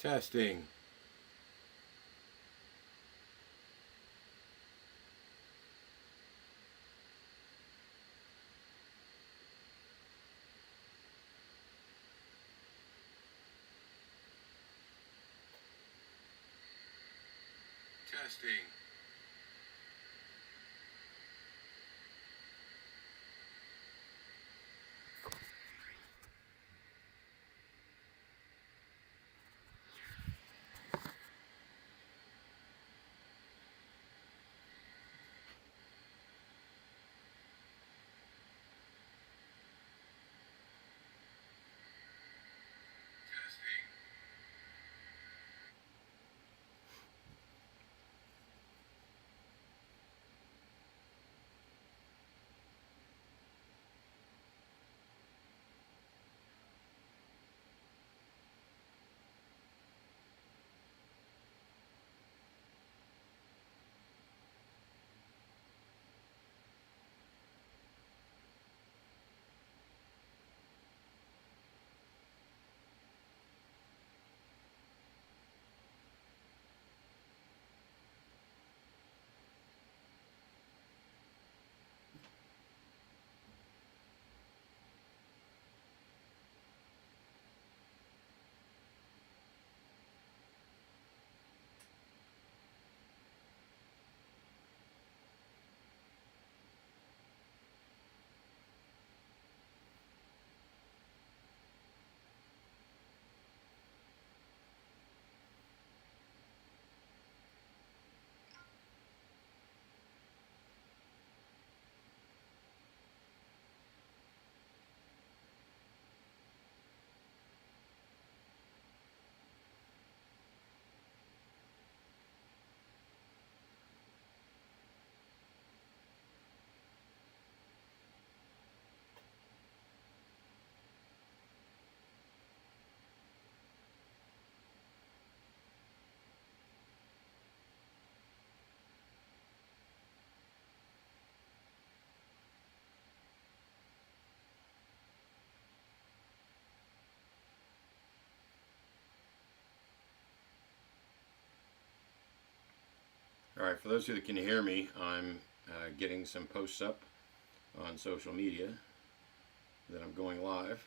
Testing. Testing. All right, for those of you that can hear me, I'm getting some posts up on social media that I'm going live.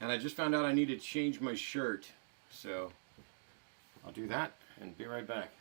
And I just found out I need to change my shirt, so I'll do that and be right back.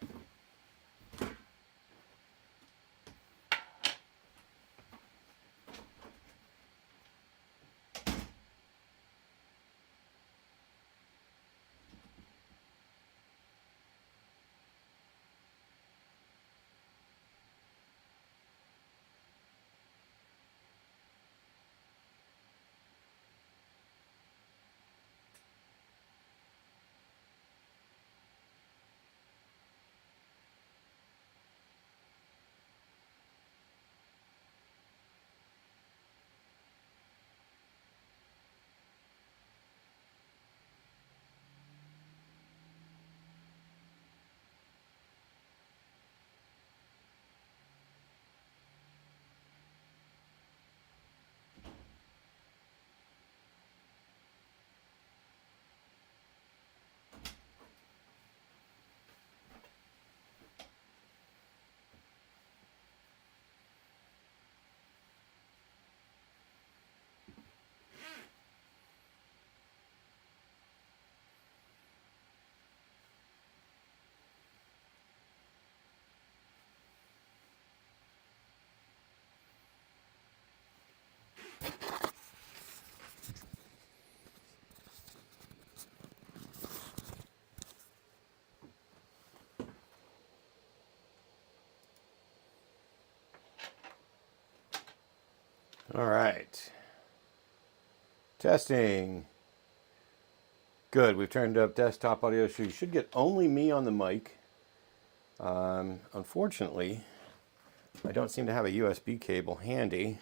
All right. Testing. Good. We've turned up desktop audio, so you should get only me on the mic. Unfortunately, I don't seem to have a USB cable handy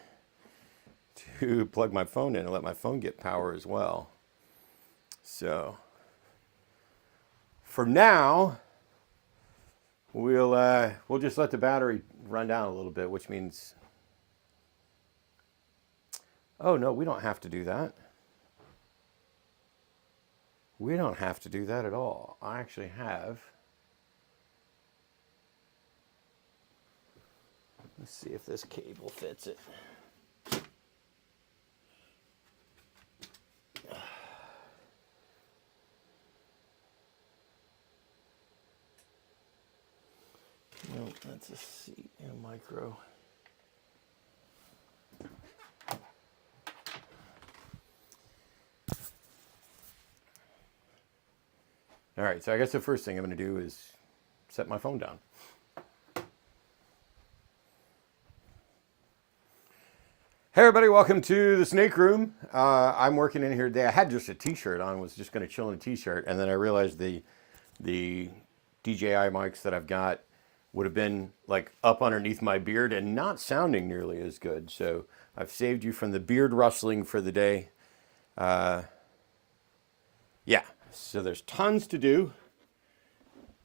to plug my phone in and let my phone get power as well. So, for now, we'll just let the battery run down a little bit, which means, oh no, we don't have to do that. We don't have to do that at all. I actually have, let's see if this cable fits it. No, that's a C and a micro. All right, so I guess the first thing I'm going to do is set my phone down. Hey everybody, welcome to the Snake Room. I'm working in here today. I had just a t-shirt on, was just going to chill in a t-shirt, and then I realized the DJI mics that I've got would have been like up underneath my beard and not sounding nearly as good. So I've saved you from the beard rustling for the day. Yeah, so there's tons to do,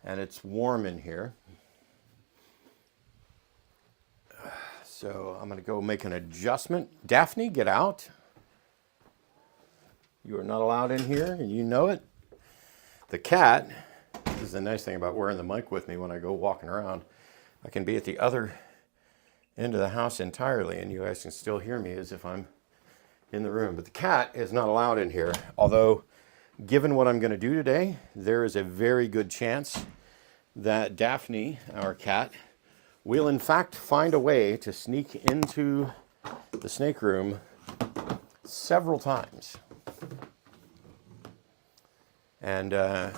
and it's warm in here. So I'm going to go make an adjustment. Daphne, get out. You are not allowed in here, and you know it. The cat, this is the nice thing about wearing the mic with me when I go walking around. I can be at the other end of the house entirely, and you guys can still hear me as if I'm in the room. But the cat is not allowed in here, although given what I'm going to do today, there is a very good chance that Daphne, our cat, will in fact find a way to sneak into the snake room several times. And, all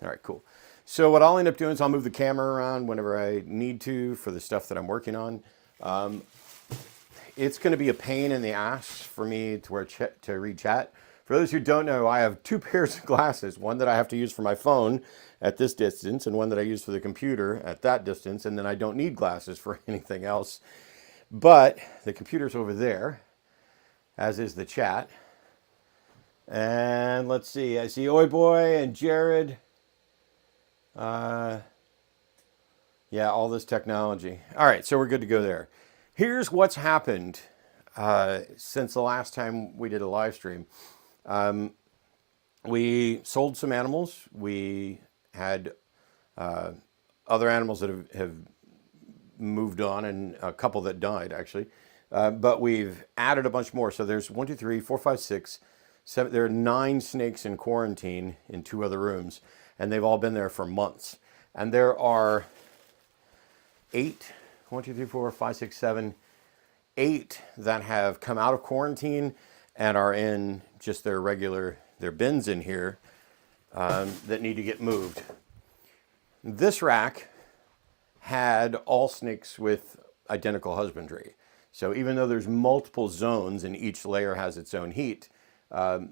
right, cool. So what I'll end up doing is I'll move the camera around whenever I need to for the stuff that I'm working on. It's going to be a pain in the ass for me to read chat. For those who don't know, I have two pairs of glasses, one that I have to use for my phone at this distance and one that I use for the computer at that distance, and then I don't need glasses for anything else. But the computer's over there, as is the chat. And let's see, I see Oi Boy and Jared. Yeah, all this technology. All right, so we're good to go there. Here's what's happened since the last time we did a live stream. We sold some animals. We had other animals that have moved on, and a couple that died actually. But we've added a bunch more. So there's 1, 2, 3, 4, 5, 6, 7. There are 9 snakes in quarantine in 2 other rooms, and they've all been there for months. And there are 8, 1, 2, 3, 4, 5, 6, 7, 8 that have come out of quarantine and are in just their bins in here that need to get moved. This rack had all snakes with identical husbandry. So even though there's multiple zones and each layer has its own heat,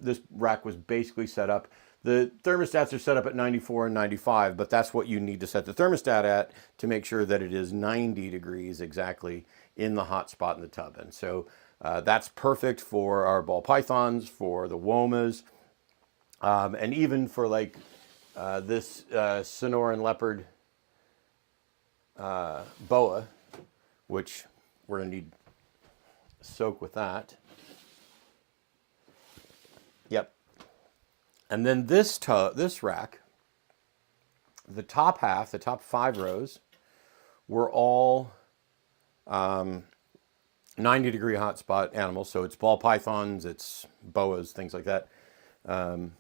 this rack was basically set up. The thermostats are set up at 94 and 95, but that's what you need to set the thermostat at to make sure that it is 90 degrees exactly in the hot spot in the tub. And so that's perfect for our ball pythons, for the womas, and even for like this Sonoran leopard boa, which we're going to need soak with that. Yep. And then this rack, the top half, the top 5 rows, were all 90 degree hot spot animals. So it's ball pythons, it's boas, things like that. And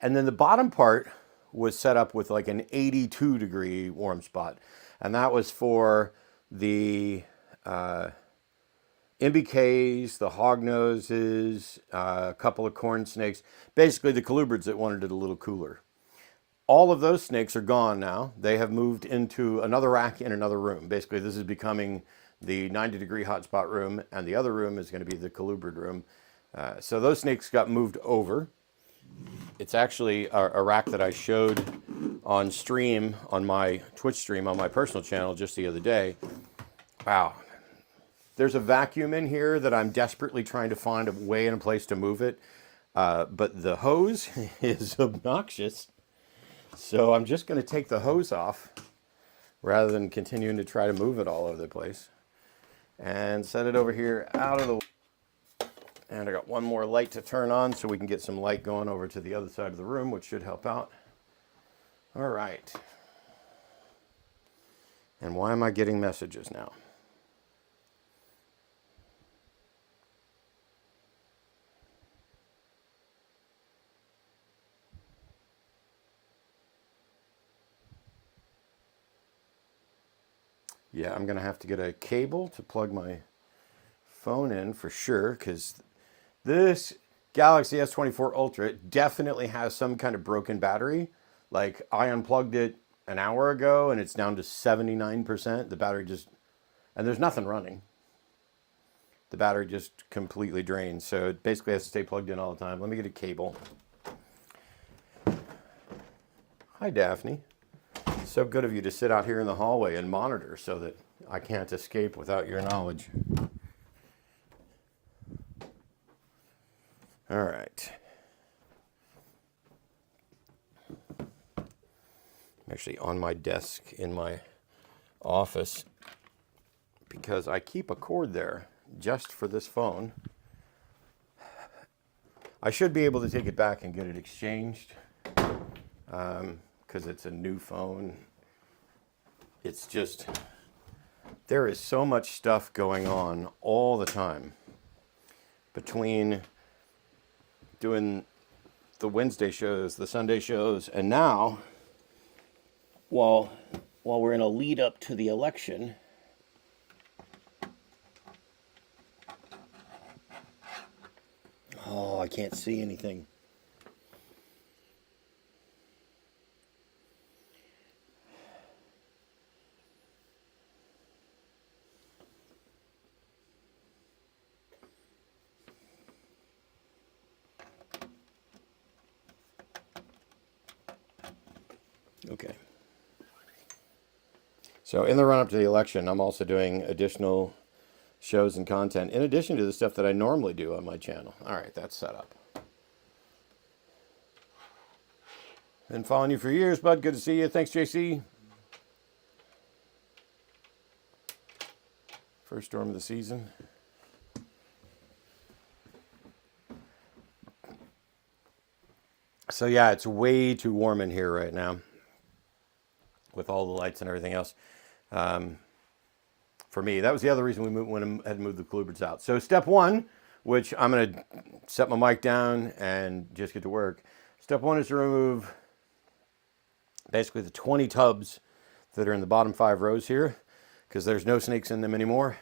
then the bottom part was set up with like an 82 degree warm spot. And that was for the MBKs, the hognoses, a couple of corn snakes, basically the colubrids that wanted it a little cooler. All of those snakes are gone now. They have moved into another rack in another room. Basically, this is becoming the 90 degree hotspot room, and the other room is going to be the colubrid room. So those snakes got moved over. It's actually a rack that I showed on stream, on my Twitch stream, on my personal channel just the other day. Wow. There's a vacuum in here that I'm desperately trying to find a way and a place to move it. But the hose is obnoxious. So I'm just going to take the hose off rather than continuing to try to move it all over the place, and set it over here out of the way. And I got one more light to turn on so we can get some light going over to the other side of the room, which should help out. All right. And why am I getting messages now? Yeah, I'm going to have to get a cable to plug my phone in for sure, because this Galaxy S24 Ultra definitely has some kind of broken battery. Like, I unplugged it an hour ago and it's down to 79%. The battery just, and there's nothing running. The battery just completely drains. So it basically has to stay plugged in all the time. Let me get a cable. Hi, Daphne. So good of you to sit out here in the hallway and monitor so that I can't escape without your knowledge. All right. I'm actually on my desk in my office because I keep a cord there just for this phone. I should be able to take it back and get it exchanged because it's a new phone. It's just, there is so much stuff going on all the time between doing the Wednesday shows, the Sunday shows, and now, while we're in a lead up to the election, oh, I can't see anything. Okay. So in the run-up to the election, I'm also doing additional shows and content in addition to the stuff that I normally do on my channel. All right, that's set up. Been following you for years, bud. Good to see you. Thanks, JC. First storm of the season. So yeah, it's way too warm in here right now with all the lights and everything else. For me, that was the other reason we went ahead and moved the colubrids out. So step one, which I'm going to set my mic down and just get to work. Step one is to remove basically the 20 tubs that are in the bottom 5 rows here, because there's no snakes in them anymore.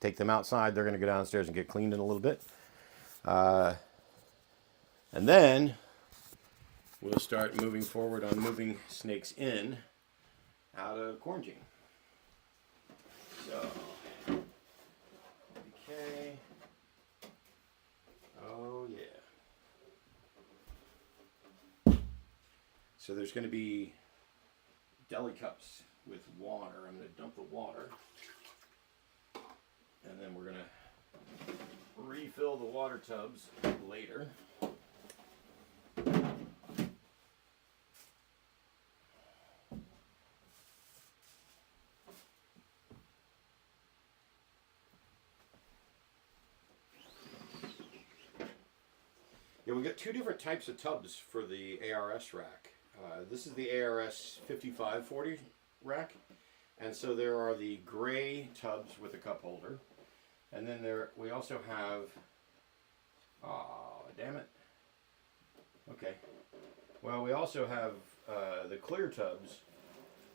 Take them outside. They're going to go downstairs and get cleaned in a little bit. And then we'll start moving forward on moving snakes in out of quarantine. So, okay. Oh, yeah. So there's going to be deli cups with water. I'm going to dump the water. And then we're going to refill the water tubs later. Yeah, we got 2 different types of tubs for the ARS rack. This is the ARS 5540 rack. And so there are the gray tubs with a cup holder. And then we also have, oh, damn it. Okay. Well, we also have the clear tubs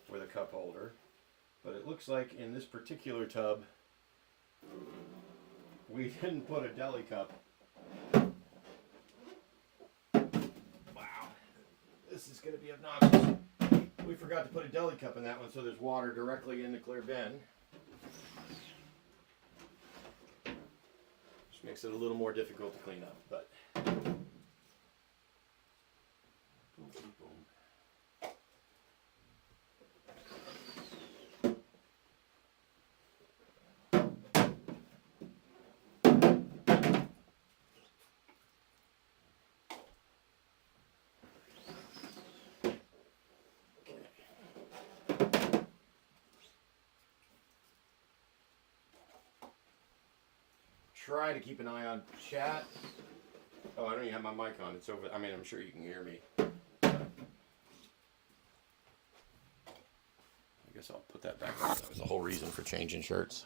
with a cup holder. But it looks like in this particular tub, we didn't put a deli cup. Wow. This is going to be obnoxious. We forgot to put a deli cup in that one, so there's water directly in the clear bin. Which makes it a little more difficult to clean up, but boom, boom, boom. try to keep an eye on chat. Oh, I don't even have my mic on. It's over. I mean, I'm sure you can hear me. I guess I'll put that back on. That was the whole reason for changing shirts.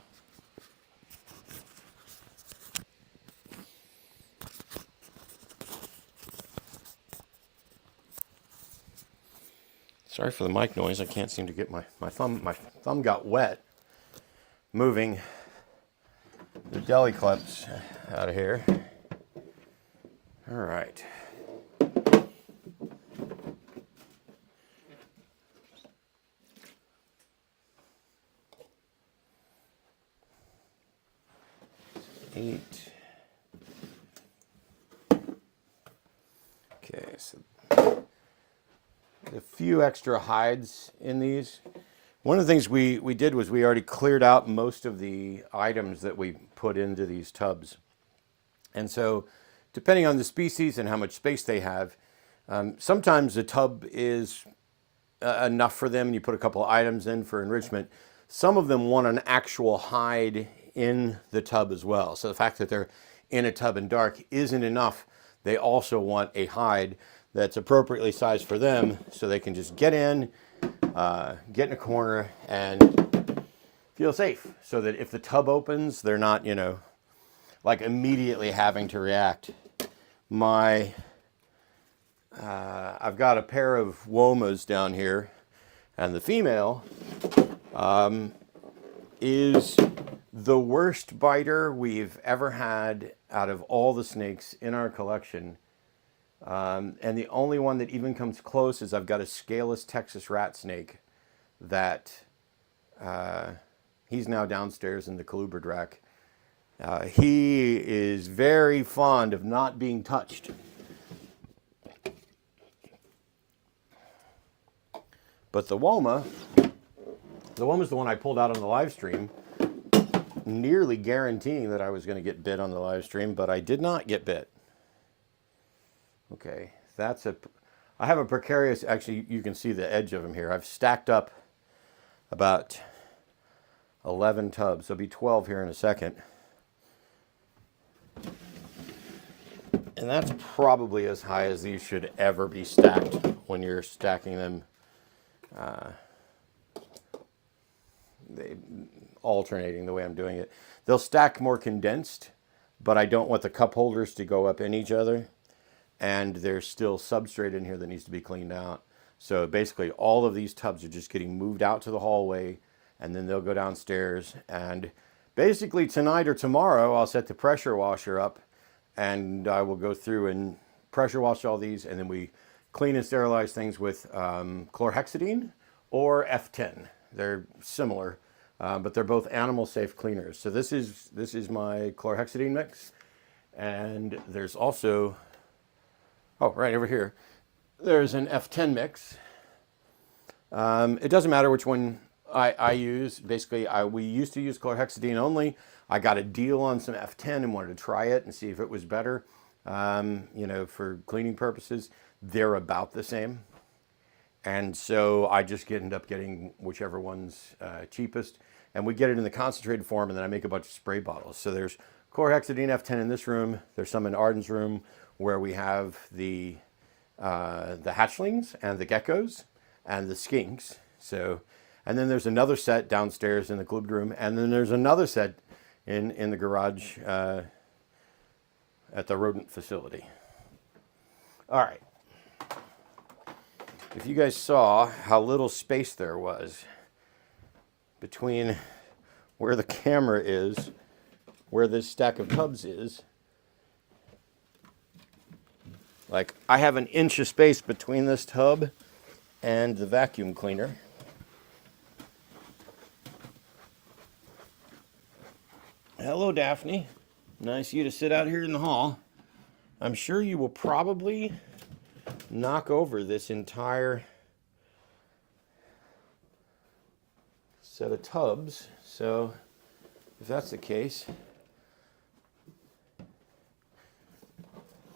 Sorry for the mic noise. I can't seem to get my thumb. My thumb got wet moving the deli clips out of here. All right. Eight. Okay, so a few extra hides in these. One of the things we did was we already cleared out most of the items that we put into these tubs. And so depending on the species and how much space they have, sometimes the tub is enough for them and you put a couple of items in for enrichment. Some of them want an actual hide in the tub as well. So the fact that they're in a tub and dark isn't enough. They also want a hide that's appropriately sized for them so they can just get in a corner and feel safe, so that if the tub opens, they're not, you know, like immediately having to react. I've got a pair of womas down here, and the female is the worst biter we've ever had out of all the snakes in our collection. And the only one that even comes close is I've got a scaleless Texas rat snake that he's now downstairs in the colubrid rack. He is very fond of not being touched. But the Woma is the one I pulled out on the live stream, nearly guaranteeing that I was going to get bit on the live stream, but I did not get bit. Okay, I have a precarious, actually you can see the edge of them here. I've stacked up about 11 tubs. There'll be 12 here in a second. And that's probably as high as these should ever be stacked when you're stacking them. Alternating the way I'm doing it. They'll stack more condensed, but I don't want the cup holders to go up in each other. And there's still substrate in here that needs to be cleaned out. So basically all of these tubs are just getting moved out to the hallway, and then they'll go downstairs. And basically tonight or tomorrow, I'll set the pressure washer up, and I will go through and pressure wash all these, and then we clean and sterilize things with chlorhexidine or F10. They're similar, but they're both animal safe cleaners. So this is my chlorhexidine mix, and there's also, oh, right over here, there's an F10 mix. It doesn't matter which one I use. Basically, we used to use chlorhexidine only. I got a deal on some F10 and wanted to try it and see if it was better. You know, for cleaning purposes, they're about the same. And so I just end up getting whichever one's cheapest. And we get it in the concentrated form, and then I make a bunch of spray bottles. So there's chlorhexidine F10 in this room. There's some in Arden's room where we have the hatchlings and the geckos and the skinks. So, and then there's another set downstairs in the colubrid room, and then there's another set in the garage at the rodent facility. All right. If you guys saw how little space there was between where the camera is, where this stack of tubs is, like I have an inch of space between this tub and the vacuum cleaner. Hello, Daphne. Nice of you to sit out here in the hall. I'm sure you will probably knock over this entire set of tubs. So if that's the case,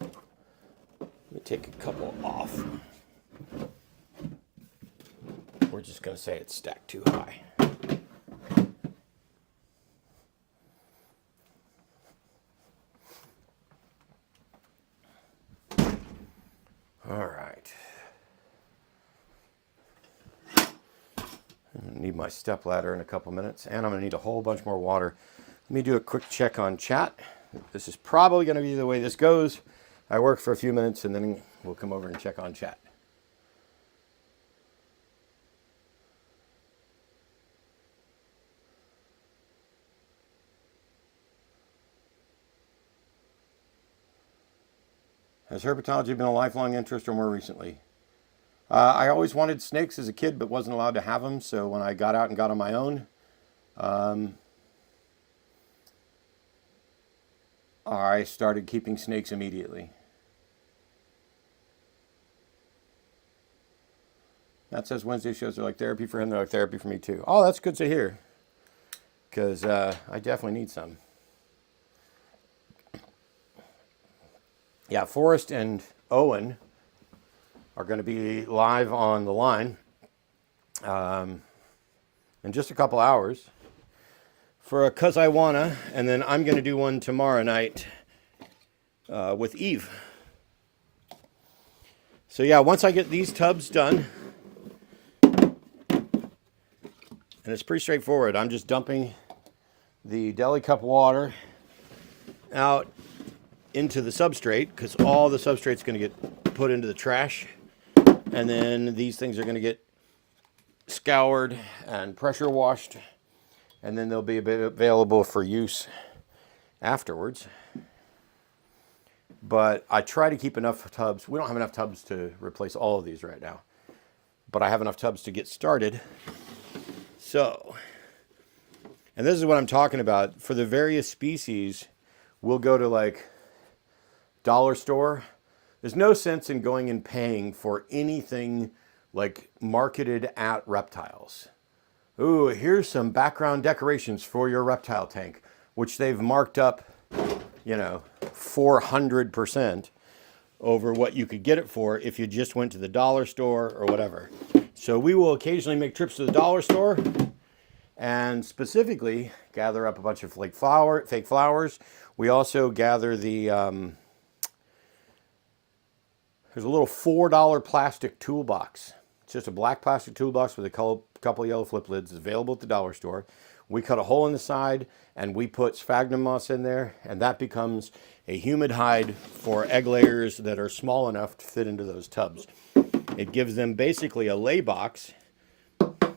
let me take a couple off. We're just going to say it's stacked too high. need my step ladder in a couple minutes, and I'm going to need a whole bunch more water. Let me do a quick check on chat. This is probably going to be the way this goes. I work for a few minutes, and then we'll come over and check on chat. Has herpetology been a lifelong interest or more recently? I always wanted snakes as a kid, but wasn't allowed to have them. So when I got out and got on my own, I started keeping snakes immediately. That says Wednesday shows are like therapy for him. They're like therapy for me too. Oh, that's good to hear, because I definitely need some. Yeah, Forrest and Owen are going to be live on the line in just a couple hours for a 'Cause I Wanna, and then I'm going to do one tomorrow night with Eve. So yeah, once I get these tubs done, and it's pretty straightforward, I'm just dumping the deli cup water out into the substrate, because all the substrate's going to get put into the trash, and then these things are going to get scoured and pressure washed, and then they'll be available for use afterwards. But I try to keep enough tubs. We don't have enough tubs to replace all of these right now, but I have enough tubs to get started. So, and this is what I'm talking about. For the various species, we'll go to like dollar store. There's no sense in going and paying for anything like marketed at reptiles. Ooh, here's some background decorations for your reptile tank, which they've marked up, 400% over what you could get it for if you just went to the dollar store or whatever. So we will occasionally make trips to the dollar store and specifically gather up a bunch of fake flowers. We also gather the there's a little $4 plastic toolbox. It's just a black plastic toolbox with a couple of yellow flip lids. It's available at the dollar store. We cut a hole in the side and we put sphagnum moss in there, and that becomes a humid hide for egg layers that are small enough to fit into those tubs. It gives them basically a lay box. I've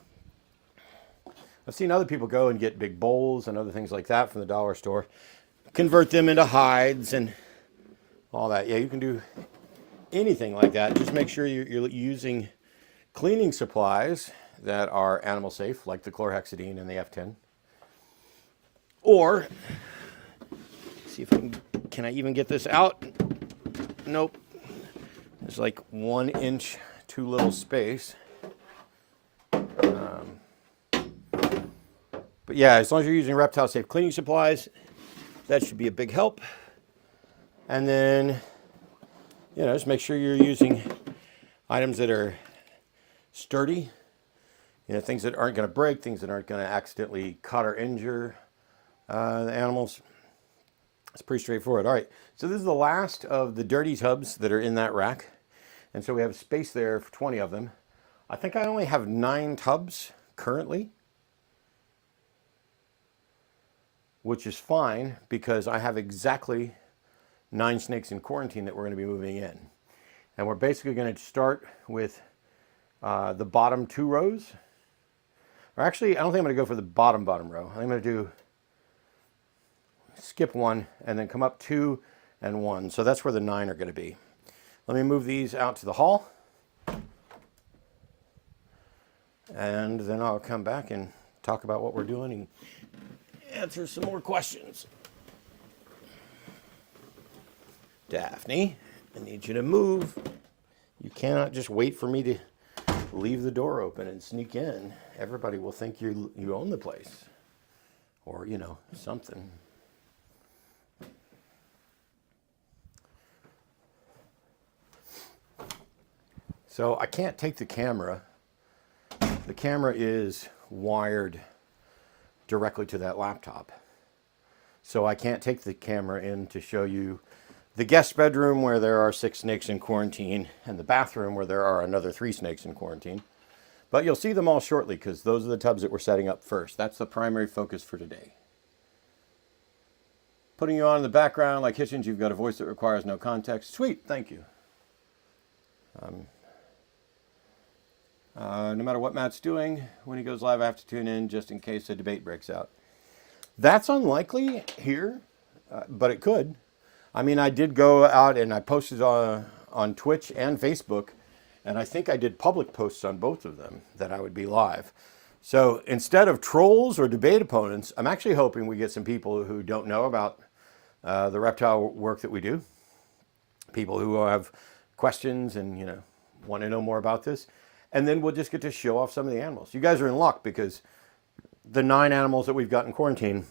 seen other people go and get big bowls and other things like that from the dollar store, convert them into hides and all that. Yeah, you can do anything like that. Just make sure you're using cleaning supplies that are animal safe, like the chlorhexidine and the F10. Or, see if can I even get this out? Nope. There's like 1 inch too little space. But yeah, as long as you're using reptile safe cleaning supplies, that should be a big help. And then, just make sure you're using items that are sturdy, things that aren't going to break, things that aren't going to accidentally cut or injure the animals. It's pretty straightforward. All right, so this is the last of the dirty tubs that are in that rack. And so we have space there for 20 of them. I think I only have 9 tubs currently, which is fine because I have exactly 9 snakes in quarantine that we're going to be moving in. And we're basically going to start with the bottom 2 rows. Or actually, I don't think I'm going to go for the bottom row. I'm going to skip 1 and then come up 2 and 1. So that's where the 9 are going to be. Let me move these out to the hall. And then I'll come back and talk about what we're doing and answer some more questions. Daphne, I need you to move. You cannot just wait for me to leave the door open and sneak in. Everybody will think you own the place. Or, something. So I can't take the camera. The camera is wired directly to that laptop. So I can't take the camera in to show you the guest bedroom where there are 6 snakes in quarantine and the bathroom where there are another 3 snakes in quarantine. But you'll see them all shortly because those are the tubs that we're setting up first. That's the primary focus for today. Putting you on in the background like Hitchens, you've got a voice that requires no context. Sweet, thank you. No matter what Matt's doing, when he goes live, I have to tune in just in case a debate breaks out. That's unlikely here, but it could. I mean, I did go out and I posted on Twitch and Facebook, and I think I did public posts on both of them that I would be live. So instead of trolls or debate opponents, I'm actually hoping we get some people who don't know about the reptile work that we do, people who have questions and want to know more about this, and then we'll just get to show off some of the animals. You guys are in luck because the 9 animals that we've got in quarantine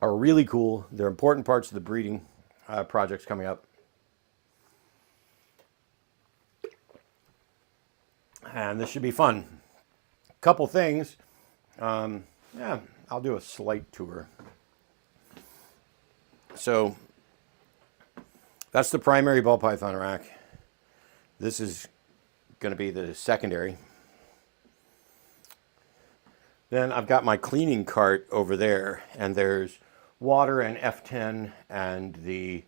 are really cool. They're important parts of the breeding projects coming up. And this should be fun. Couple things. Yeah, I'll do a slight tour. So that's the primary ball python rack. This is going to be the secondary. Then I've got my cleaning cart over there, and there's water and F10 and the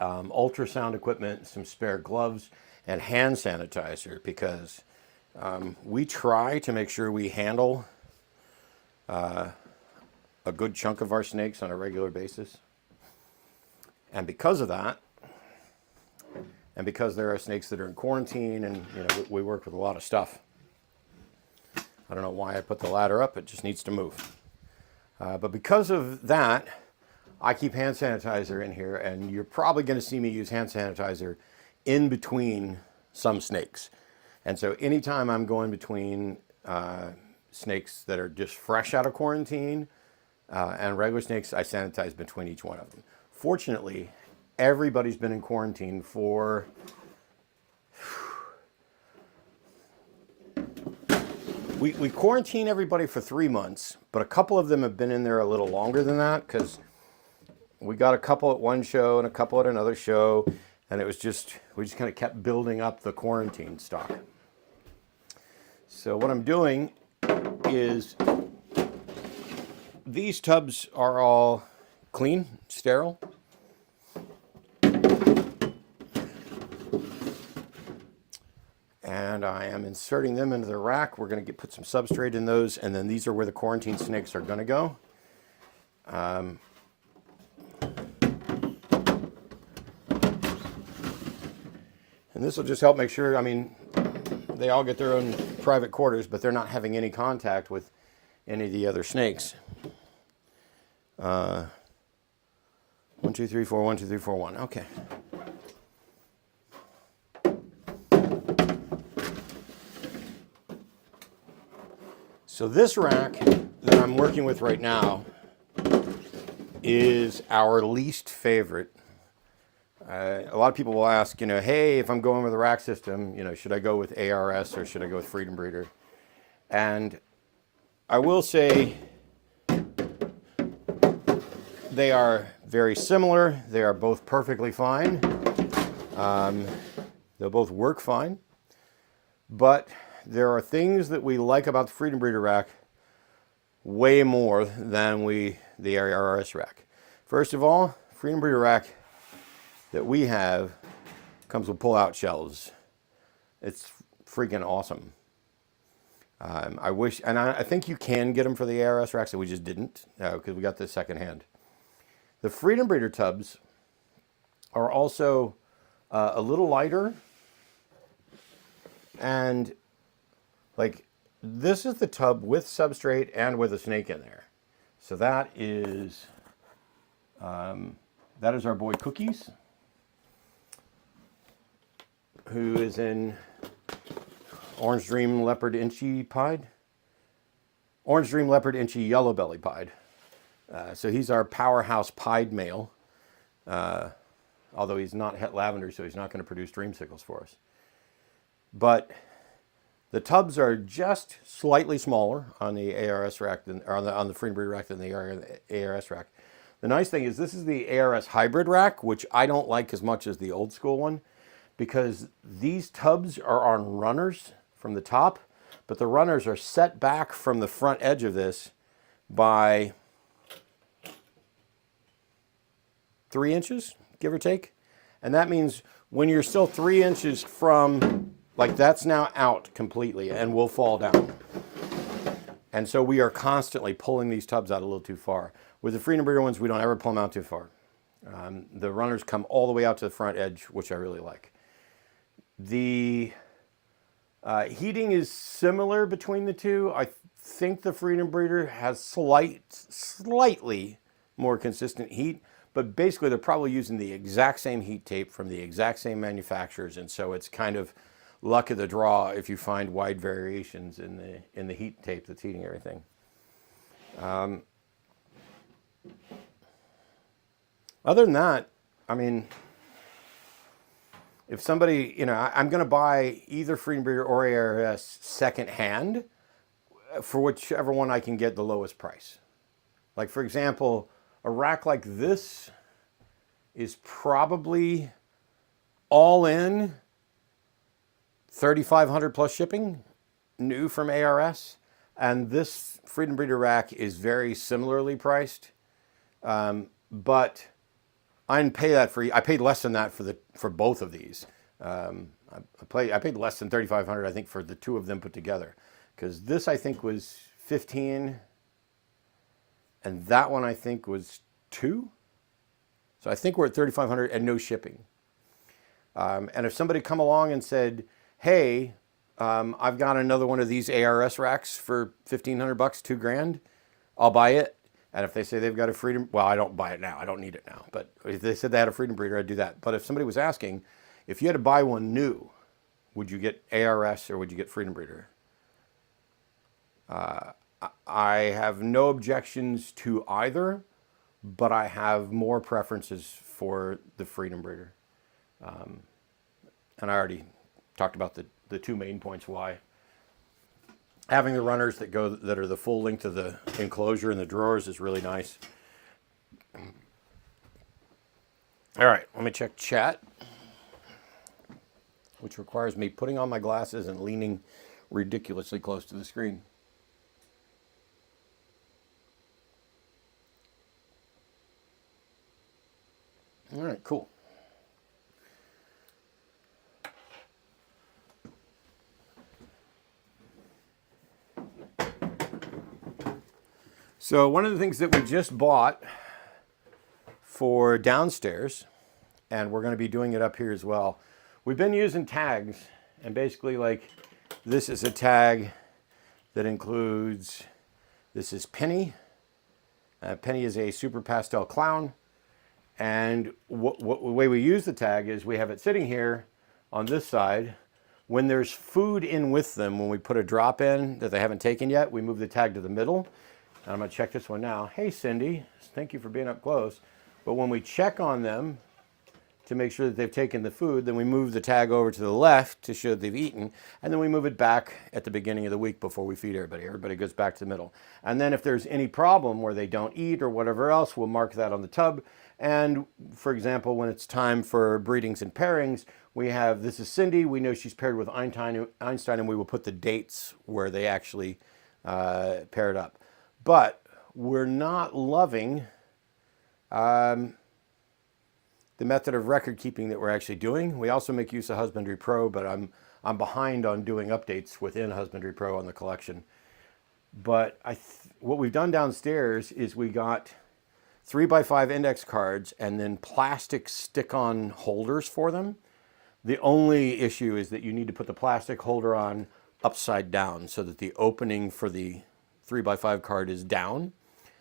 ultrasound equipment, some spare gloves, and hand sanitizer because we try to make sure we handle a good chunk of our snakes on a regular basis. And because of that, and because there are snakes that are in quarantine and we work with a lot of stuff. I don't know why I put the ladder up, it just needs to move. But because of that, I keep hand sanitizer in here, and you're probably going to see me use hand sanitizer in between some snakes. And so anytime I'm going between snakes that are just fresh out of quarantine and regular snakes, I sanitize between each one of them. Fortunately, everybody's been in quarantine for we quarantine everybody for 3 months, but a couple of them have been in there a little longer than that because we got a couple at one show and a couple at another show, and it was we just kind of kept building up the quarantine stock. So what I'm doing is these tubs are all clean, sterile. And I am inserting them into the rack. We're going to put some substrate in those, and then these are where the quarantine snakes are going to go. And this will just help make sure, I mean, they all get their own private quarters, but they're not having any contact with any of the other snakes. 1, 2, 3, 4, 1, 2, 3, 4, 1. Okay. So this rack that I'm working with right now is our least favorite. A lot of people will ask, hey, if I'm going with a rack system, should I go with ARS or should I go with Freedom Breeder? And I will say they are very similar. They are both perfectly fine. They'll both work fine. But there are things that we like about the Freedom Breeder rack way more than the ARS rack. First of all, Freedom Breeder rack that we have comes with pull-out shelves. It's freaking awesome. I wish, and I think you can get them for the ARS racks, so we just didn't because we got this secondhand. The Freedom Breeder tubs are also a little lighter, and like this is the tub with substrate and with a snake in there. So that is our boy Cookies, who is in Orange Dream Leopard Inchy Pied. Orange Dream Leopard Inchy Yellow Belly Pied. So he's our powerhouse pied male. Although he's not het lavender, so he's not going to produce dreamsicles for us. But the tubs are just slightly smaller on the ARS rack or on the Freedom Breeder rack than the ARS rack. The nice thing is this is the ARS hybrid rack, which I don't like as much as the old school one, because these tubs are on runners from the top, but the runners are set back from the front edge of this by 3 inches, give or take. And that means when you're still 3 inches from, like that's now out completely and will fall down. And so we are constantly pulling these tubs out a little too far. With the Freedom Breeder ones, we don't ever pull them out too far. The runners come all the way out to the front edge, which I really like. The heating is similar between the two. I think the Freedom Breeder has slightly more consistent heat, but basically they're probably using the exact same heat tape from the exact same manufacturers, and so it's kind of luck of the draw if you find wide variations in the heat tape that's heating everything. Other than that, I mean, if somebody, I'm going to buy either Freedom Breeder or ARS second hand for whichever one I can get the lowest price. Like, for example, a rack like this is probably all in $3,500 plus shipping, new from ARS. And this Freedom Breeder rack is very similarly priced, but I didn't pay that I paid less than that for both of these. I paid less than $3,500, I think, for the two of them put together, because this I think was $15,000, and that one I think was $2,000. So I think we're at $3,500 and no shipping. And if somebody come along and said, "Hey, I've got another one of these ARS racks for $1,500, $2,000, I'll buy it." And if they say they've got a Freedom, well, I don't buy it now. I don't need it now. But if they said they had a Freedom Breeder, I'd do that. But if somebody was asking, if you had to buy one new, would you get ARS or would you get Freedom Breeder? I have no objections to either, but I have more preferences for the Freedom Breeder. And I already talked about the two main points why. Having the runners that are the full length of the enclosure and the drawers is really nice. All right, let me check chat, which requires me putting on my glasses and leaning ridiculously close to the screen. All right, cool. So one of the things that we just bought for downstairs, and we're going to be doing it up here as well, we've been using tags, and basically, like, this is a tag that includes, this is Penny. Penny is a super pastel clown, and the way we use the tag is we have it sitting here on this side. When there's food in with them, when we put a drop in that they haven't taken yet, we move the tag to the middle. And I'm going to check this one now. Hey, Cindy, thank you for being up close. But when we check on them to make sure that they've taken the food, then we move the tag over to the left to show that they've eaten, and then we move it back at the beginning of the week before we feed everybody. Everybody goes back to the middle. And then if there's any problem where they don't eat or whatever else, we'll mark that on the tub. And for example, when it's time for breedings and pairings, we have, this is Cindy, we know she's paired with Einstein, and we will put the dates where they actually paired up. But we're not loving the method of record keeping that we're actually doing. We also make use of Husbandry Pro, but I'm behind on doing updates within Husbandry Pro on the collection. But what we've done downstairs is we got 3x5 index cards and then plastic stick-on holders for them. The only issue is that you need to put the plastic holder on upside down so that the opening for the 3x5 card is down.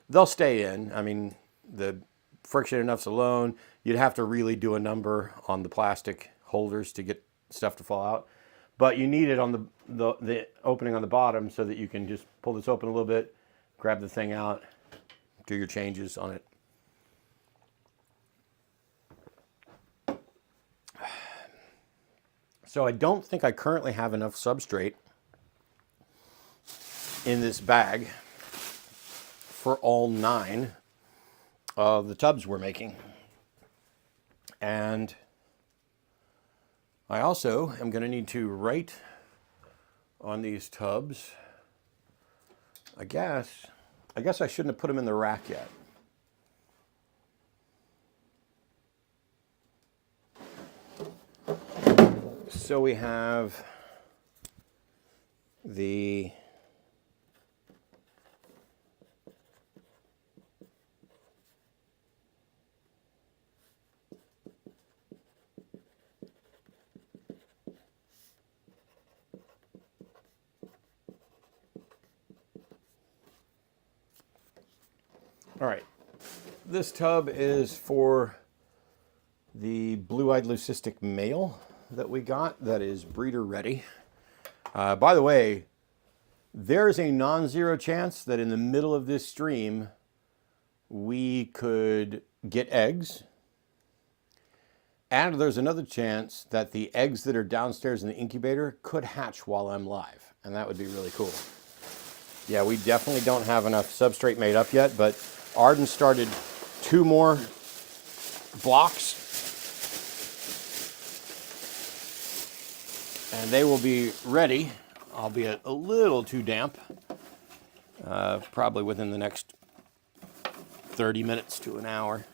They'll stay in. I mean, the friction enough's alone. You'd have to really do a number on the plastic holders to get stuff to fall out. But you need it on the opening on the bottom so that you can just pull this open a little bit, grab the thing out, do your changes on it. So I don't think I currently have enough substrate in this bag for all 9 of the tubs we're making. And I also am going to need to write on these tubs. I guess I shouldn't have put them in the rack yet. So we have the all right. This tub is for the blue-eyed leucistic male that we got that is breeder ready. By the way, there's a non-zero chance that in the middle of this stream we could get eggs. And there's another chance that the eggs that are downstairs in the incubator could hatch while I'm live. And that would be really cool. Yeah, we definitely don't have enough substrate made up yet, but Arden started 2 more blocks. And they will be ready, albeit a little too damp, probably within the next 30 minutes to an hour.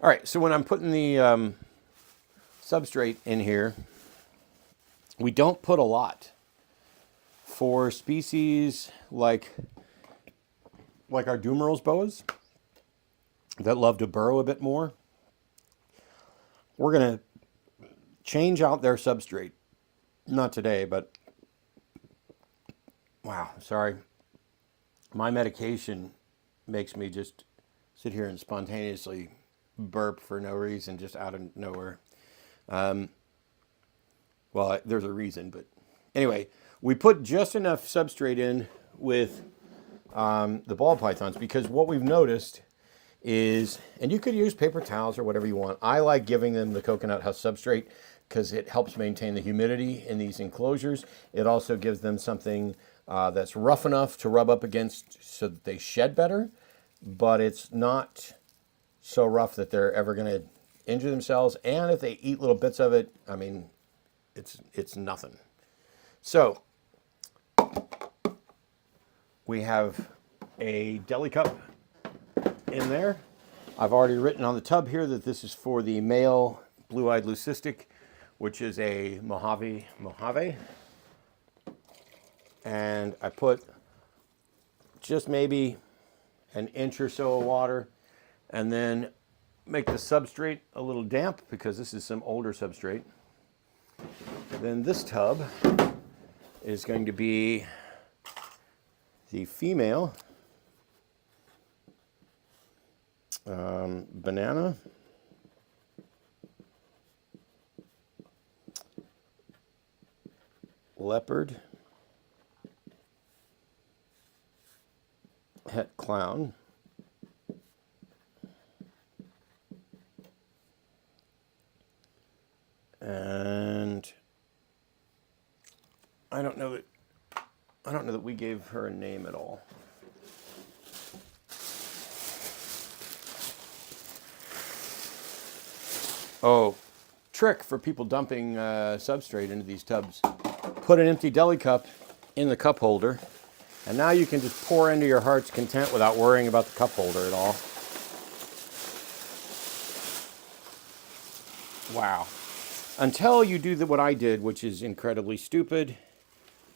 All right, so when I'm putting the substrate in here, we don't put a lot. For species like our Dumerals boas that love to burrow a bit more, we're going to change out their substrate. Not today, but wow, sorry. My medication makes me just sit here and spontaneously burp for no reason, just out of nowhere. Well, there's a reason, but anyway, we put just enough substrate in with the ball pythons, because what we've noticed is, and you could use paper towels or whatever you want. I like giving them the coconut husk substrate because it helps maintain the humidity in these enclosures. It also gives them something that's rough enough to rub up against so that they shed better, but it's not so rough that they're ever going to injure themselves. And if they eat little bits of it, I mean, it's nothing. So we have a deli cup in there. I've already written on the tub here that this is for the male blue-eyed leucistic, which is a Mojave. And I put just maybe an inch or so of water, and then make the substrate a little damp because this is some older substrate. Then this tub is going to be the female banana, leopard, het clown, and I don't know that we gave her a name at all. Oh, trick for people dumping substrate into these tubs. Put an empty deli cup in the cup holder, and now you can just pour into your heart's content without worrying about the cup holder at all. Wow. Until you do what I did, which is incredibly stupid,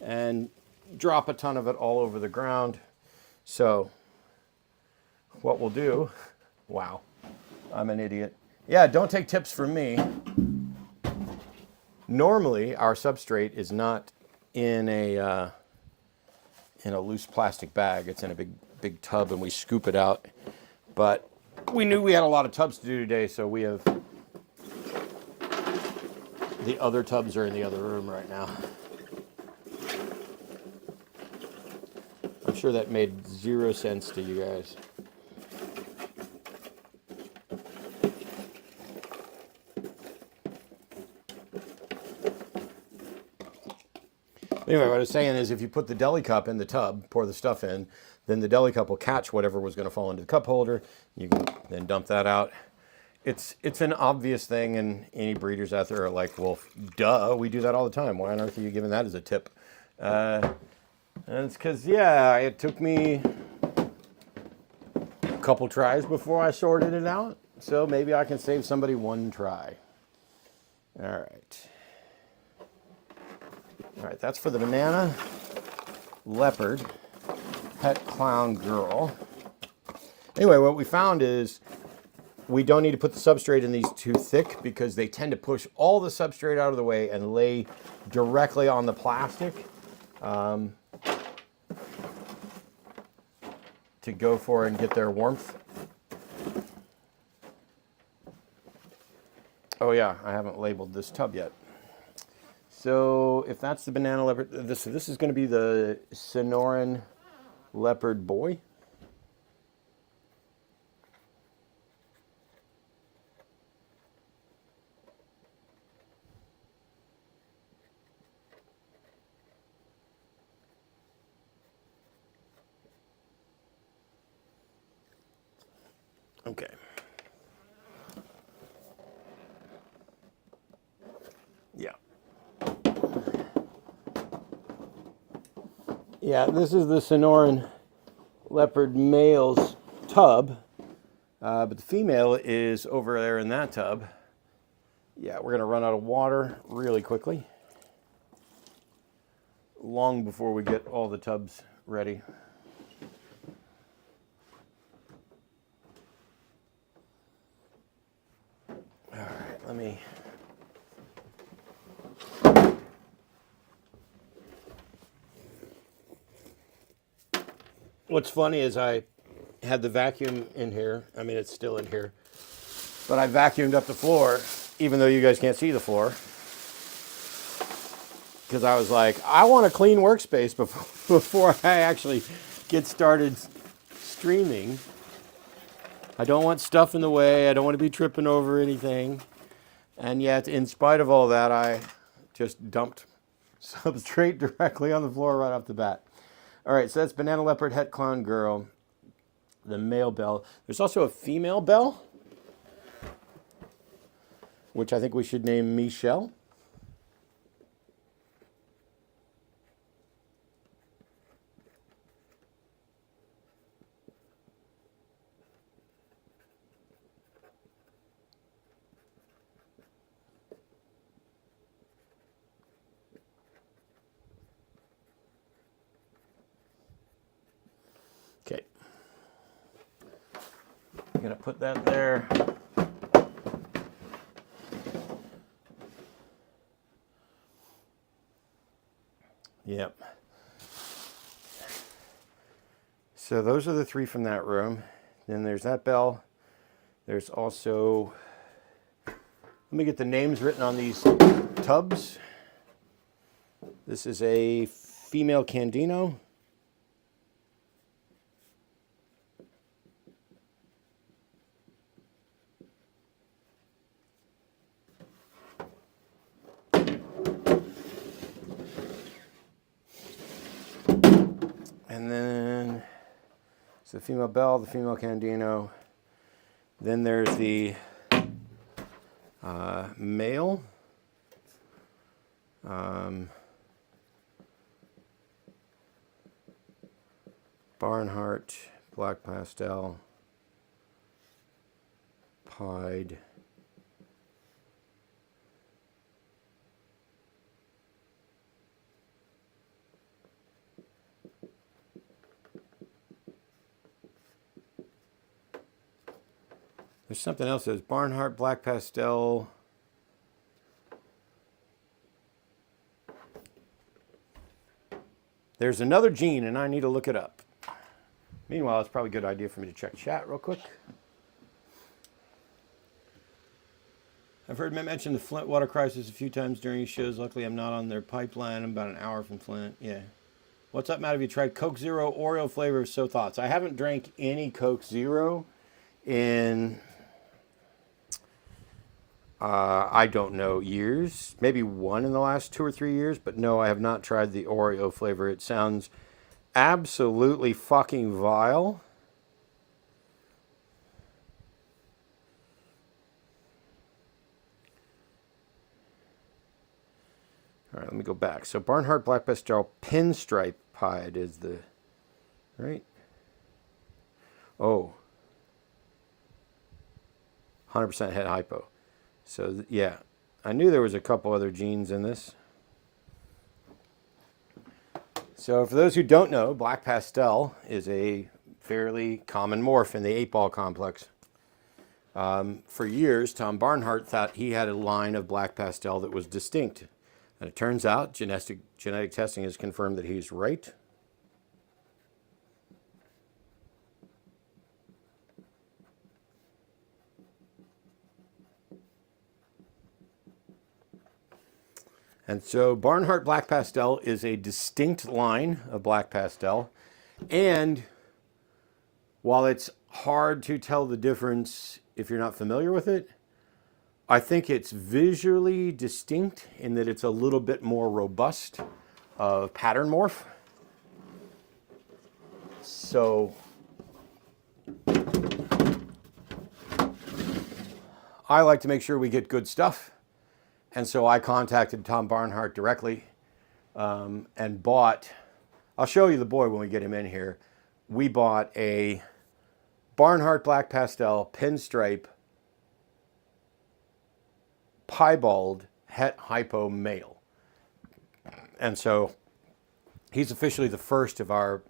and drop a ton of it all over the ground. So what we'll do, wow, I'm an idiot. Yeah, don't take tips from me. Normally, our substrate is not in a loose plastic bag. It's in a big tub, and we scoop it out. But we knew we had a lot of tubs to do today, so we have the other tubs are in the other room right now. I'm sure that made 0 sense to you guys. Anyway, what I was saying is if you put the deli cup in the tub, pour the stuff in, then the deli cup will catch whatever was going to fall into the cup holder. You can then dump that out. It's an obvious thing, and any breeders out there are like, well, duh, we do that all the time. Why on earth are you giving that as a tip? And it's because, yeah, it took me a couple tries before I sorted it out. So maybe I can save somebody one try. All right. All right, that's for the banana leopard pet clown girl. Anyway, what we found is we don't need to put the substrate in these too thick because they tend to push all the substrate out of the way and lay directly on the plastic to go for and get their warmth. Oh yeah, I haven't labeled this tub yet. So if that's the banana leopard, this is going to be the Sonoran leopard boy. Okay. Yeah. Yeah, this is the Sonoran leopard male's tub, but the female is over there in that tub. Yeah, we're going to run out of water really quickly, long before we get all the tubs ready. All right, let me... What's funny is I had the vacuum in here. I mean, it's still in here. But I vacuumed up the floor, even though you guys can't see the floor. Because I was like, I want a clean workspace before I actually get started streaming. I don't want stuff in the way. I don't want to be tripping over anything. And yet, in spite of all that, I just dumped substrate directly on the floor right off the bat. All right, so that's banana leopard het clown girl, the male bell. There's also a female bell, which I think we should name Michelle. Okay. I'm going to put that there. Yep. So those are the three from that room. Then there's that bell. There's also, let me get the names written on these tubs. This is a female Candino. And then it's the female bell, the female Candino. Then there's the male. Barnhart, black pastel, pied. There's something else. There's Barnhart, black pastel. There's another gene, and I need to look it up. Meanwhile, it's probably a good idea for me to check chat real quick. I've heard Matt mention the Flint water crisis a few times during his shows. Luckily, I'm not on their pipeline. I'm about an hour from Flint. Yeah. What's up, Matt? Have you tried Coke Zero Oreo flavor? So thoughts. I haven't drank any Coke Zero in I don't know, years. Maybe one in the last 2 or 3 years, but no, I have not tried the Oreo flavor. It sounds absolutely fucking vile. All right, let me go back. So Barnhart Black Pastel Pinstripe Pied is the, right? Oh, 100% head hypo. So yeah, I knew there was a couple other genes in this. So for those who don't know, Black Pastel is a fairly common morph in the 8-ball complex. For years, Tom Barnhart thought he had a line of Black Pastel that was distinct. And it turns out genetic testing has confirmed that he's right. And so Barnhart Black Pastel is a distinct line of Black Pastel. And while it's hard to tell the difference if you're not familiar with it, I think it's visually distinct in that it's a little bit more robust of pattern morph. So I like to make sure we get good stuff. And so I contacted Tom Barnhart directly and bought, I'll show you the boy when we get him in here. We bought a Barnhart Black Pastel Pinstripe Piebald Het Hypo male. And so he's officially the first of our,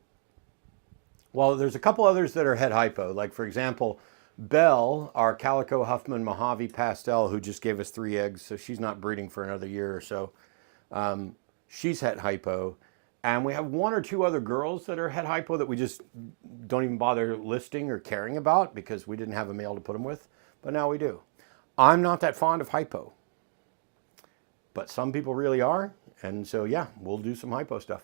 well, there's a couple others that are Het Hypo. Like, for example, Belle, our Calico Huffman Mojave Pastel, who just gave us 3 eggs, so she's not breeding for another year or so. She's Het Hypo. And we have 1 or 2 other girls that are Het Hypo that we just don't even bother listing or caring about because we didn't have a male to put them with, but now we do. I'm not that fond of hypo, but some people really are. And so, yeah, we'll do some hypo stuff.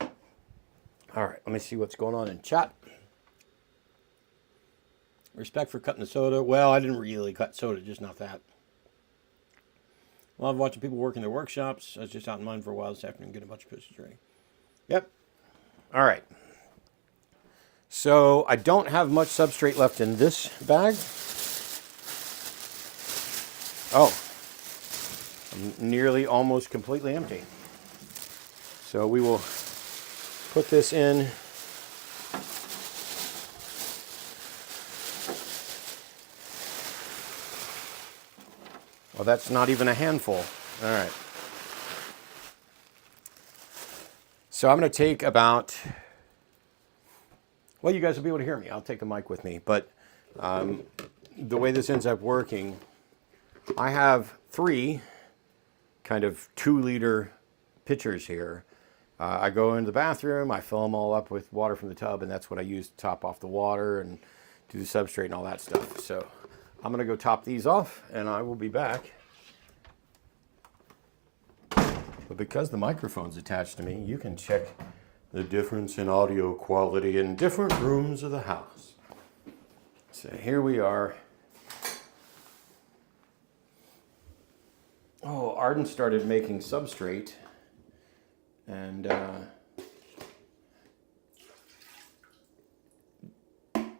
All right, let me see what's going on in chat. Respect for cutting the soda. Well, I didn't really cut soda, just not that. Love watching people work in their workshops. I was just out in mine for a while this afternoon, getting a bunch of pictures ready. Yep. All right. So I don't have much substrate left in this bag. Oh, I'm nearly almost completely empty. So we will put this in. Well, that's not even a handful. All right. So I'm going to take about, well, you guys will be able to hear me. I'll take the mic with me. But the way this ends up working, I have 3 kind of 2-liter pitchers here. I go into the bathroom, I fill them all up with water from the tub, and that's what I use to top off the water and do the substrate and all that stuff. So I'm going to go top these off, and I will be back. But because the microphone's attached to me, you can check the difference in audio quality in different rooms of the house. So here we are. Oh, Arden started making substrate, and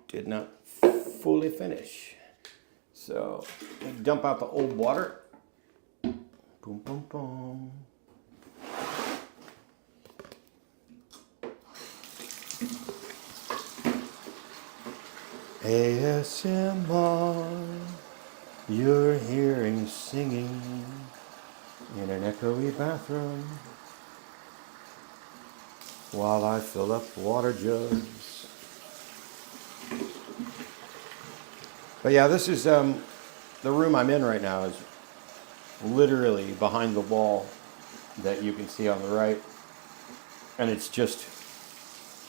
did not fully finish. So dump out the old water. Boom, boom, boom. ASMR, you're hearing singing in an echoey bathroom while I fill up water jugs. But yeah, this is the room I'm in right now is literally behind the wall that you can see on the right. And it's just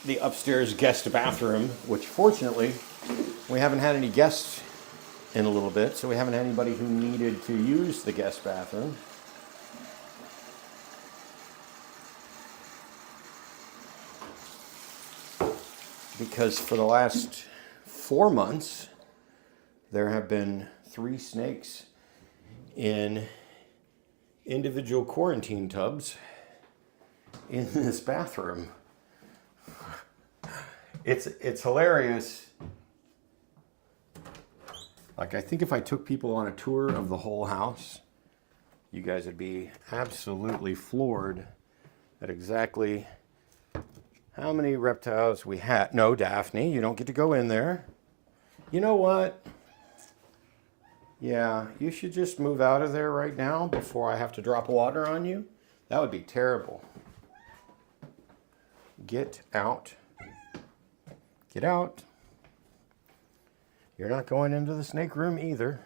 the upstairs guest bathroom, which fortunately we haven't had any guests in a little bit, so we haven't had anybody who needed to use the guest bathroom. Because for the last 4 months, there have been 3 snakes in individual quarantine tubs in this bathroom. It's hilarious. Like, I think if I took people on a tour of the whole house, you guys would be absolutely floored at exactly how many reptiles we had. No, Daphne, you don't get to go in there. You know what? Yeah, you should just move out of there right now before I have to drop water on you. That would be terrible. Get out. Get out. You're not going into the snake room either.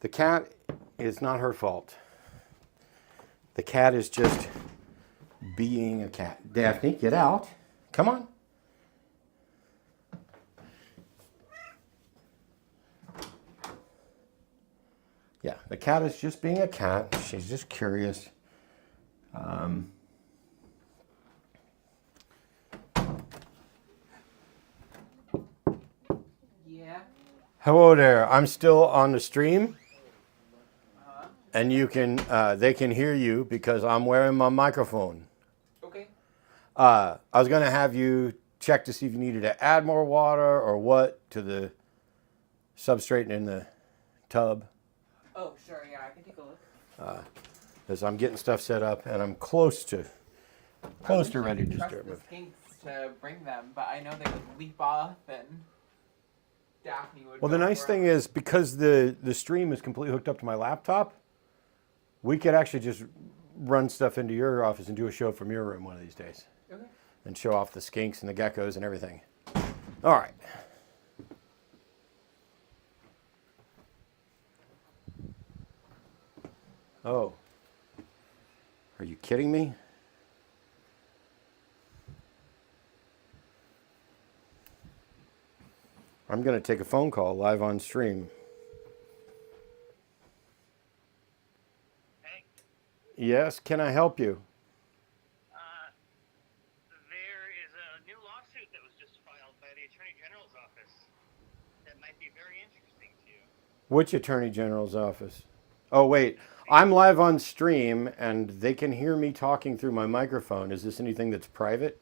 The cat is not her fault. The cat is just being a cat. Daphne, get out. Come on. Yeah, the cat is just being a cat. She's just curious. Yeah. Hello there. I'm still on the stream, and you can they can hear you because I'm wearing my microphone. Okay. I was gonna have you check to see if you needed to add more water or what to the substrate in the tub. Oh, sure. Yeah, I can take a look. As I'm getting stuff set up, and I'm close to ready to trust start the moving. skinks to bring them, but I know they would leap off and Daphne would. Well, the go nice for thing it. is because the stream is completely hooked up to my laptop, we could actually just run stuff into your office and do a show from your room one of these days, Okay. and show off the skinks and the geckos and everything. All right. Oh, are you kidding me? I'm going to take a phone call live on stream. Hey, Yes, can I help you? there is a new lawsuit that was just filed by the Attorney General's office that might be very interesting to you. Which Attorney General's office? Oh, wait. I'm live on stream and they can hear me talking through my microphone. Is this anything that's private?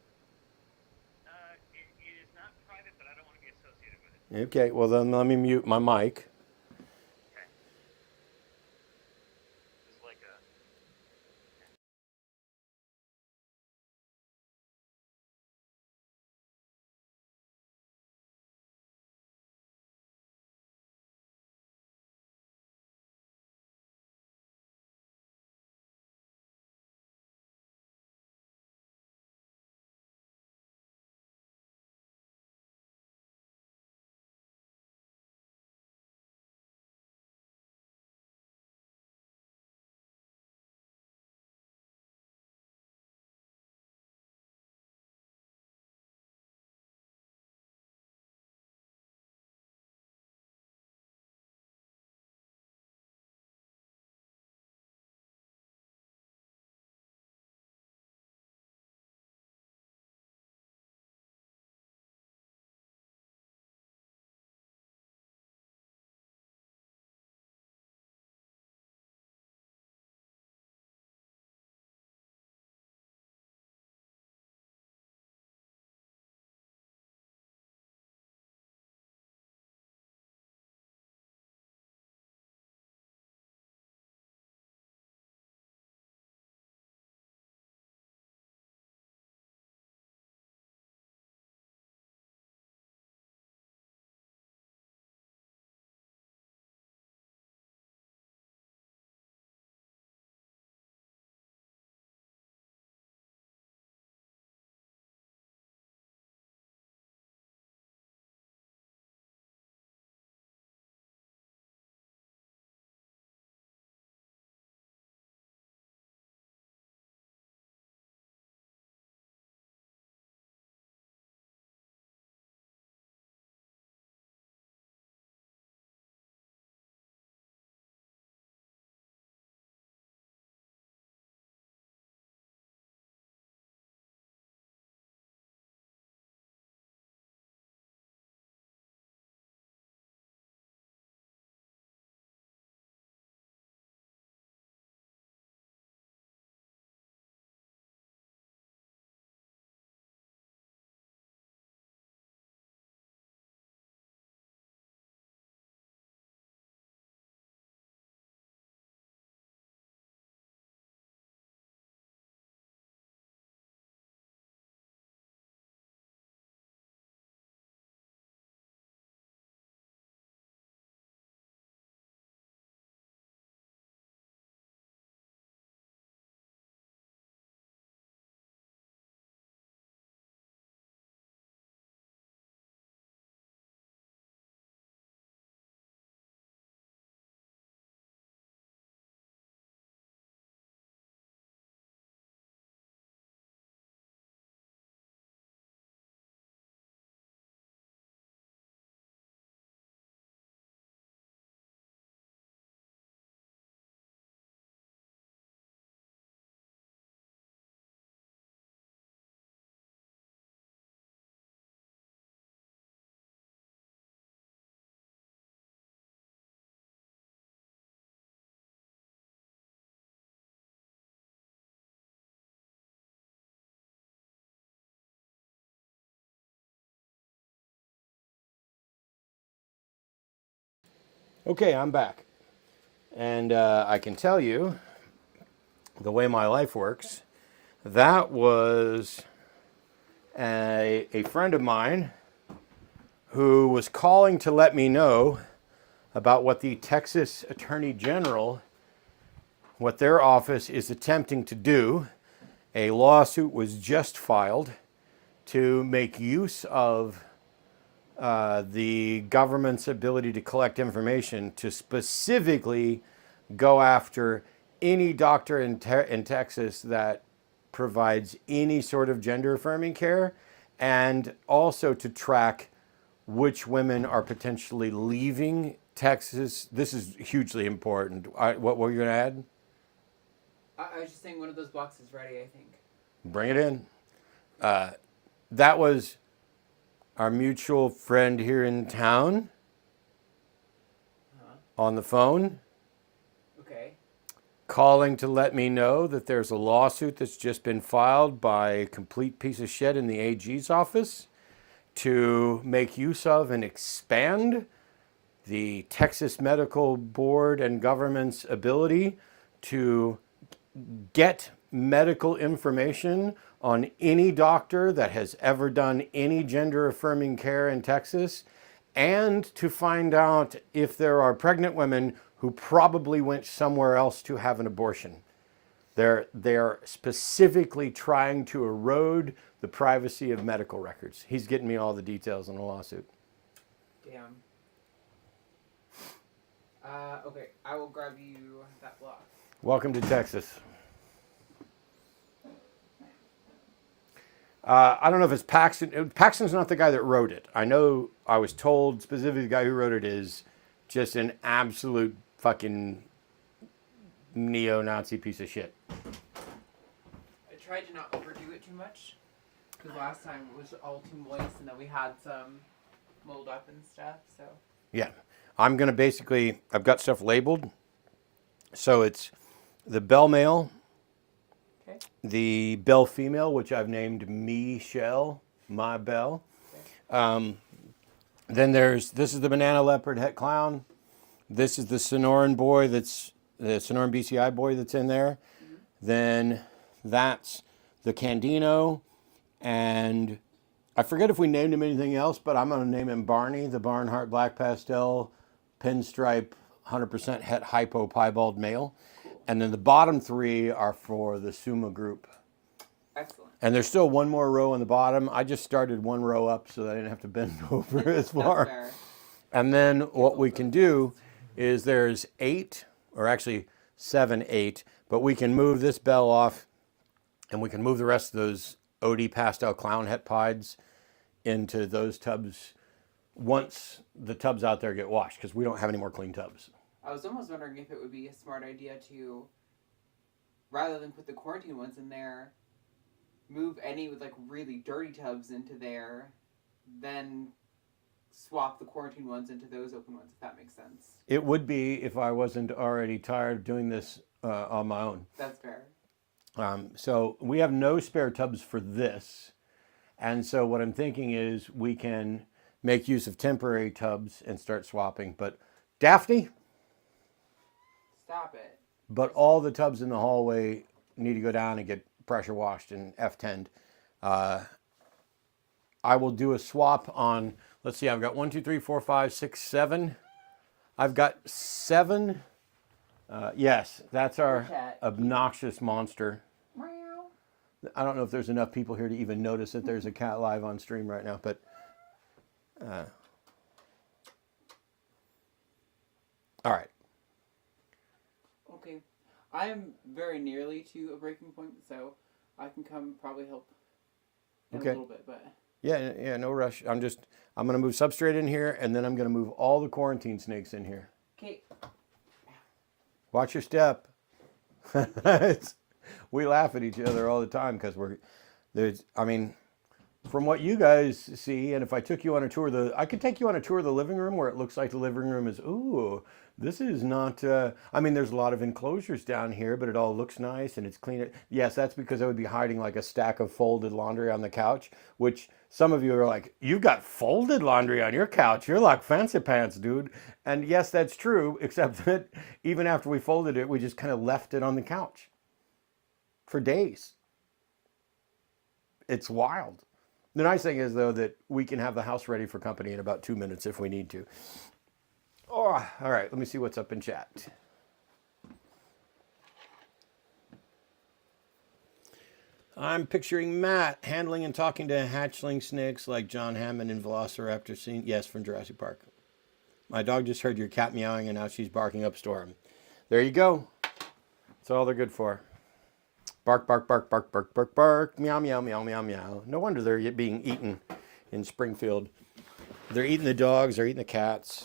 It is not private, but I don't want to be associated with it. Okay, well then let me mute my mic. Okay, I'm back. And I can tell you the way my life works. That was a friend of mine who was calling to let me know about what the Texas Attorney General, what their office is attempting to do. A lawsuit was just filed to make use of the government's ability to collect information to specifically go after any doctor in Texas that provides any sort of gender affirming care, and also to track which women are potentially leaving Texas. This is hugely important. What were you going to add? I was just saying one of those blocks is ready, I think. Bring it in. That was our mutual friend here in town on the phone, Okay. calling to let me know that there's a lawsuit that's just been filed by a complete piece of shit in the AG's office to make use of and expand the Texas Medical Board and government's ability to get medical information on any doctor that has ever done any gender affirming care in Texas, and to find out if there are pregnant women who probably went somewhere else to have an abortion. They're specifically trying to erode the privacy of medical records. He's getting me all the details on the lawsuit. Damn. Okay, I will grab you that block. Welcome to Texas. I don't know if it's Paxton. Paxton's not the guy that wrote it. I know I was told specifically the guy who wrote it is just an absolute fucking neo-Nazi piece of shit. I tried to not overdo it too much, because last time it was all too moist, and then we had some mold up and stuff, so. Yeah. I'm going to basically, I've got stuff labeled. So it's the Bell male, Okay. the Bell female, which I've named Michelle, my Bell. Okay. Then this is the banana leopard het clown. This is the Sonoran boy the Sonoran BCI boy that's in there. Mm-hmm. Then that's the Candino. And I forget if we named him anything else, but I'm going to name him Barney, the Barnhart Black Pastel Pinstripe 100% het hypo piebald male. And then the bottom three are for the Suma group. Excellent. And there's still one more row on the bottom. I just started one row up so that I didn't have to bend over as far. That's fair. And then what we can do is there's 8, or actually 7, 8, but we can move this bell off and we can move the rest of those OD pastel clown het pieds into those tubs once the tubs out there get washed, because we don't have any more clean tubs. I was almost wondering if it would be a smart idea to, rather than put the quarantine ones in there, move any with like really dirty tubs into there, then swap the quarantine ones into those open ones, if that makes sense. It would be if I wasn't already tired of doing this on my own. That's fair. So we have no spare tubs for this. And so what I'm thinking is we can make use of temporary tubs and start swapping. But Daphne, Stop it. but all the tubs in the hallway need to go down and get pressure washed and F10'd. I will do a swap on, let's see, I've got 1, 2, 3, 4, 5, 6, 7. I've got 7. Yes, that's our Cat. obnoxious monster. Meow. I don't know if there's enough people here to even notice that there's a cat live on stream right now, but all right. Okay. I am very nearly to a breaking point, so I can come probably help in Okay. a little bit, but Yeah, no rush. I'm going to move substrate in here, and then I'm going to move all the quarantine snakes in here. okay. Watch your step. We laugh at each other all the time because from what you guys see, and if I took you on a tour of I could take you on a tour of the living room where it looks like the living room is, ooh, this is not, I mean, there's a lot of enclosures down here, but it all looks nice and it's clean. Yes, that's because I would be hiding like a stack of folded laundry on the couch, which some of you are like, you've got folded laundry on your couch. You're like fancy pants, dude. And yes, that's true, except that even after we folded it, we just kind of left it on the couch for days. It's wild. The nice thing is, though, that we can have the house ready for company in about 2 minutes if we need to. Oh, all right. Let me see what's up in chat. I'm picturing Matt handling and talking to hatchling snakes like John Hammond in Velociraptor scene. Yes, from Jurassic Park. My dog just heard your cat meowing and now she's barking up storm. There you go. That's all they're good for. Bark, bark, bark, bark, bark, bark, bark. Meow, meow, meow, meow, meow. No wonder they're being eaten in Springfield. They're eating the dogs, they're eating the cats.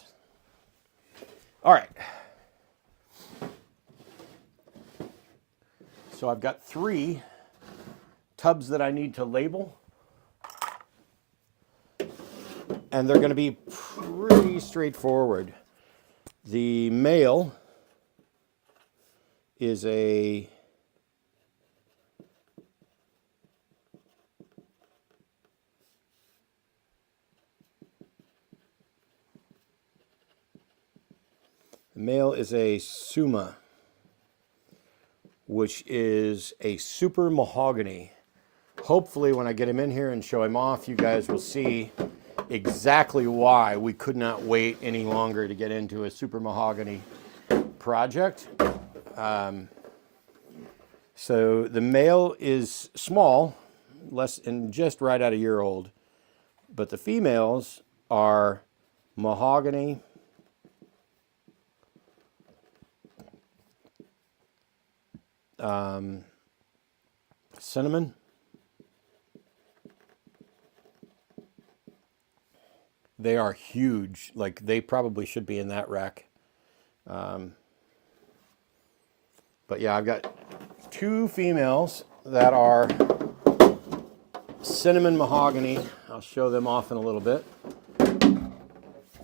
All right. So I've got 3 tubs that I need to label. And they're going to be pretty straightforward. The male is a Suma, which is a super mahogany. Hopefully when I get him in here and show him off, you guys will see exactly why we could not wait any longer to get into a super mahogany project. So the male is small, less and just right at a year old, but the females are mahogany, cinnamon, they are huge. Like they probably should be in that rack. But yeah, I've got 2 females that are cinnamon mahogany. I'll show them off in a little bit.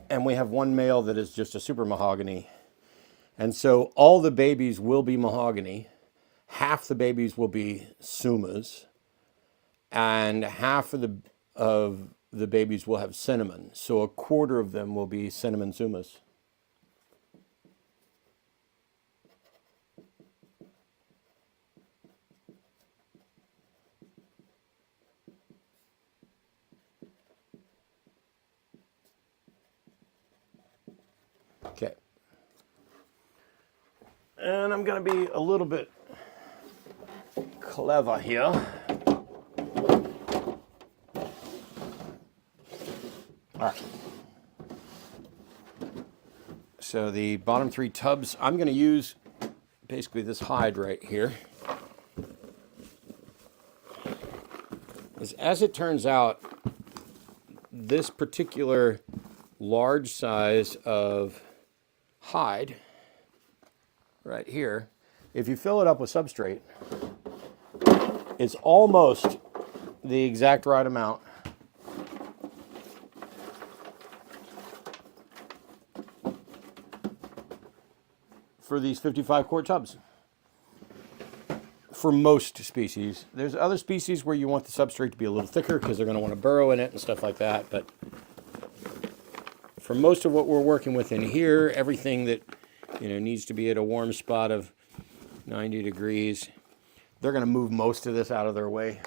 And we have 1 male that is just a super mahogany. And so all the babies will be mahogany. Half the babies will be sumas. And half of the babies will have cinnamon. So a quarter of them will be cinnamon sumas. Okay. And I'm going to be a little bit clever here. All right. So the bottom 3 tubs, I'm going to use basically this hide right here. As it turns out, this particular large size of hide right here, if you fill it up with substrate, it's almost the exact right amount for these 55 quart tubs. For most species. There's other species where you want the substrate to be a little thicker because they're going to want to burrow in it and stuff like that. But for most of what we're working with in here, everything that needs to be at a warm spot of 90 degrees, they're going to move most of this out of their way.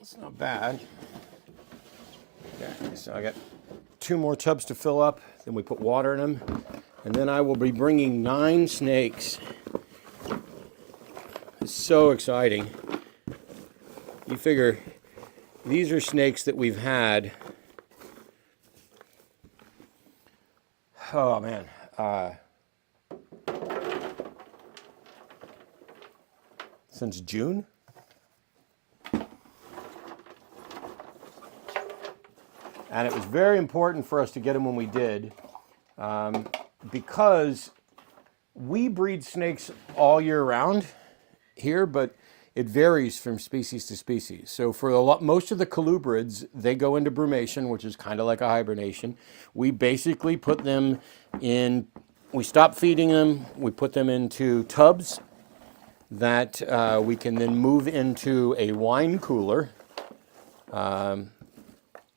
It's not bad. Okay, so I got 2 more tubs to fill up. Then we put water in them. And then I will be bringing 9 snakes. It's so exciting. You figure these are snakes that we've had. Oh man. Since June. And it was very important for us to get them when we did, because we breed snakes all year round here, but it varies from species to species. So for most of the colubrids, they go into brumation, which is kind of like a hibernation. We basically put them in, we stop feeding them, we put them into tubs that we can then move into a wine cooler,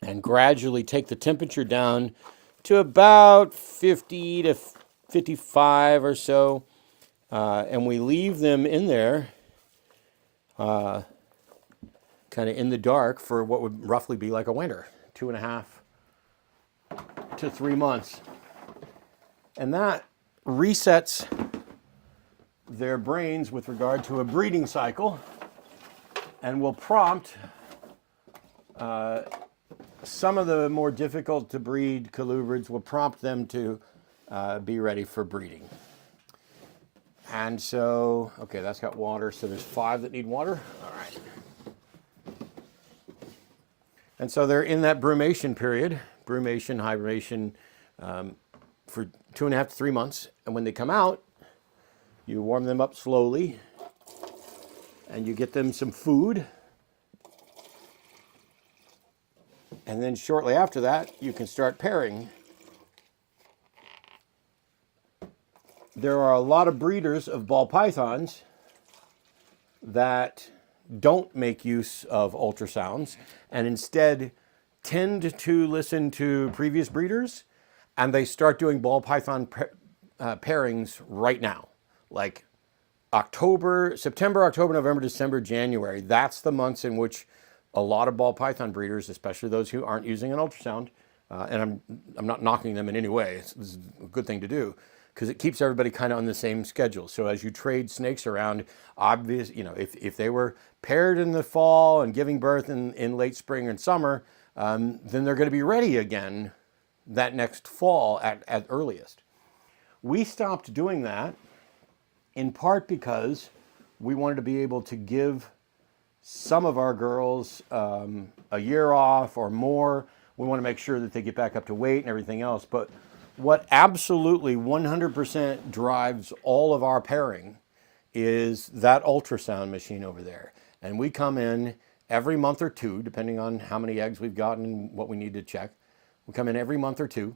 and gradually take the temperature down to about 50 to 55 or so. And we leave them in there, kind of in the dark for what would roughly be like a winter, 2.5 to 3 months. And that resets their brains with regard to a breeding cycle and will prompt some of the more difficult to breed colubrids, will prompt them to be ready for breeding. And so, okay, that's got water, so there's 5 that need water. All right. And so they're in that brumation period, brumation, hibernation, for 2.5 to 3 months. And when they come out, you warm them up slowly, and you get them some food. And then shortly after that, you can start pairing. There are a lot of breeders of ball pythons that don't make use of ultrasounds and instead tend to listen to previous breeders, and they start doing ball python pairings right now. Like September, October, November, December, January. That's the months in which a lot of ball python breeders, especially those who aren't using an ultrasound, and I'm not knocking them in any way. This is a good thing to do because it keeps everybody kind of on the same schedule. So as you trade snakes around, if they were paired in the fall and giving birth in late spring and summer, then they're going to be ready again that next fall at earliest. We stopped doing that in part because we wanted to be able to give some of our girls a year off or more. We want to make sure that they get back up to weight and everything else. But what absolutely 100% drives all of our pairing is that ultrasound machine over there. And we come in every month or 2, depending on how many eggs we've gotten and what we need to check. We come in every month or 2,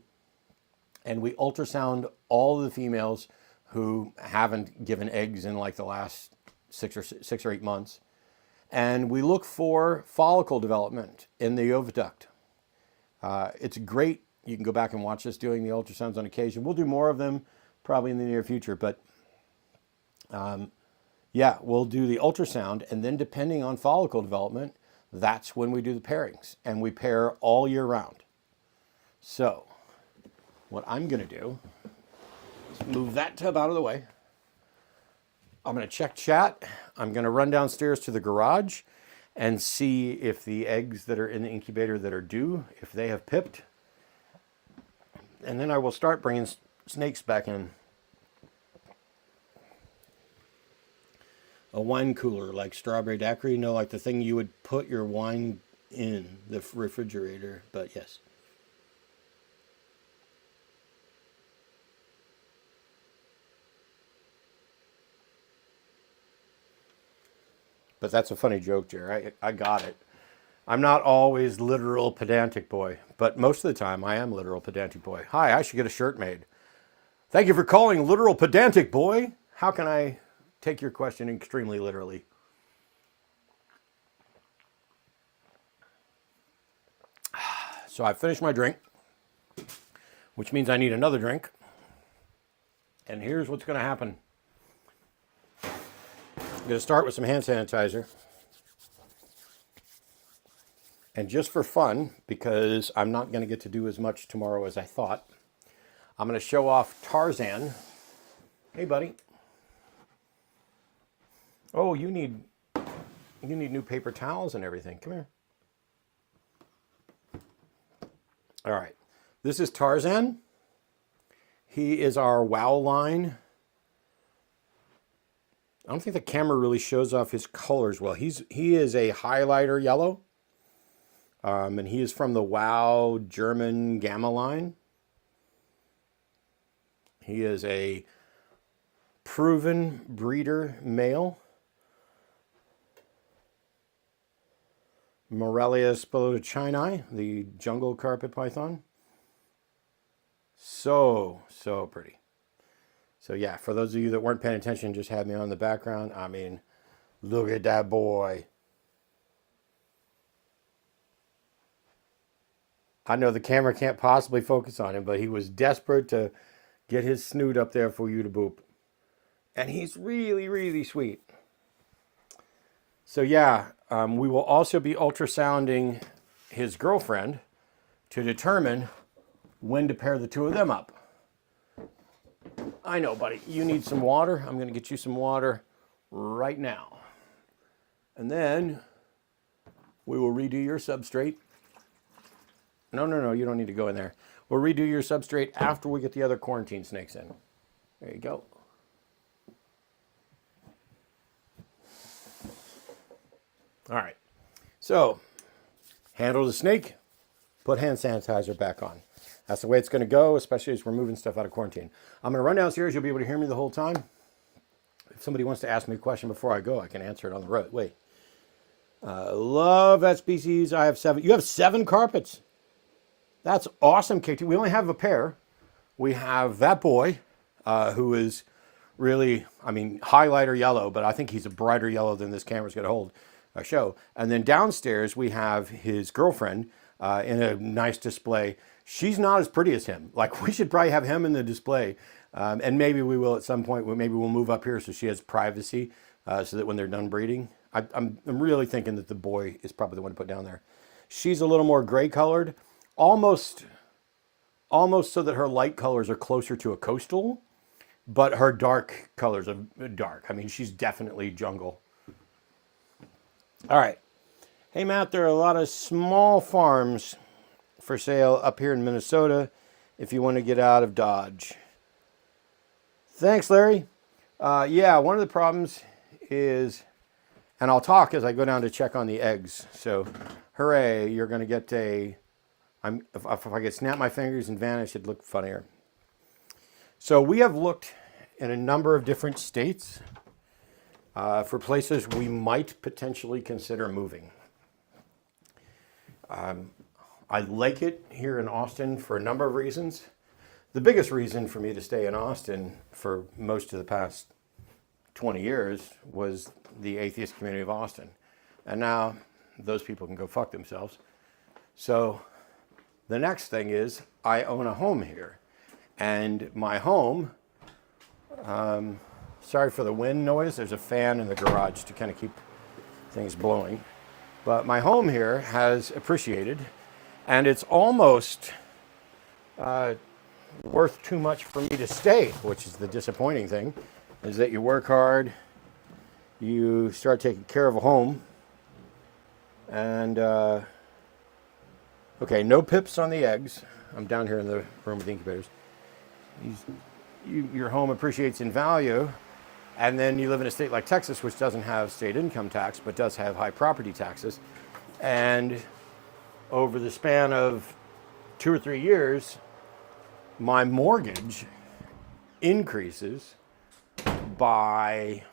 and we ultrasound all of the females who haven't given eggs in like the last 6 or 8 months. And we look for follicle development in the oviduct. It's great. You can go back and watch us doing the ultrasounds on occasion. We'll do more of them probably in the near future, but yeah, we'll do the ultrasound, and then depending on follicle development, that's when we do the pairings, and we pair all year round. So what I'm going to do is move that tub out of the way. I'm going to check chat. I'm going to run downstairs to the garage and see if the eggs that are in the incubator that are due, if they have pipped. And then I will start bringing snakes back in. A wine cooler like strawberry daiquiri, like the thing you would put your wine in, the refrigerator, but yes. But that's a funny joke, Jerry. I got it. I'm not always literal pedantic boy, but most of the time I am literal pedantic boy. Hi, I should get a shirt made. Thank you for calling literal pedantic boy. How can I take your question extremely literally? So I finished my drink, which means I need another drink. And here's what's going to happen. I'm going to start with some hand sanitizer. And just for fun, because I'm not going to get to do as much tomorrow as I thought, I'm going to show off Tarzan. Hey, buddy. Oh, you need new paper towels and everything. Come here. All right. This is Tarzan. He is our WOW line. I don't think the camera really shows off his colors well. He is a highlighter yellow. And he is from the WOW German Gamma line. He is a proven breeder male. Morelia spilotochinii, the jungle carpet python. So pretty. So yeah, for those of you that weren't paying attention, just had me on the background. I mean, look at that boy. I know the camera can't possibly focus on him, but he was desperate to get his snoot up there for you to boop. And he's really, really sweet. So yeah, we will also be ultrasounding his girlfriend to determine when to pair the two of them up. I know, buddy, you need some water. I'm going to get you some water right now. And then we will redo your substrate. No, you don't need to go in there. We'll redo your substrate after we get the other quarantine snakes in. There you go. All right. So, handle the snake, put hand sanitizer back on. That's the way it's going to go, especially as we're moving stuff out of quarantine. I'm going to run downstairs. You'll be able to hear me the whole time. If somebody wants to ask me a question before I go, I can answer it on the road. Wait. Love that species. I have 7. You have 7 carpets. That's awesome, KT. We only have a pair. We have that boy, who is really, I mean, highlighter yellow, but I think he's a brighter yellow than this camera's going to hold a show. And then downstairs, we have his girlfriend in a nice display. She's not as pretty as him. Like, we should probably have him in the display. And maybe we will at some point. Maybe we'll move up here so she has privacy, so that when they're done breeding. I'm really thinking that the boy is probably the one to put down there. She's a little more gray colored. Almost so that her light colors are closer to a coastal, but her dark colors are dark. I mean, she's definitely jungle. All right. Hey, Matt, there are a lot of small farms for sale up here in Minnesota if you want to get out of Dodge. Thanks, Larry. Yeah, one of the problems is, and I'll talk as I go down to check on the eggs. So, hooray, you're going to get a... if I could snap my fingers and vanish, it'd look funnier. So we have looked in a number of different states for places we might potentially consider moving. I like it here in Austin for a number of reasons. The biggest reason for me to stay in Austin for most of the past 20 years was the atheist community of Austin. And now those people can go fuck themselves. So the next thing is I own a home here, and my home, sorry for the wind noise, there's a fan in the garage to kind of keep things blowing, but my home here has appreciated, and it's almost worth too much for me to stay, which is the disappointing thing, is that you work hard, you start taking care of a home, and okay, no pips on the eggs. I'm down here in the room with the incubators. Your home appreciates in value, and then you live in a state like Texas, which doesn't have state income tax, but does have high property taxes. And over the span of 2 or 3 years, my mortgage increases by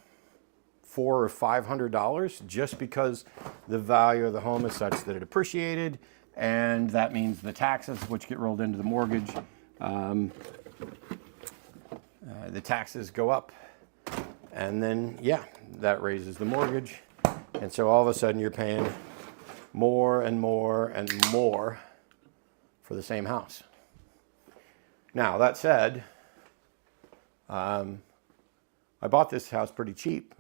$400 or $500 just because the value of the home is such that it appreciated. And that means the taxes, which get rolled into the mortgage, the taxes go up. And then, yeah, that raises the mortgage. And so all of a sudden you're paying more and more and more for the same house. Now, that said, I bought this house pretty cheap.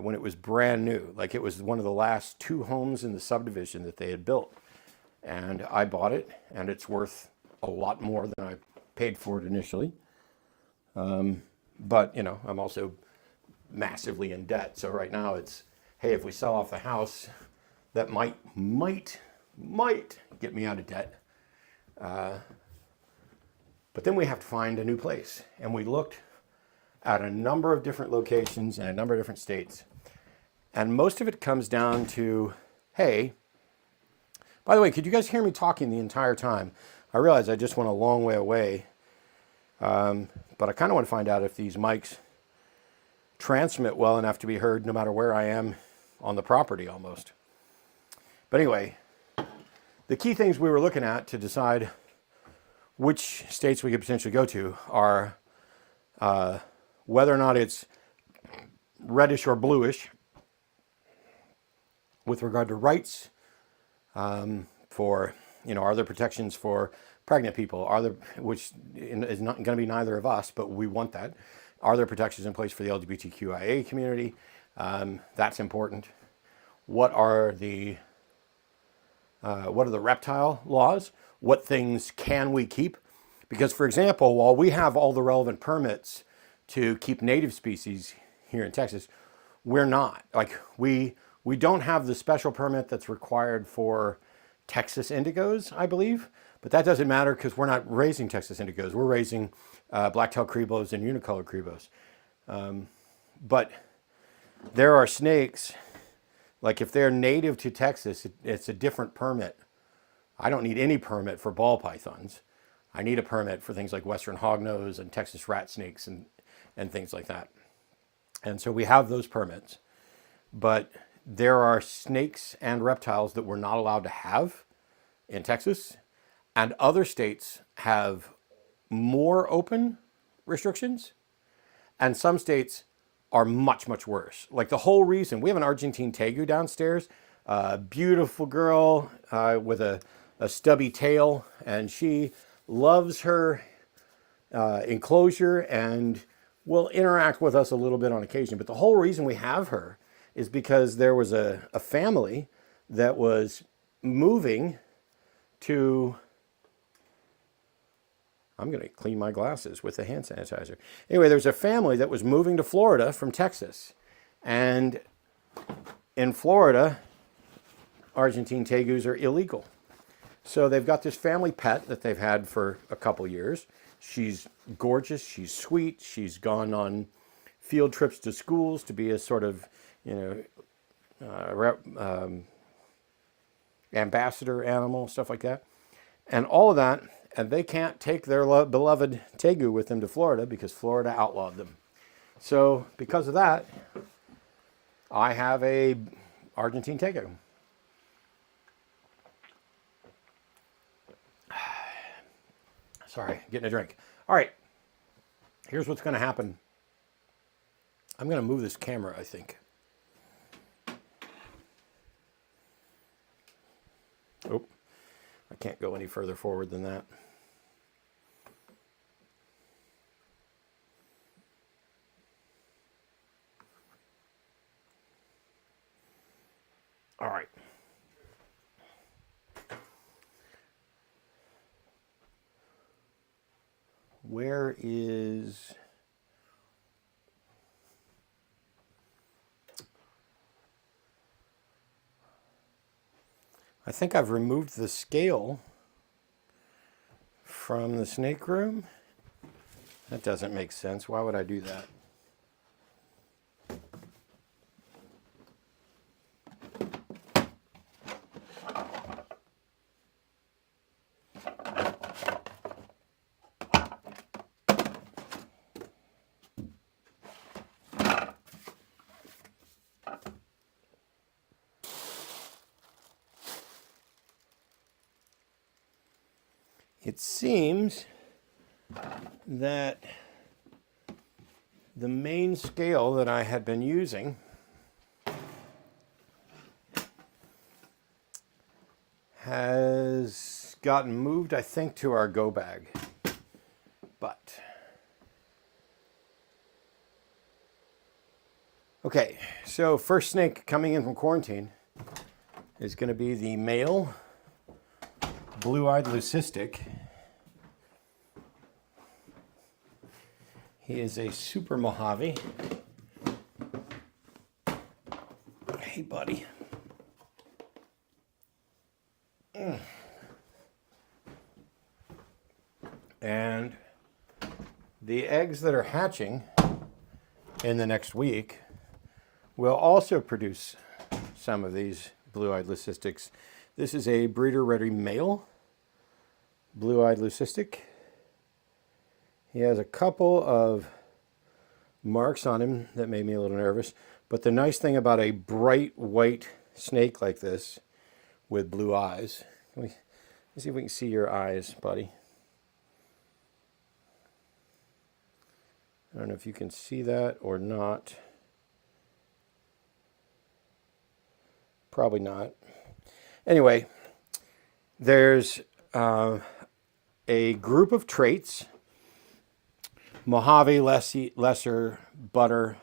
when it was brand new. Like it was one of the last 2 homes in the subdivision that they had built. And I bought it, and it's worth a lot more than I paid for it initially. But, you know, I'm also massively in debt. So right now it's, hey, if we sell off the house, that might get me out of debt. But then we have to find a new place. And we looked at a number of different locations in a number of different states. And most of it comes down to, hey, by the way, could you guys hear me talking the entire time? I realize I just went a long way away, but I kind of want to find out if these mics transmit well enough to be heard no matter where I am on the property almost. But anyway, the key things we were looking at to decide which states we could potentially go to are whether or not it's reddish or bluish with regard to rights, for, you know, are there protections for pregnant people? Are there, which is not going to be neither of us, but we want that. Are there protections in place for the LGBTQIA community? That's important. What are the reptile laws? What things can we keep? Because, for example, while we have all the relevant permits to keep native species here in Texas, we're not. Like, we don't have the special permit that's required for Texas indigos, I believe. But that doesn't matter because we're not raising Texas indigos. We're raising black-tailed crebos and unicolored crebos. But there are snakes, like if they're native to Texas, it's a different permit. I don't need any permit for ball pythons. I need a permit for things like western hognose and Texas rat snakes and things like that. And so we have those permits. But there are snakes and reptiles that we're not allowed to have in Texas. And other states have more open restrictions. And some states are much, much worse. Like the whole reason, we have an Argentine tegu downstairs, a beautiful girl with a stubby tail, and she loves her enclosure and will interact with us a little bit on occasion. But the whole reason we have her is because there was a family that was moving to, I'm going to clean my glasses with a hand sanitizer. Anyway, there's a family that was moving to Florida from Texas. And in Florida, Argentine tegus are illegal. So they've got this family pet that they've had for a couple years. She's gorgeous. She's sweet. She's gone on field trips to schools to be a sort of, you know, ambassador animal, stuff like that. And all of that, and they can't take their beloved tegu with them to Florida because Florida outlawed them. So because of that, I have a Argentine tegu. Sorry, getting a drink. All right, here's what's going to happen. I'm going to move this camera, I think. Oh, I can't go any further forward than that. All right. Where is... I think I've removed the scale from the snake room. That doesn't make sense. Why would I do that? It seems that the main scale that I had been using has gotten moved, I think, to our go bag. But okay, So first snake coming in from quarantine is going to be the male blue-eyed leucistic. He is a super Mojave. Hey, buddy. And the eggs that are hatching in the next week will also produce some of these blue-eyed leucistics. This is a breeder-ready male blue-eyed leucistic. He has a couple of marks on him that made me a little nervous. But the nice thing about a bright white snake like this with blue eyes, let's see if we can see your eyes, buddy. I don't know if you can see that or not. Probably not. Anyway, there's a group of traits: Mojave, lesser, butter,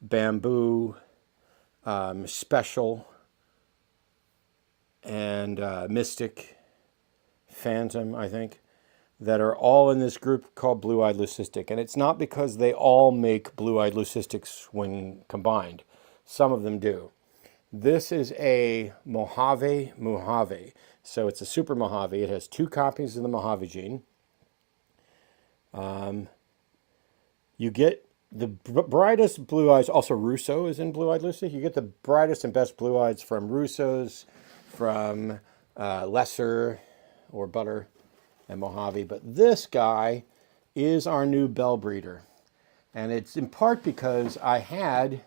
bamboo, special, and mystic, phantom, I think, that are all in this group called blue-eyed leucistic. And it's not because they all make blue-eyed leucistics when combined. Some of them do. This is a Mojave. So it's a super Mojave. It has 2 copies of the Mojave gene. You get the brightest blue eyes. Also, Russo is in blue-eyed leucistic. You get the brightest and best blue eyes from Russos, from lesser or butter and Mojave. But this guy is our new bell breeder. And it's in part because I had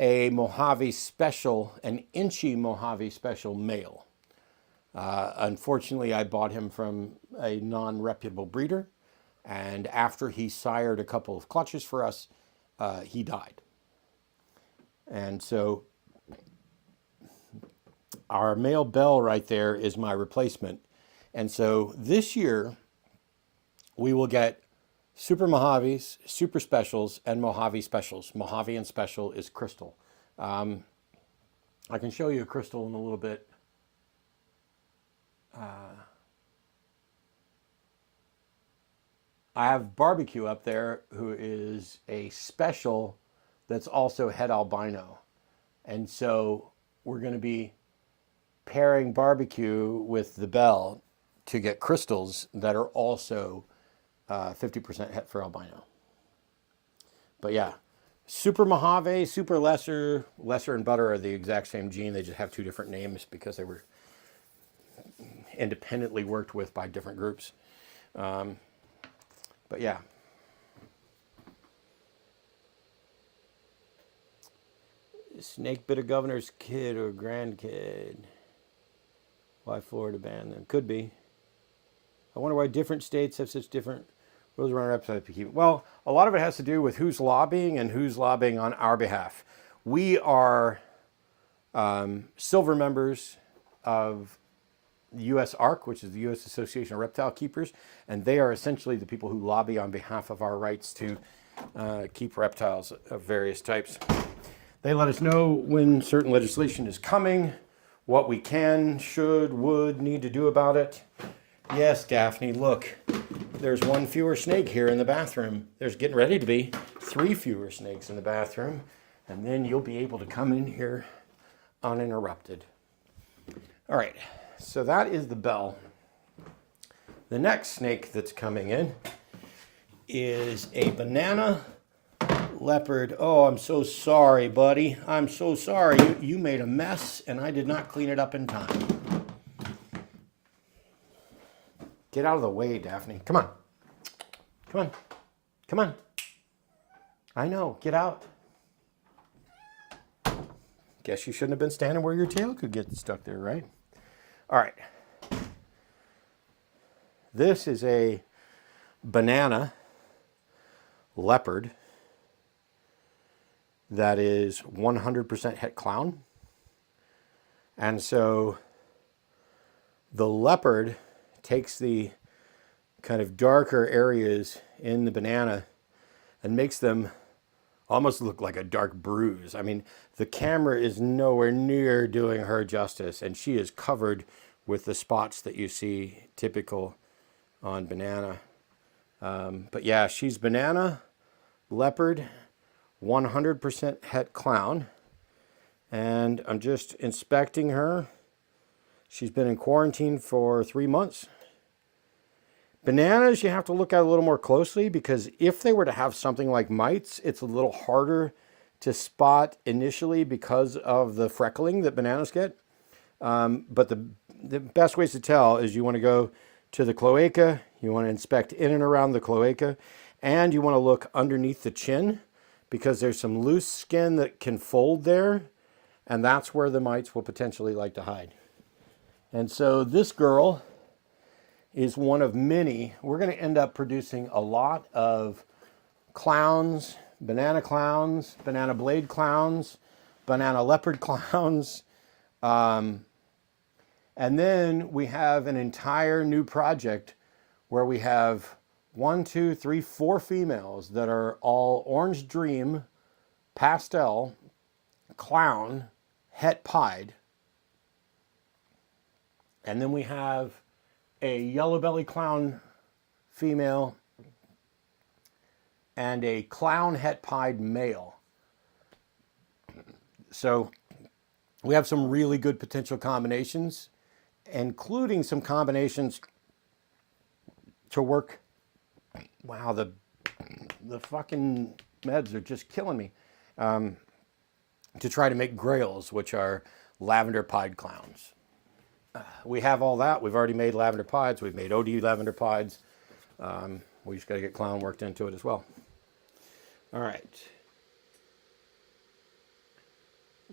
a Mojave special, an inchy Mojave special male. Unfortunately, I bought him from a non-reputable breeder. And after he sired a couple of clutches for us, he died. And so our male bell right there is my replacement. And so this year, we will get super Mojaves, super specials, and Mojave specials. Mojave and special is crystal. I can show you a crystal in a little bit. I have Barbecue up there, who is a special that's also het albino. And so we're going to be pairing Barbecue with the bell to get crystals that are also 50% het for albino. But yeah, super Mojave, super lesser and butter are the exact same gene. They just have 2 different names because they were independently worked with by different groups. But yeah. Snake bit a governor's kid or grandkid. Why Florida banned them? Could be. I wonder why different states have such different rules around our website to keep it. Well, a lot of it has to do with who's lobbying and who's lobbying on our behalf. We are silver members of the U.S. ARC, which is the U.S. Association of Reptile Keepers, and they are essentially the people who lobby on behalf of our rights to keep reptiles of various types. They let us know when certain legislation is coming, what we can, should, would, need to do about it. Yes, Daphne, look, there's 1 fewer snake here in the bathroom. There's getting ready to be 3 fewer snakes in the bathroom, and then you'll be able to come in here uninterrupted. All right. So that is the bell. The next snake that's coming in is a banana leopard. Oh, I'm so sorry, buddy. I'm so sorry. You made a mess and I did not clean it up in time. Get out of the way, Daphne. Come on. Come on. Come on. I know. Get out. Guess you shouldn't have been standing where your tail could get stuck there, right? All right. This is a banana leopard that is 100% het clown. And so the leopard takes the kind of darker areas in the banana and makes them almost look like a dark bruise. I mean, the camera is nowhere near doing her justice, and she is covered with the spots that you see typical on Banana. But yeah, she's Banana, Leopard, 100% het clown. And I'm just inspecting her. She's been in quarantine for 3 months. Bananas, you have to look at a little more closely, because if they were to have something like mites, it's a little harder to spot initially because of the freckling that bananas get. But the best ways to tell is you want to go to the cloaca, you want to inspect in and around the cloaca, and you want to look underneath the chin, because there's some loose skin that can fold there, and that's where the mites will potentially like to hide. And so this girl is one of many. We're going to end up producing a lot of clowns, banana blade clowns, banana leopard clowns. And then we have an entire new project where we have 1, 2, 3, 4 females that are all orange dream, pastel, clown, het pied. And then we have a yellow belly clown female and a clown het pied male. So we have some really good potential combinations, including some combinations to work. Wow, the fucking meds are just killing me. To try to make grails, which are lavender pied clowns. We have all that. We've already made lavender pieds. We've made OD lavender pieds. We just got to get clown worked into it as well. All right.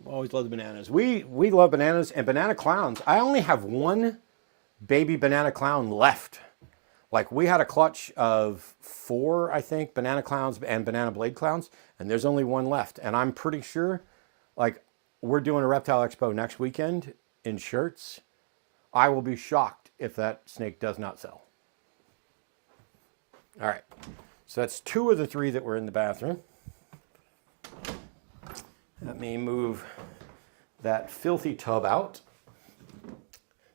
Always love the bananas. We love bananas and banana clowns. I only have one baby banana clown left. Like, we had a clutch of 4, I think, banana clowns and banana blade clowns, and there's only one left. And I'm pretty sure, like, we're doing a reptile expo next weekend in shirts. I will be shocked if that snake does not sell. All right, so that's 2 of the 3 that were in the bathroom. Let me move that filthy tub out.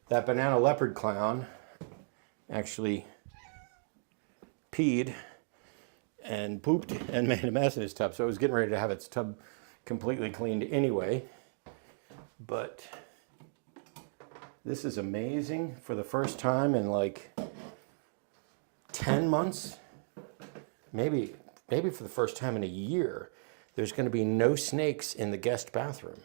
That banana leopard clown actually peed and pooped and made a mess in his tub. So it was getting ready to have its tub completely cleaned anyway. But this is amazing. For the first time in like 10 months, maybe for the first time in a year, there's going to be no snakes in the guest bathroom.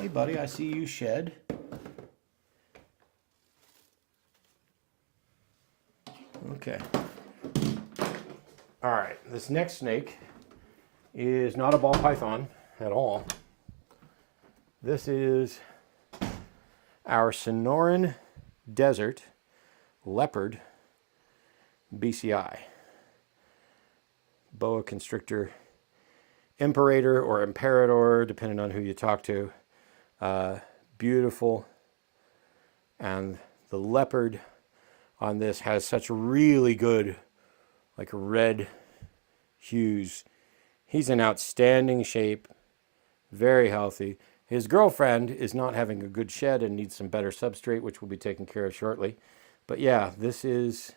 Hey buddy, I see you shed. Okay. All right, this next snake is not a ball python at all. This is our Sonoran Desert Leopard BCI. Boa Constrictor Imperator or Imperator, depending on who you talk to. Beautiful. And the leopard on this has such really good, like, red hues. He's in outstanding shape, very healthy. His girlfriend is not having a good shed and needs some better substrate, which will be taken care of shortly. But yeah, this is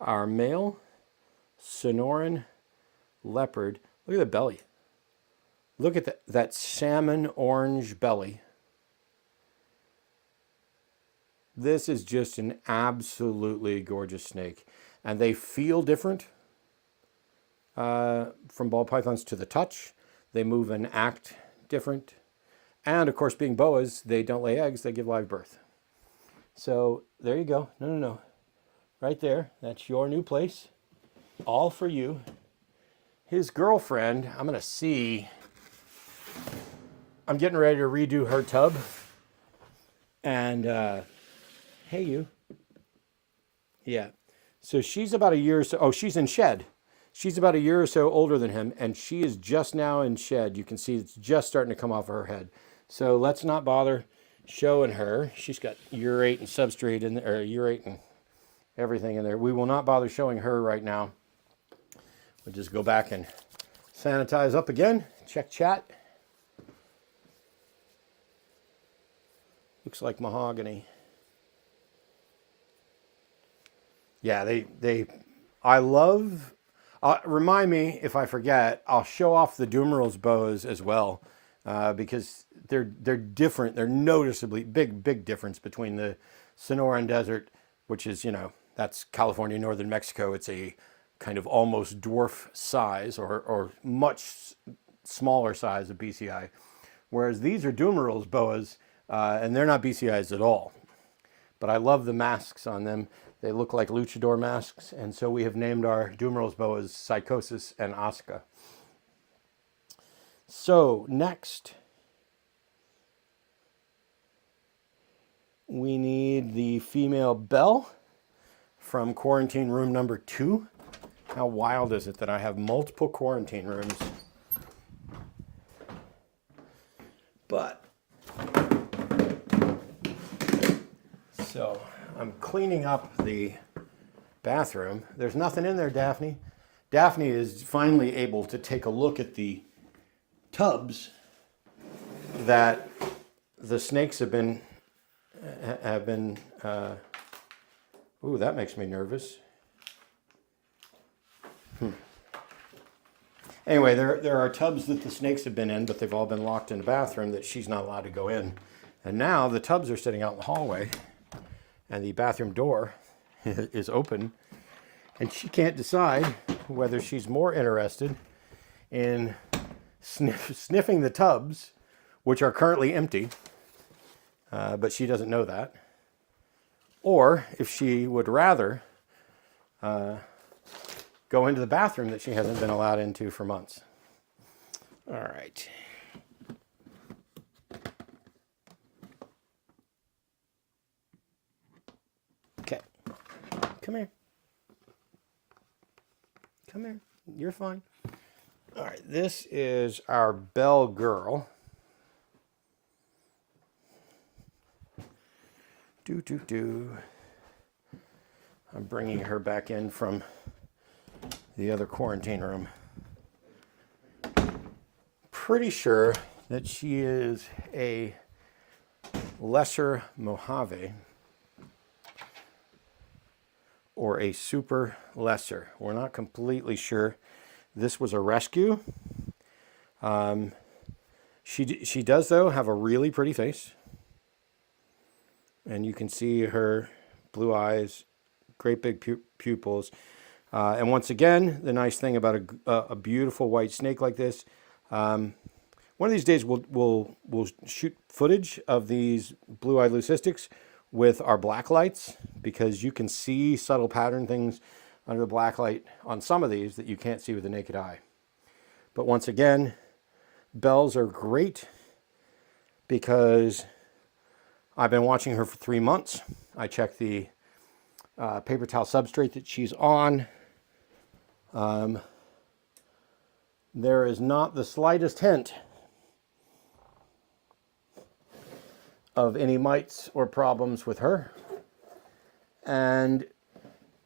our male Sonoran leopard. Look at the belly. Look at that salmon orange belly. This is just an absolutely gorgeous snake. And they feel different from ball pythons to the touch. They move and act different. And of course, being boas, they don't lay eggs, they give live birth. So there you go. No. Right there. That's your new place. All for you. His girlfriend, I'm going to see. I'm getting ready to redo her tub. And, hey, you. Yeah. So she's about a year or so. Oh, she's in shed. She's about a year or so older than him, and she is just now in shed. You can see it's just starting to come off of her head. So let's not bother. showing her. She's got urate and substrate in there, or urate and everything in there. We will not bother showing her right now. We'll just go back and sanitize up again. Check chat. Looks like mahogany. Yeah, I love, remind me if I forget, I'll show off the Dumerals boas as well, because they're different. They're noticeably big difference between the Sonoran Desert, which is, that's California, northern Mexico. It's a kind of almost dwarf size or much smaller size of BCI, whereas these are Dumerals boas, and they're not BCIs at all. But I love the masks on them. They look like luchador masks, and so we have named our Dumerals boas Psychosis and Asuka. So next, we need the female bell from quarantine room number 2. How wild is it that I have multiple quarantine rooms? But, so I'm cleaning up the bathroom. There's nothing in there, Daphne. Daphne is finally able to take a look at the tubs that the snakes have been, ooh, that makes me nervous. Anyway, there are tubs that the snakes have been in, but they've all been locked in the bathroom that she's not allowed to go in. And now the tubs are sitting out in the hallway, and the bathroom door is open, and she can't decide whether she's more interested in sniffing the tubs, which are currently empty, but she doesn't know that, or if she would rather go into the bathroom that she hasn't been allowed into for months. All right. Okay. Come here. Come here. You're fine. All right. This is our bell girl. I'm bringing her back in from the other quarantine room. Pretty sure that she is a lesser Mojave or a super lesser. We're not completely sure. This was a rescue. She does, though, have a really pretty face. And you can see her blue eyes, great big pupils. And once again, the nice thing about a beautiful white snake like this, one of these days we'll shoot footage of these blue-eyed leucistics with our black lights, because you can see subtle pattern things under the black light on some of these that you can't see with the naked eye. But once again, bells are great because I've been watching her for 3 months. I checked the paper towel substrate that she's on. There is not the slightest hint of any mites or problems with her. And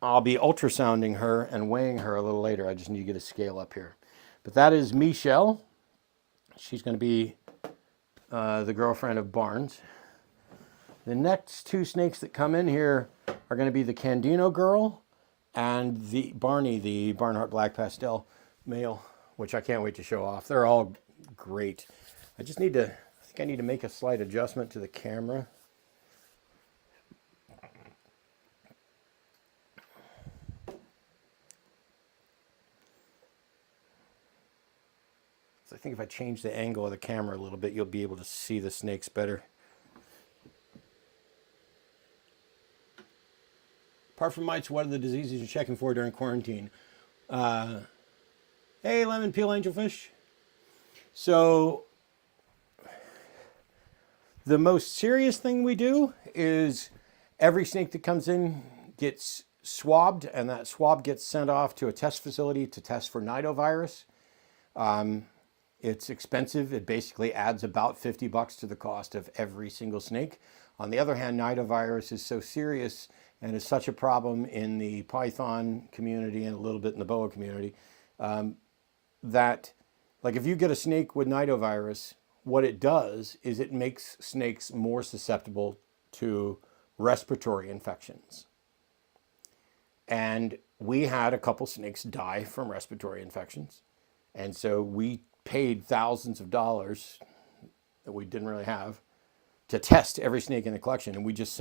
I'll be ultrasounding her and weighing her a little later. I just need to get a scale up here. But that is Michelle. She's going to be the girlfriend of Barnes. The next 2 snakes that come in here are going to be the Candino girl and the Barney, the Barnhart Black Pastel male, which I can't wait to show off. They're all great. I think I need to make a slight adjustment to the camera. So I think if I change the angle of the camera a little bit, you'll be able to see the snakes better. Apart from mites, what are the diseases you're checking for during quarantine? Hey, lemon peel angelfish. So the most serious thing we do is every snake that comes in gets swabbed, and that swab gets sent off to a test facility to test for nidovirus. It's expensive. It basically adds about $50 to the cost of every single snake. On the other hand, nidovirus is so serious and is such a problem in the python community and a little bit in the boa community that, like, if you get a snake with nidovirus, what it does is it makes snakes more susceptible to respiratory infections. And we had a couple snakes die from respiratory infections. And so we paid thousands of dollars that we didn't really have to test every snake in the collection. And we just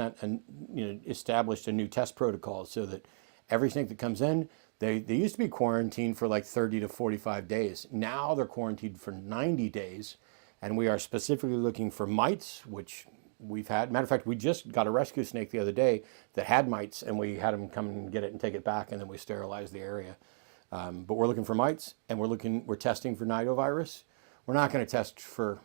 established a new test protocol so that every snake that comes in, they used to be quarantined for like 30 to 45 days. Now they're quarantined for 90 days. And we are specifically looking for mites, which we've had. Matter of fact, we just got a rescue snake the other day that had mites, and we had them come and get it and take it back, and then we sterilized the area. But we're looking for mites, and we're testing for nidovirus. We're not going to test for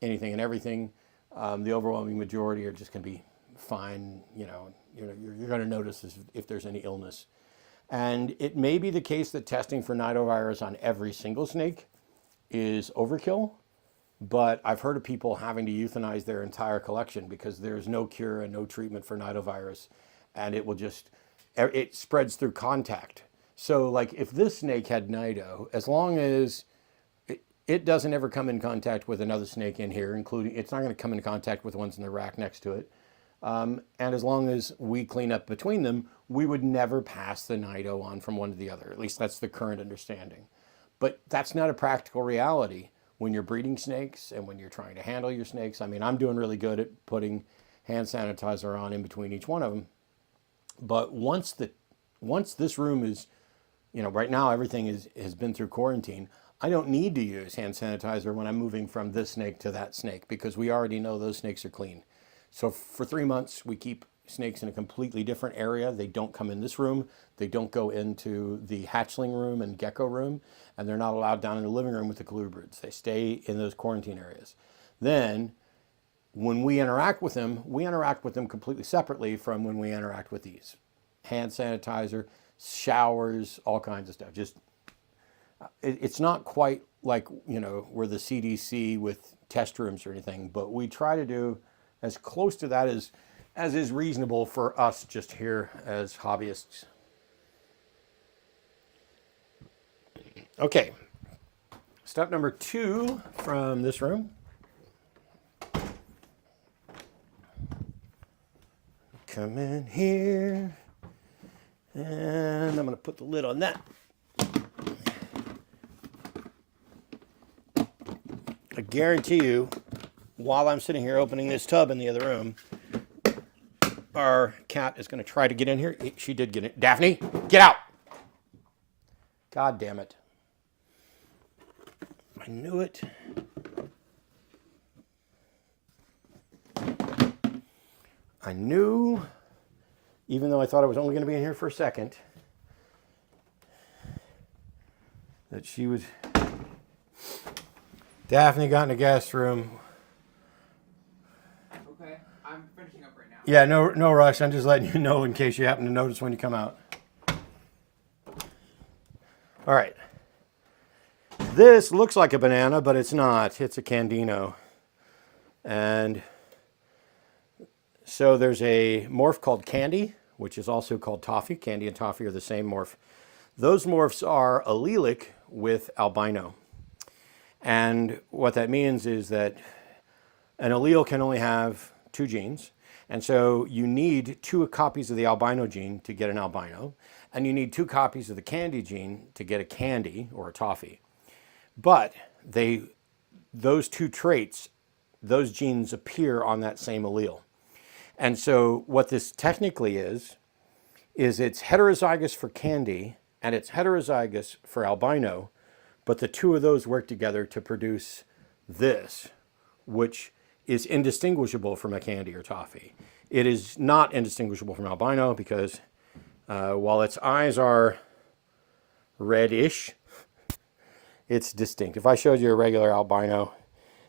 anything and everything. The overwhelming majority are just going to be fine. You're going to notice if there's any illness. And it may be the case that testing for nidovirus on every single snake is overkill, but I've heard of people having to euthanize their entire collection because there's no cure and no treatment for nidovirus, and it spreads through contact. So like if this snake had nido, as long as it doesn't ever come in contact with another snake in here, including, it's not going to come in contact with ones in the rack next to it. And as long as we clean up between them, we would never pass the nido on from one to the other. At least that's the current understanding. But that's not a practical reality when you're breeding snakes and when you're trying to handle your snakes. I mean, I'm doing really good at putting hand sanitizer on in between each one of them. But once this room is, right now everything has been through quarantine, I don't need to use hand sanitizer when I'm moving from this snake to that snake because we already know those snakes are clean. So for 3 months, we keep snakes in a completely different area. They don't come in this room. They don't go into the hatchling room and gecko room, and they're not allowed down in the living room with the colubrids. They stay in those quarantine areas. Then when we interact with them completely separately from when we interact with these. Hand sanitizer, showers, all kinds of stuff. It's not quite like, we're the CDC with test rooms or anything, but we try to do as close to that as is reasonable for us just here as hobbyists. Okay, step number 2 from this room. Come in here, and I'm going to put the lid on that. I guarantee you, while I'm sitting here opening this tub in the other room, our cat is going to try to get in here. She did get in. Daphne, get out! God damn it. I knew it. I knew, even though I thought I was only going to be in here for a second, that she would. Daphne got in the guest room. Okay, I'm finishing up right now. Yeah, no rush. I'm just letting you know in case you happen to notice when you come out. All right. This looks like a banana, but it's not. It's a Candino. And so there's a morph called Candy, which is also called Toffee. Candy and Toffee are the same morph. Those morphs are allelic with albino. And what that means is that an allele can only have 2 genes. And so you need 2 copies of the albino gene to get an albino. And you need 2 copies of the candy gene to get a candy or a toffee. But those 2 traits, those genes appear on that same allele. And so what this technically is it's heterozygous for candy and it's heterozygous for albino, but the 2 of those work together to produce this, which is indistinguishable from a candy or toffee. It is not indistinguishable from albino because while its eyes are reddish, it's distinct. If I showed you a regular albino,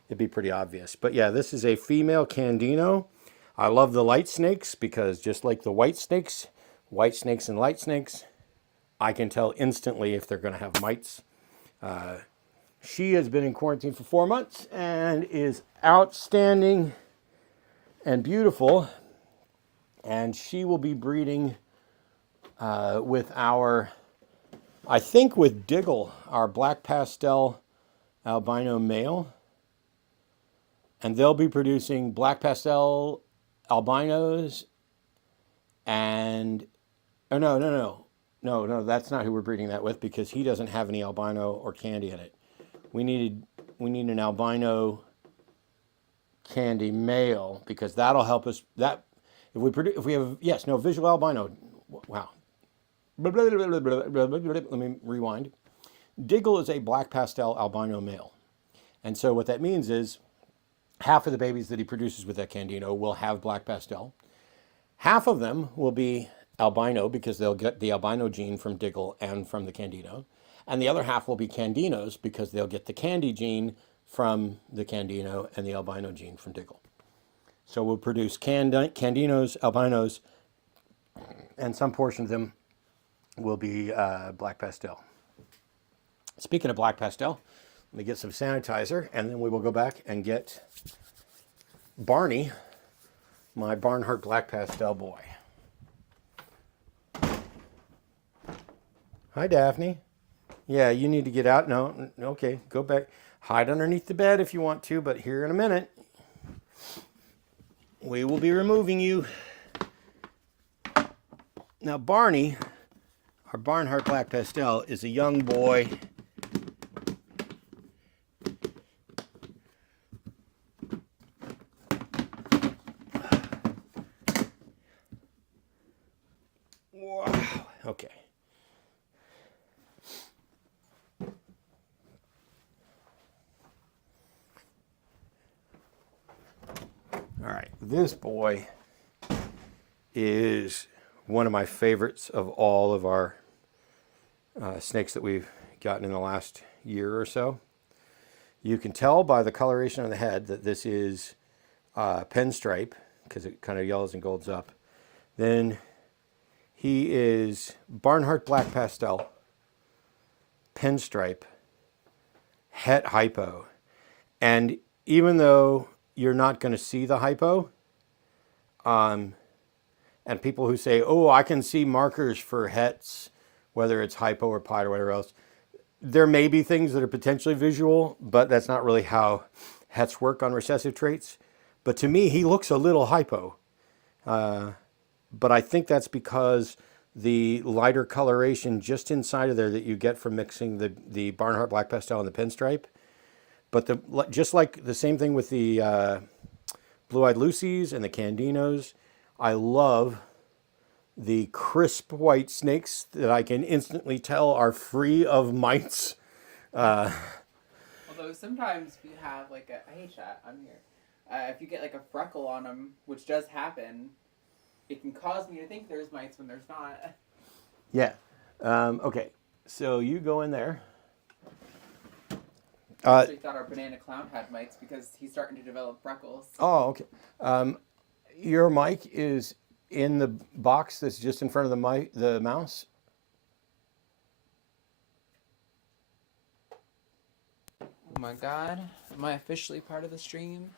it'd be pretty obvious. But yeah, this is a female Candino. I love the light snakes because just like the white snakes and light snakes, I can tell instantly if they're going to have mites. She has been in quarantine for 4 months and is outstanding and beautiful. And she will be breeding with I think with Diggle, our black pastel albino male. And they'll be producing black pastel albinos and, oh, no, that's not who we're breeding that with because he doesn't have any albino or candy in it. We need an albino candy male because that'll help us. That if we have visual albino. Wow. Let me rewind. Diggle is a black pastel albino male, and so what that means is half of the babies that he produces with that Candino will have black pastel. Half of them will be albino because they'll get the albino gene from Diggle and from the Candino. And the other half will be Candinos because they'll get the candy gene from the Candino and the albino gene from Diggle. So we'll produce Candinos, albinos, and some portion of them will be black pastel. Speaking of black pastel, let me get some sanitizer and then we will go back and get Barney, my Barnhart black pastel boy. Hi, Daphne. Yeah, you need to get out. No, okay, go back. Hide underneath the bed if you want to, but here in a minute, we will be removing you. Now, Barney, our Barnhart black pastel, is a young boy. Wow, okay. All right, this boy is one of my favorites of all of our snakes that we've gotten in the last year or so. You can tell by the coloration on the head that this is pinstripe because it kind of yellows and golds up. Then he is Barnhart black pastel, pinstripe, het hypo, and even though you're not going to see the hypo, and people who say, oh, I can see markers for hets, whether it's hypo or pied or whatever else, there may be things that are potentially visual, but that's not really how hets work on recessive traits. But to me, he looks a little hypo. But I think that's because the lighter coloration just inside of there that you get from mixing the Barnhart black pastel and the pinstripe. But just like the same thing with the Blue-Eyed Lucies and the Candinos, I love the crisp white snakes that I can instantly tell are free of mites. Although sometimes if you have like I hate that on here. If you get like a freckle on them, which does happen, it can cause me to think there's mites when there's not. Yeah. Okay. So you go in there. I actually thought our banana clown had mites because he's starting to develop freckles. Oh, okay. Your mic is in the box that's just in front of the mouse. Oh my god. Am I officially part of the stream?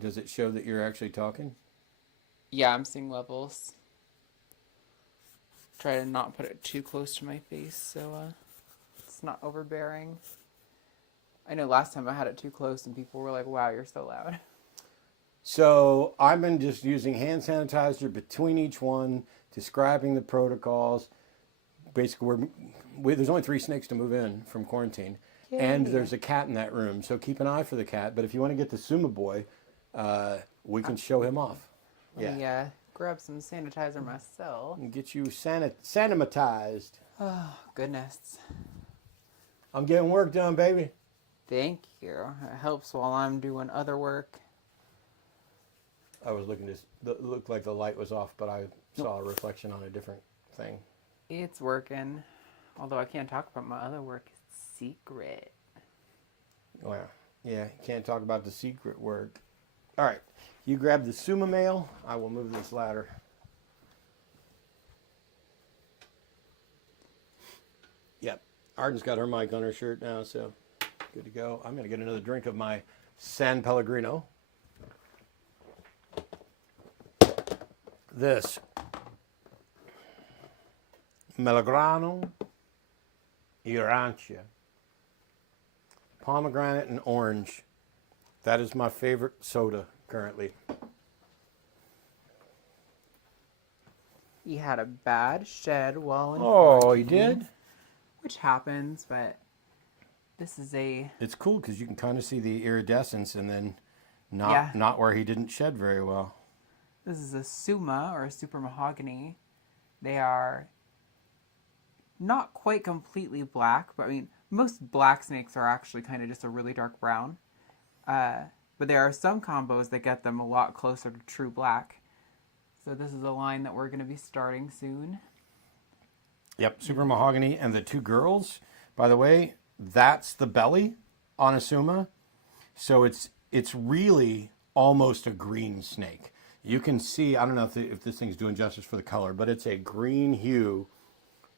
Does it show that you're actually talking? Yeah, I'm seeing levels. Try to not put it too close to my face so it's not overbearing. I know last time I had it too close and people were like, wow, you're so loud. So I've been just using hand sanitizer between each one, describing the protocols. Basically, there's only 3 snakes to move in from quarantine. Yay. And there's a cat in that room, so keep an eye for the cat. But if you want to get the Suma boy, we can show him off. Let me grab some sanitizer myself. And get you sanimatized. Oh, goodness. I'm getting work done, baby. Thank you. It helps while I'm doing other work. I was looking it looked like the light was off, but I saw a reflection on a different thing. It's working. Although I can't talk about my other work. It's secret. Well, yeah, can't talk about the secret work. All right, you grab the Suma male. I will move this ladder. Yep. Arden's got her mic on her shirt now, so good to go. I'm going to get another drink of my San Pellegrino. This Melograno Irancia, pomegranate and orange. That is my favorite soda currently. He had a bad shed while in Oh, he quarantine, did? which happens, but this is a It's cool because you can kind of see the iridescence and then not where he didn't shed very well. this is a Suma or a super mahogany. They are not quite completely black, but I mean most black snakes are actually kind of just a really dark brown. But there are some combos that get them a lot closer to true black. So this is a line that we're going to be starting soon. Yep, super mahogany. And the two girls, by the way, that's the belly on a Suma. So it's really almost a green snake. You can see, I don't know if this thing's doing justice for the color, but it's a green hue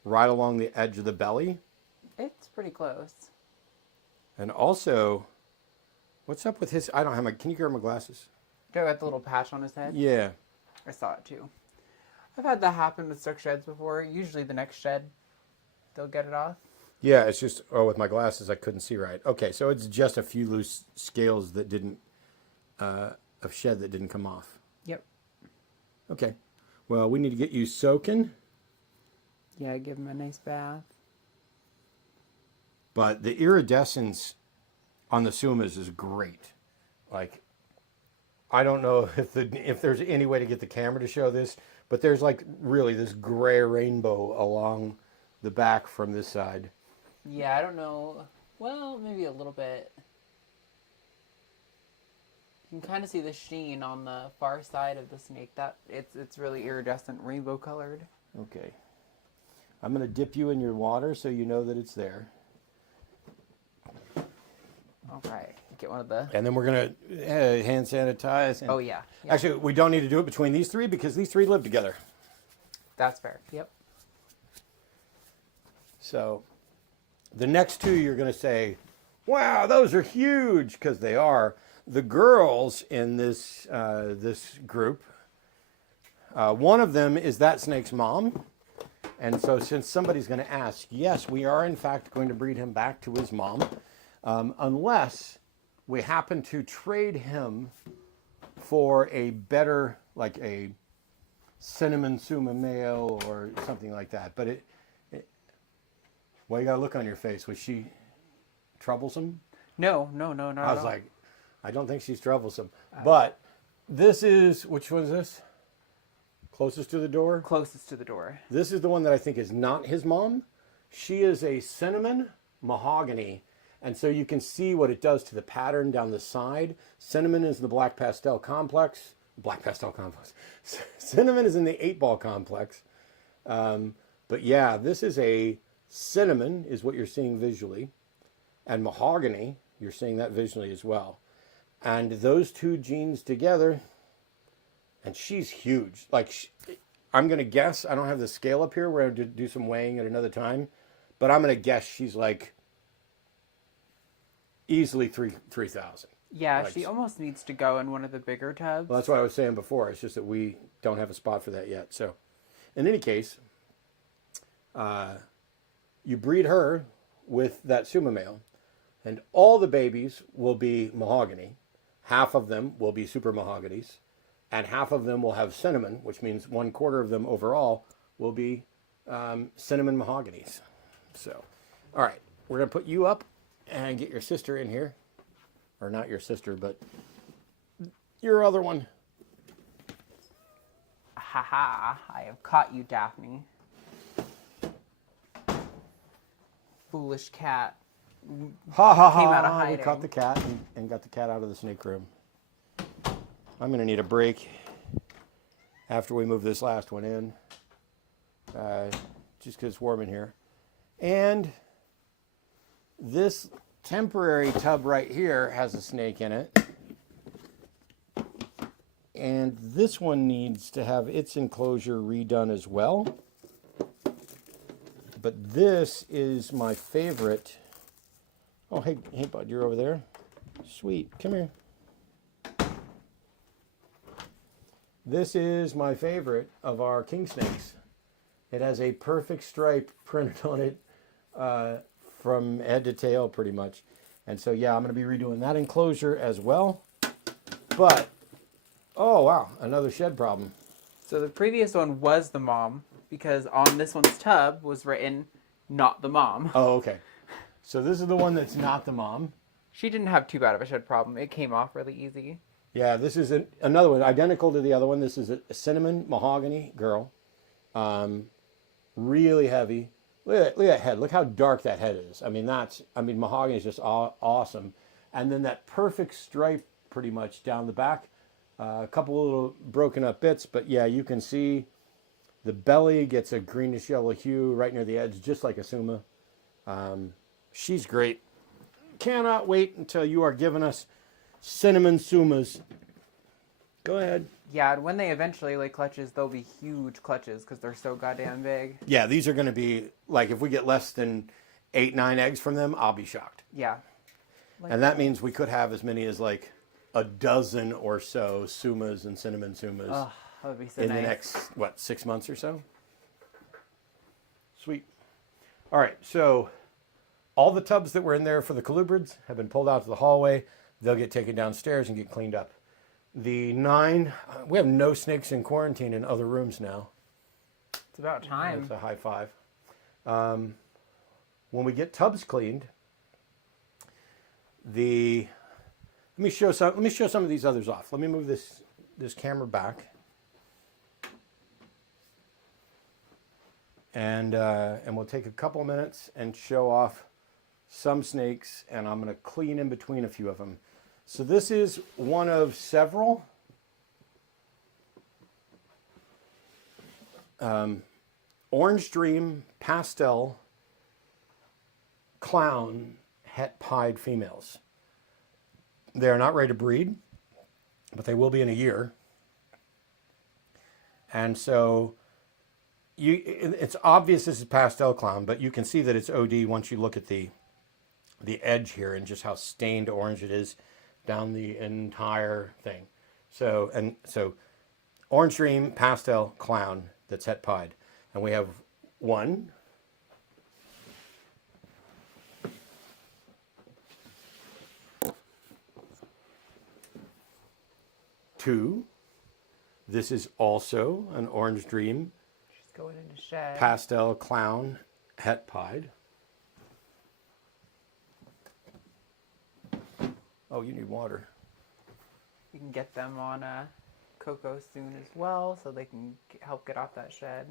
right along the edge of the belly. It's pretty close. And also, what's up with his, I don't have my, can you grab my glasses? Do I got the little patch on his head? Yeah. I saw it too. I've had that happen with stuck sheds before. Usually the next shed, they'll get it off. Yeah, it's just, with my glasses, I couldn't see right. Okay, so it's just a few loose scales that didn't, of shed that didn't come off. Yep. Okay. Well, we need to get you soaking. Yeah, give him a nice bath. But the iridescence on the Sumas is great. Like, I don't know if there's any way to get the camera to show this, but there's like really this gray rainbow along the back from this side. Yeah, I don't know. Well, maybe a little bit. You can kind of see the sheen on the far side of the snake. That it's really iridescent, rainbow colored. Okay. I'm going to dip you in your water so you know that it's there. Okay, get one of the. And then we're going to hand sanitize. And Oh yeah. Actually, we don't need to do it between these three because these three live together. That's fair. Yep. So the next two you're going to say, wow, those are huge, because they are. The girls in this this group, one of them is that snake's mom. And so since somebody's going to ask, yes, we are in fact going to breed him back to his mom, unless we happen to trade him for a better, like a cinnamon Suma male or something like that. But well, you got a look on your face. Was she troublesome? No, not I at was all. like, I don't think she's troublesome. But this is, which one is this? Closest to the door? Closest to the door. This is the one that I think is not his mom. She is a cinnamon mahogany. And so you can see what it does to the pattern down the side. Cinnamon is the black pastel complex. Black pastel complex. Cinnamon is in the 8-ball complex. But yeah, this is a cinnamon is what you're seeing visually. And mahogany, you're seeing that visually as well. And those two genes together, and she's huge. Like, I'm going to guess, I don't have the scale up here. We're going to do some weighing at another time. But I'm going to guess she's like easily 3,000. Yeah, Like, she almost needs to go in one of the bigger tubs. Well, that's what I was saying before. It's just that we don't have a spot for that yet. So, in any case, you breed her with that Suma male, and all the babies will be mahogany. Half of them will be super mahoganies, and half of them will have cinnamon, which means 1/4 of them overall will be cinnamon mahoganies. So, all right, we're going to put you up and get your sister in here. Or not your sister, but your other one. Haha, I have caught you, Daphne. Foolish cat. Ha ha ha! Came out of We hiding. caught the cat and got the cat out of the snake room. I'm going to need a break after we move this last one in, just because it's warm in here. And this temporary tub right here has a snake in it. And this one needs to have its enclosure redone as well. But this is my favorite. Oh, hey, bud, you're over there. Sweet, come here. This is my favorite of our king snakes. It has a perfect stripe printed on it from head to tail pretty much. And so, yeah, I'm going to be redoing that enclosure as well. But, oh, wow, another shed problem. So the previous one was the mom, because on this one's tub was written, not the mom. Oh, okay. So this is the one that's not the mom. She didn't have too bad of a shed problem. It came off really easy. Yeah, this is another one, identical to the other one. This is a cinnamon mahogany girl. Really heavy. Look at that head. Look how dark that head is. I mean, mahogany is just awesome. And then that perfect stripe pretty much down the back. A couple little broken up bits, but yeah, you can see the belly gets a greenish yellow hue right near the edge, just like a Suma. She's great. Cannot wait until you are giving us cinnamon Sumas. Go ahead. Yeah, and when they eventually lay clutches, they'll be huge clutches because they're so goddamn big. Yeah, these are going to be, like, if we get less than 8, 9 eggs from them, I'll be shocked. Yeah. And that means we could have as many as, like, a dozen or so Sumas and cinnamon Sumas Oh, that would be so in nice. the next, 6 months or so? Sweet. All right, so all the tubs that were in there for the colubrids have been pulled out to the hallway. They'll get taken downstairs and get cleaned up. The 9, we have no snakes in quarantine in other rooms now. It's about time. That's a high five. When we get tubs cleaned, let me show some of these others off. Let me move this camera back. And we'll take a couple minutes and show off some snakes, and I'm going to clean in between a few of them. So this is one of several. Orange Dream Pastel Clown Het Pied females. They are not ready to breed, but they will be in a year. And so it's obvious this is pastel clown, but you can see that it's OD once you look at the edge here and just how stained orange it is down the entire thing. So Orange Dream Pastel Clown that's het pied. And we have 1, 2. This is also an Orange Dream She's going into shed. Pastel Clown het pied. Oh, you need water. You can get them on Coco soon as well, so they can help get off that shed.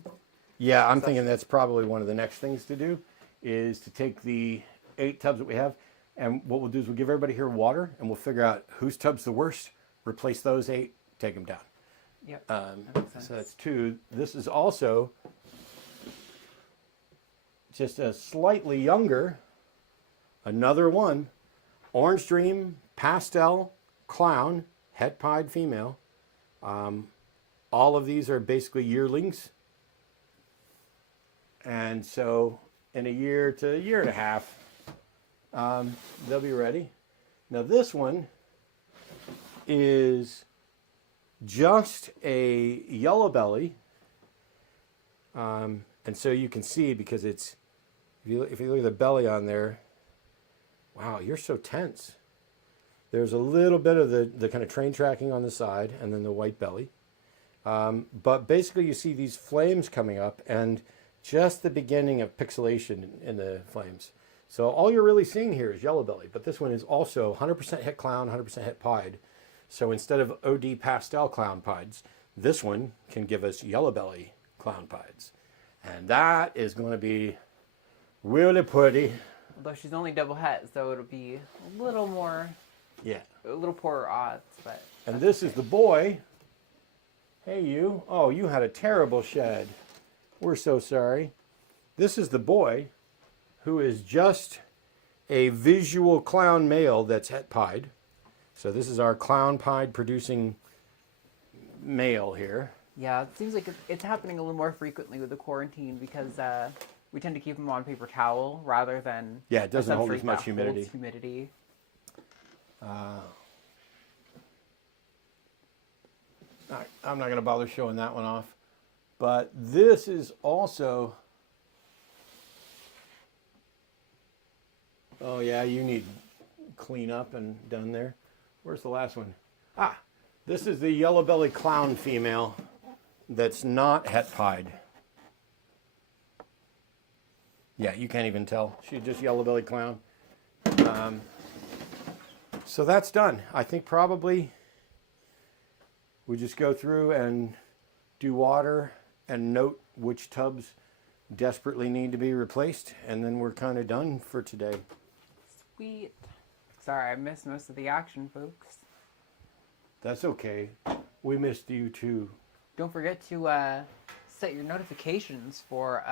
Yeah, I'm thinking that's probably one of the next things to do, is to take the 8 tubs that we have, and what we'll do is we'll give everybody here water, and we'll figure out whose tub's the worst, replace those 8, take them down. Yep. That makes sense. So that's 2. This is also just a slightly younger, another one, Orange Dream Pastel Clown Het Pied female. All of these are basically yearlings. And so in a year to a year and a half, they'll be ready. Now this one is just a yellow belly. And so you can see, because it's, if you look at the belly on there, wow, you're so tense. There's a little bit of the kind of train tracking on the side and then the white belly. But basically you see these flames coming up and just the beginning of pixelation in the flames. So all you're really seeing here is yellow belly, but this one is also 100% het clown, 100% het pied. So instead of OD pastel clown pieds, this one can give us yellow belly clown pieds. And that is going to be really pretty. Although she's only double het, so it'll be a little more, Yeah. a little poorer odds. But And this is the boy. Hey, you. Oh, you had a terrible shed. We're so sorry. This is the boy, who is just a visual clown male that's het pied. So this is our clown pied producing male here. yeah, it seems like it's happening a little more frequently with the quarantine because We tend to keep them on paper towel rather than Yeah, it doesn't a hold substrate as much that humidity. holds humidity. I'm not going to bother showing that one off. But this is also... Oh, yeah, you need clean up and done there. Where's the last one? Ah, this is the yellow-bellied clown female that's not het pied. Yeah, you can't even tell. She's just yellow-bellied clown. So that's done. I think probably we just go through and do water and note which tubs desperately need to be replaced, and then we're kind of done for today. Sweet. Sorry, I missed most of the action, folks. That's okay. We missed you too. Don't forget to set your notifications for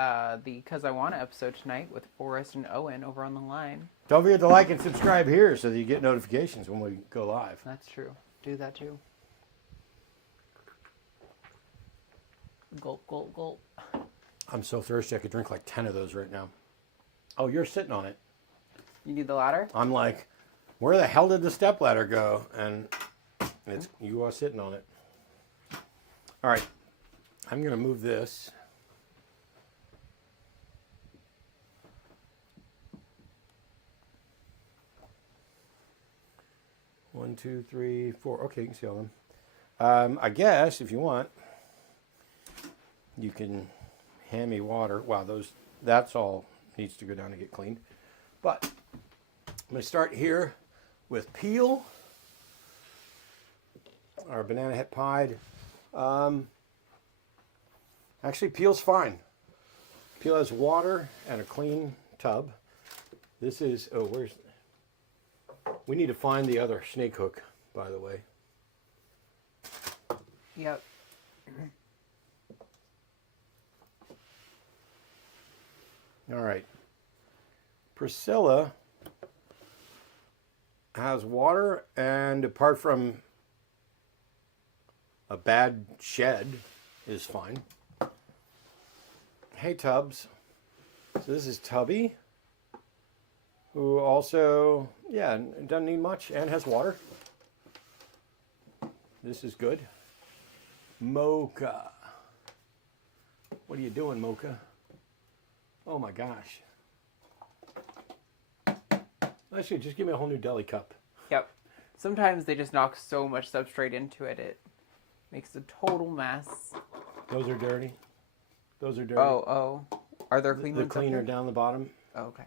the Cause I Wanna episode tonight with Forrest and Owen over on the line. Don't forget to like and subscribe here so that you get notifications when we go live. That's true. Do that too. Gulp, gulp, gulp. I'm so thirsty I could drink like 10 of those right now. Oh, you're sitting on it. You need the ladder? I'm like, where the hell did the step ladder go? And it's you are sitting on it. All right, I'm going to move this. One, two, three, four. Okay, you can see all of them. I guess if you want, you can hand me water. Wow, that's all needs to go down to get cleaned. But I'm going to start here with peel, our banana het pied. Actually, peel's fine. Peel has water and a clean tub. This is, we need to find the other snake hook, by the way. Yep. All right. Priscilla has water, and apart from a bad shed, is fine. Hey, Tubbs. So this is Tubby, who also, yeah, doesn't need much and has water. This is good. Mocha. What are you doing, Mocha? Oh my gosh. Actually, just give me a whole new deli cup. Yep. Sometimes they just knock so much substrate into it, it makes a total mess. Those are dirty. Those are dirty. Oh. Are there clean The ones up cleaner here? down the bottom. Oh, okay.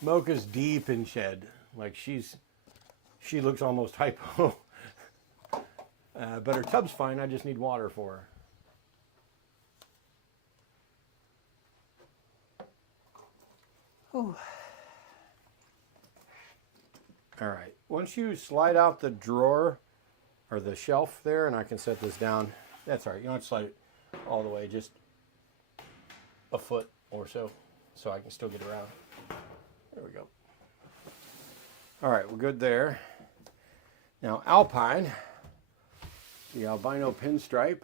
Mocha's deep in shed. Like she looks almost hypo. But her tub's fine. I just need water for her. Ooh. All right. Once you slide out the drawer or the shelf there, and I can set this down. That's all right. You don't have to slide it all the way, just a foot or so I can still get around. There we go. All right, we're good there. Now, Alpine, the albino pinstripe.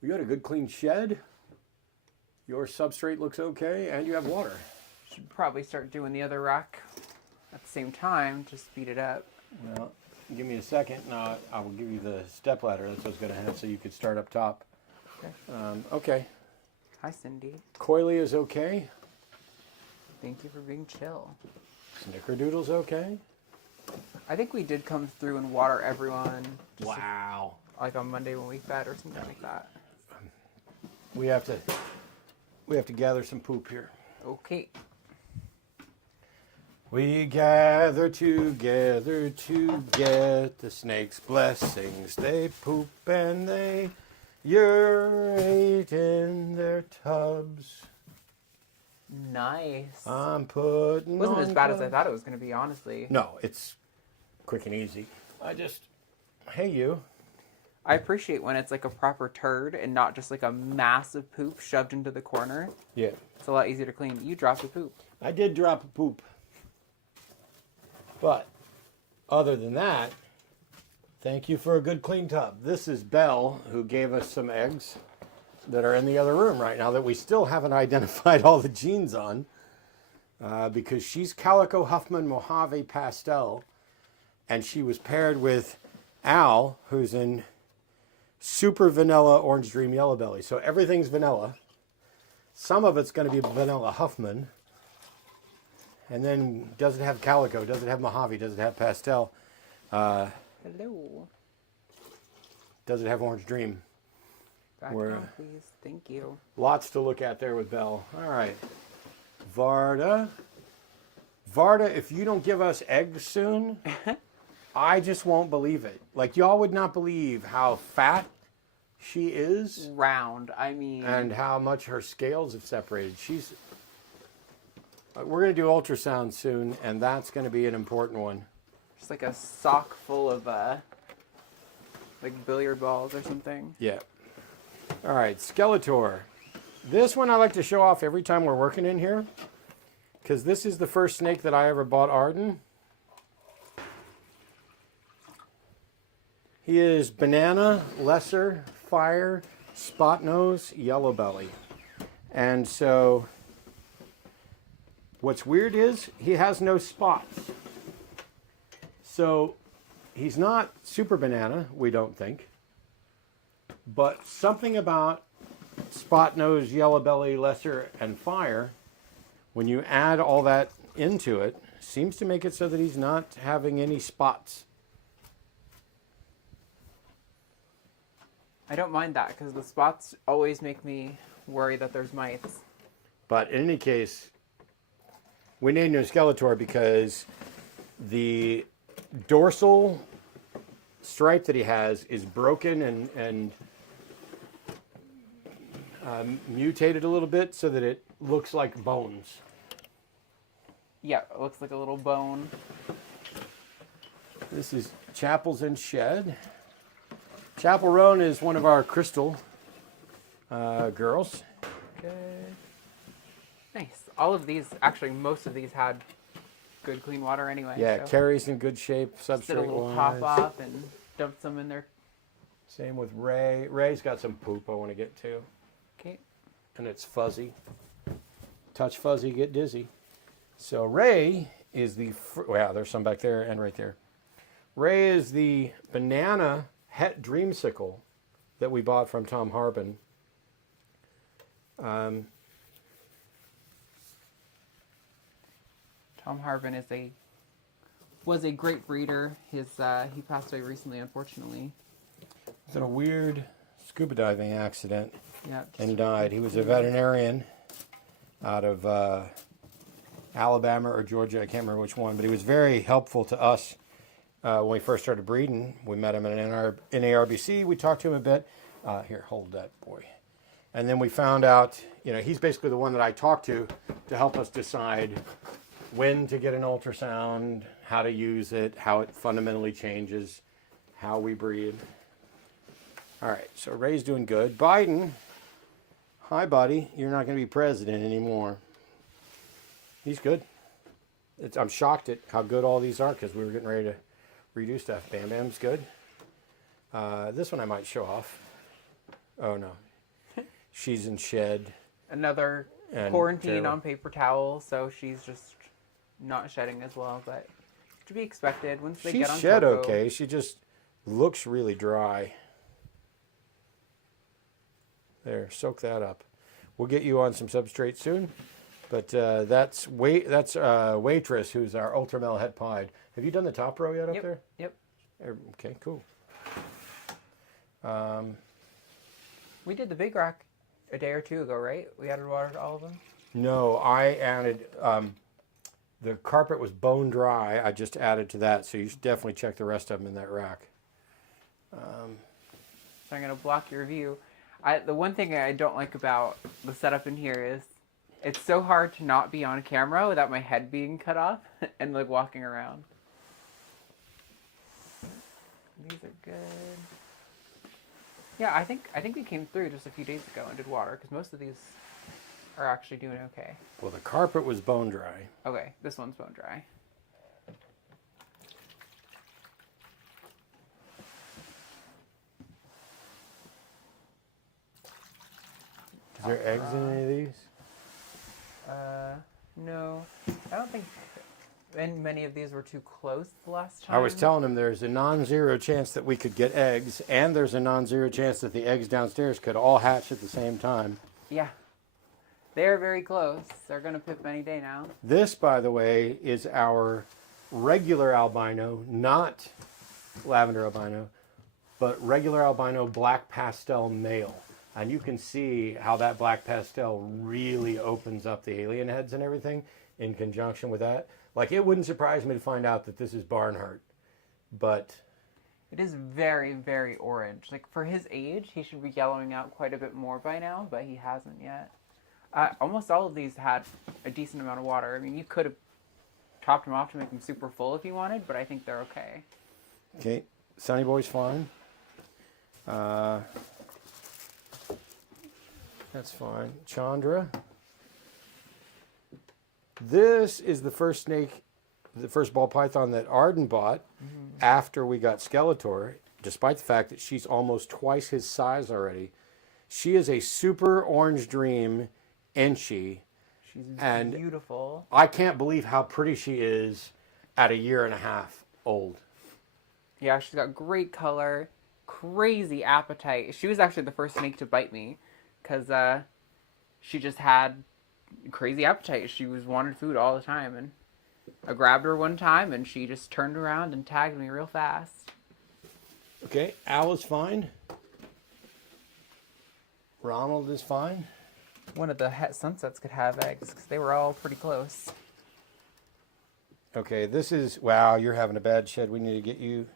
We got a good clean shed. Your substrate looks okay, and you have water. Should probably start doing the other rack at the same time to speed it up. Well, give me a second, and I will give you the step ladder. That's what I was going to have, so you could start up top. Okay. Okay. Hi, Cindy. Coily is okay. Thank you for being chill. Snickerdoodle's okay. I think we did come through and water everyone. Just Wow. like on Monday when we fed or something like that. We have to gather some poop here. Okay. We gather together to get the snake's blessings. They poop and they urinate in their tubs. Nice. I'm putting It wasn't on as bad as I gloves. thought it was going to be, honestly. No, it's quick and easy. Hey you. I appreciate when it's like a proper turd and not just like a massive poop shoved into the corner. Yeah, It's a lot easier to clean. You dropped a poop. I did drop a poop. But other than that, thank you for a good clean tub. This is Belle, who gave us some eggs. that are in the other room right now that we still haven't identified all the genes on, because she's Calico Huffman Mojave Pastel, and she was paired with Al, who's in Super Vanilla Orange Dream Yellow Belly. So everything's vanilla. Some of it's going to be Vanilla Huffman. And then does it have Calico? Does it have Mojave? Does it have Pastel? Hello. Does it have Orange Dream? Background, please. Thank you. Lots to look at there with Belle. All right. Varda. Varda, if you don't give us eggs soon, I just won't believe it. Like, y'all would not believe how fat she is. Round. I mean. And how much her scales have separated. We're going to do ultrasound soon, and that's going to be an important one. Just like a sock full of, like billiard balls or something. Yeah. All right, Skeletor. This one I like to show off every time we're working in here, because this is the first snake that I ever bought Arden. He is banana, lesser, fire, spot nose, yellow belly. And so what's weird is he has no spots. So he's not super banana, we don't think. But something about spot nose, yellow belly, lesser, and fire, when you add all that into it, seems to make it so that he's not having any spots. I don't mind that because the spots always make me worry that there's mites. But in any case, we named him Skeletor because the dorsal stripe that he has is broken and mutated a little bit so that it looks like bones. Yeah, it looks like a little bone. This is Chapels and Shed. Chapel Roan is one of our crystal girls. Good. Nice. All of these, actually, most of these had good clean water anyway. Yeah, so Carrie's in good shape. just did a little Substrate top wise. off and dumped some in there. Same with Ray. Ray's got some poop I want to get to. Okay. And it's fuzzy. Touch fuzzy, get dizzy. So Ray is the, wow, there's some back there and right there. Ray is the banana het dreamsicle that we bought from Tom Harbin. Tom Harbin was a great breeder. He passed away recently, unfortunately. Was in a weird scuba diving accident Yeah. and died. He was a veterinarian out of Alabama or Georgia. I can't remember which one, but he was very helpful to us when we first started breeding. We met him in an NARBC. We talked to him a bit. Here, hold that, boy. And then we found out, he's basically the one that I talked to help us decide when to get an ultrasound, how to use it, how it fundamentally changes how we breed. All right, so Ray's doing good. Biden, hi, buddy. You're not going to be president anymore. He's good. I'm shocked at how good all these are because we were getting ready to redo stuff. Bam Bam's good. This one I might show off. Oh, no. She's in shed. Another And quarantine terrible. on paper towel, so she's just not shedding as well, but to be expected once they She get on shed cocoa. okay. She just looks really dry. There, soak that up. We'll get you on some substrate soon. But that's Waitress, who's our Ultramel het pied. Have you done the top row yet up there? Yep. Okay, cool. We did the big rack a day or two ago, right? We added water to all of them. No, I added, the carpet was bone dry. I just added to that, so you should definitely check the rest of them in that rack. So I'm going to block your view. The one thing I don't like about the setup in here is it's so hard to not be on camera without my head being cut off and like walking around. These are good. Yeah, I think we came through just a few days ago and did water because most of these are actually doing okay. Well, the carpet was bone dry. Okay, this one's bone dry. Is there eggs in any of these? No. I don't think and many of these were too close the last time. I was telling him there's a non-zero chance that we could get eggs, and there's a non-zero chance that the eggs downstairs could all hatch at the same time. Yeah. They're very close. They're going to pip any day now. This, by the way, is our regular albino, not lavender albino, but regular albino black pastel male. And you can see how that black pastel really opens up the alien heads and everything in conjunction with that. Like, it wouldn't surprise me to find out that this is Barnhart, but... It is very, very orange. Like, for his age, he should be yellowing out quite a bit more by now, but he hasn't yet. Almost all of these had a decent amount of water. I mean, you could have topped them off to make them super full if you wanted, but I think they're okay. Okay, Sunny Boy's fine. That's fine. Chandra. This is the first snake, the first ball python that Arden bought after we got Skeletor, despite the fact that she's almost twice his size already. She is a super orange dream, Enchi. She's and beautiful. I can't believe how pretty she is at 1.5 years old. Yeah, she's got great color, crazy appetite. She was actually the first snake to bite me because she just had crazy appetite. She was wanted food all the time, and I grabbed her one time and she just turned around and tagged me real fast. Okay, Al is fine. Ronald is fine. One of the het sunsets could have eggs because they were all pretty close. Okay, this is, wow, you're having a bad shed. We need to get you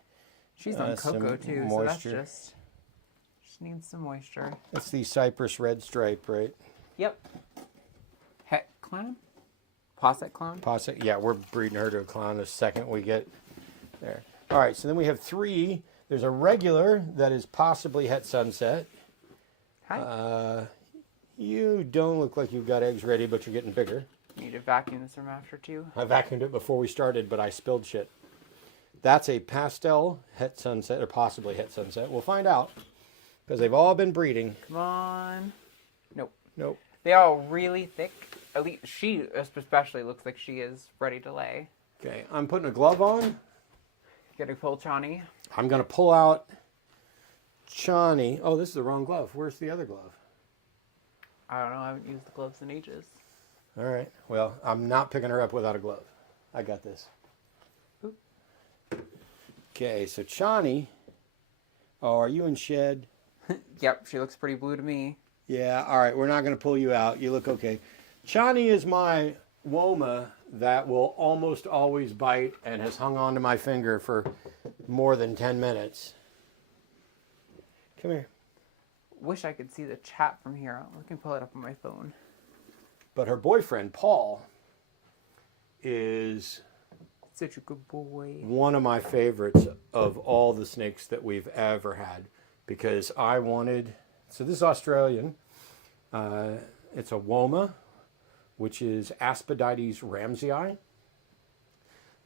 She's on cocoa some too, moisture. so that's just needs some moisture. That's the Cypress red stripe, right? Yep. Het clown? Posset clown? Posset, yeah, we're breeding her to a clown the second we get there. All right, so then we have 3. There's a regular that is possibly Het Sunset. Hi. You don't look like you've got eggs ready, but you're getting bigger. Need to vacuum this room after too. I vacuumed it before we started, but I spilled shit. That's a pastel Het Sunset, or possibly Het Sunset. We'll find out, because they've all been breeding. Come on. Nope. Nope. They all really thick. At least she especially looks like she is ready to lay. Okay, I'm putting a glove on. Gonna pull Chani. I'm going to pull out Chani. Oh, this is the wrong glove. Where's the other glove? I don't know. I haven't used the gloves in ages. All right. Well, I'm not picking her up without a glove. I got this. Oop. Okay, so Chani. Oh, are you in shed? Yep, she looks pretty blue to me. Yeah, all right. We're not going to pull you out. You look okay. Chani is my Woma that will almost always bite and has hung on to my finger for more than 10 minutes. Come here. Wish I could see the chat from here. I can pull it up on my phone. But her boyfriend, Paul, is Such a good boy. one of my favorites of all the snakes that we've ever had, because I wanted, so this is Australian. It's a Woma, which is Aspidites ramsey.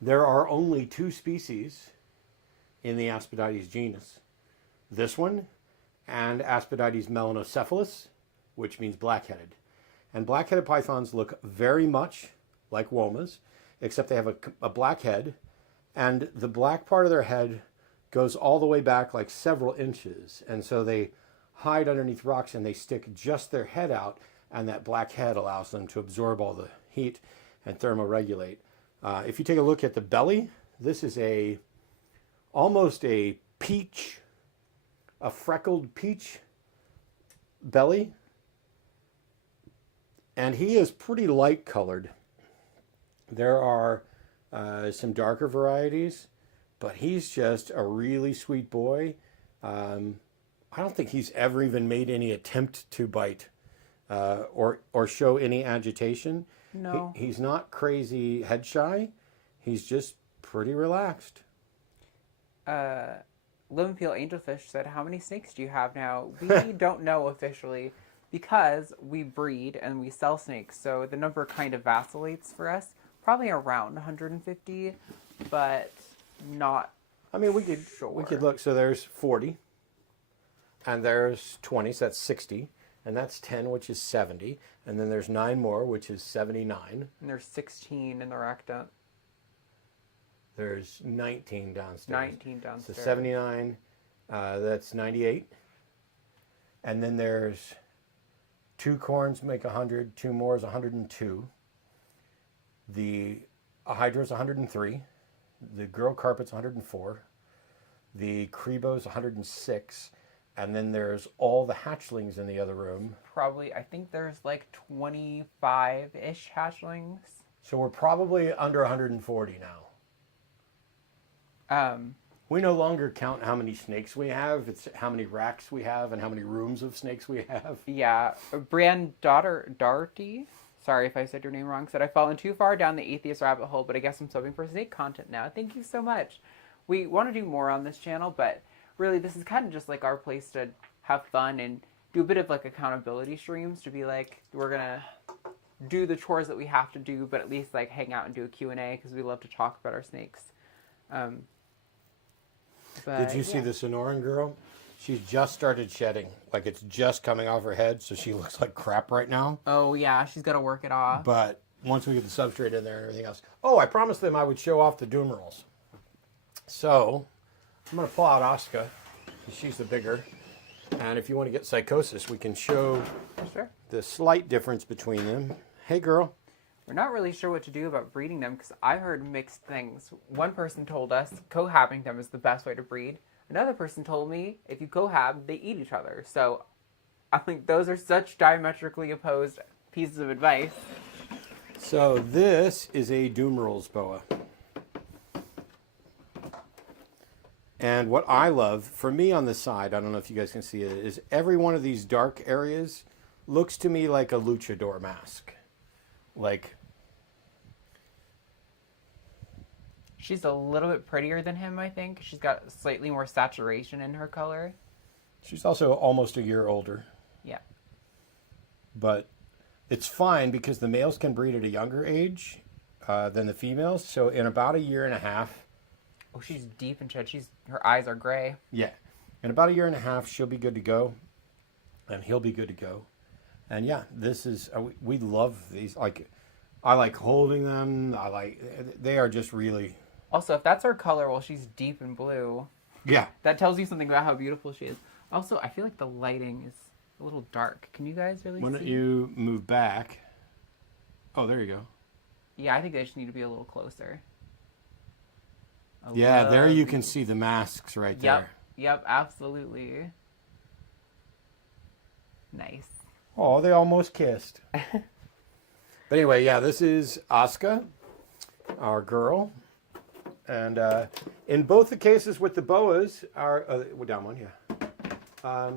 There are only 2 species in the Aspidites genus. This one and Aspidites melanocephalus, which means black-headed. And black-headed pythons look very much like Womas, except they have a black head, and the black part of their head goes all the way back like several inches. And so they hide underneath rocks and they stick just their head out, and that black head allows them to absorb all the heat and thermoregulate. If you take a look at the belly, this is almost a peach, a freckled peach belly. And he is pretty light colored. There are some darker varieties, but he's just a really sweet boy. I don't think he's ever even made any attempt to bite or show any agitation. No. He's not crazy head shy. He's just pretty relaxed. Lemon Peel Angelfish said, how many snakes do you have now? We don't know officially because we breed and we sell snakes. So the number kind of vacillates for us. Probably around 150, but not I mean, we could look. So there's 40, and there's 20, so that's 60. and that's 10, which is 70. And then there's 9 more, which is 79. And there's 16 in the racked up. There's 19 downstairs. 19 downstairs. So 79, that's 98. And then there's 2 corns make 100, 2 more is 102. The hydra's 103. The girl carpet's 104. The Crebo's 106. And then there's all the hatchlings in the other room. Probably, I think there's like 25-ish hatchlings. So we're probably under 140 now. We no longer count how many snakes we have. It's how many racks we have and how many rooms of snakes we have. Yeah, Brienne Darty, sorry if I said your name wrong, said, I've fallen too far down the atheist rabbit hole, but I guess I'm subbing for snake content now. Thank you so much. We want to do more on this channel, but really this is kind of just like our place to have fun and do a bit of like accountability streams to be like, we're going to do the chores that we have to do, but at least like hang out and do a Q&A because we love to talk about our snakes. Did you see the Sonoran girl? She's just started shedding. Like it's just coming off her head, so she looks like crap right now. Oh, yeah, she's got to work it off. But once we get the substrate in there and everything else. Oh, I promised them I would show off the doom rolls. So I'm going to pull out Asuka. She's the bigger. And if you want to get psychosis, we can show the slight difference between them. Hey, girl. We're not really sure what to do about breeding them because I heard mixed things. One person told us cohabbing them is the best way to breed. Another person told me if you cohab, they eat each other. So I think those are such diametrically opposed pieces of advice. So this is a doom rolls boa. And what I love, for me on the side, I don't know if you guys can see it, is every one of these dark areas looks to me like a luchador mask. Like, she's a little bit prettier than him, I think. She's got slightly more saturation in her color. She's also almost a year older. Yeah. But it's fine because the males can breed at a younger age than the females. So in about a year and a half. Oh, she's deep in shed. Her eyes are gray. Yeah. In about a year and a half, she'll be good to go. And he'll be good to go. And yeah, this is, we love these. Like, I like holding them. They are just really. Also, if that's her color, well, she's deep in blue. Yeah. That tells you something about how beautiful she is. Also, I feel like the lighting is a little dark. Can you guys really see? Why don't you move back? Oh, there you go. Yeah, I think they just need to be a little closer. Yeah, there you can see the masks right there. Yep, absolutely. Nice. Oh, they almost kissed. But anyway, yeah, this is Asuka, our girl. And in both the cases with the boas, down one, yeah.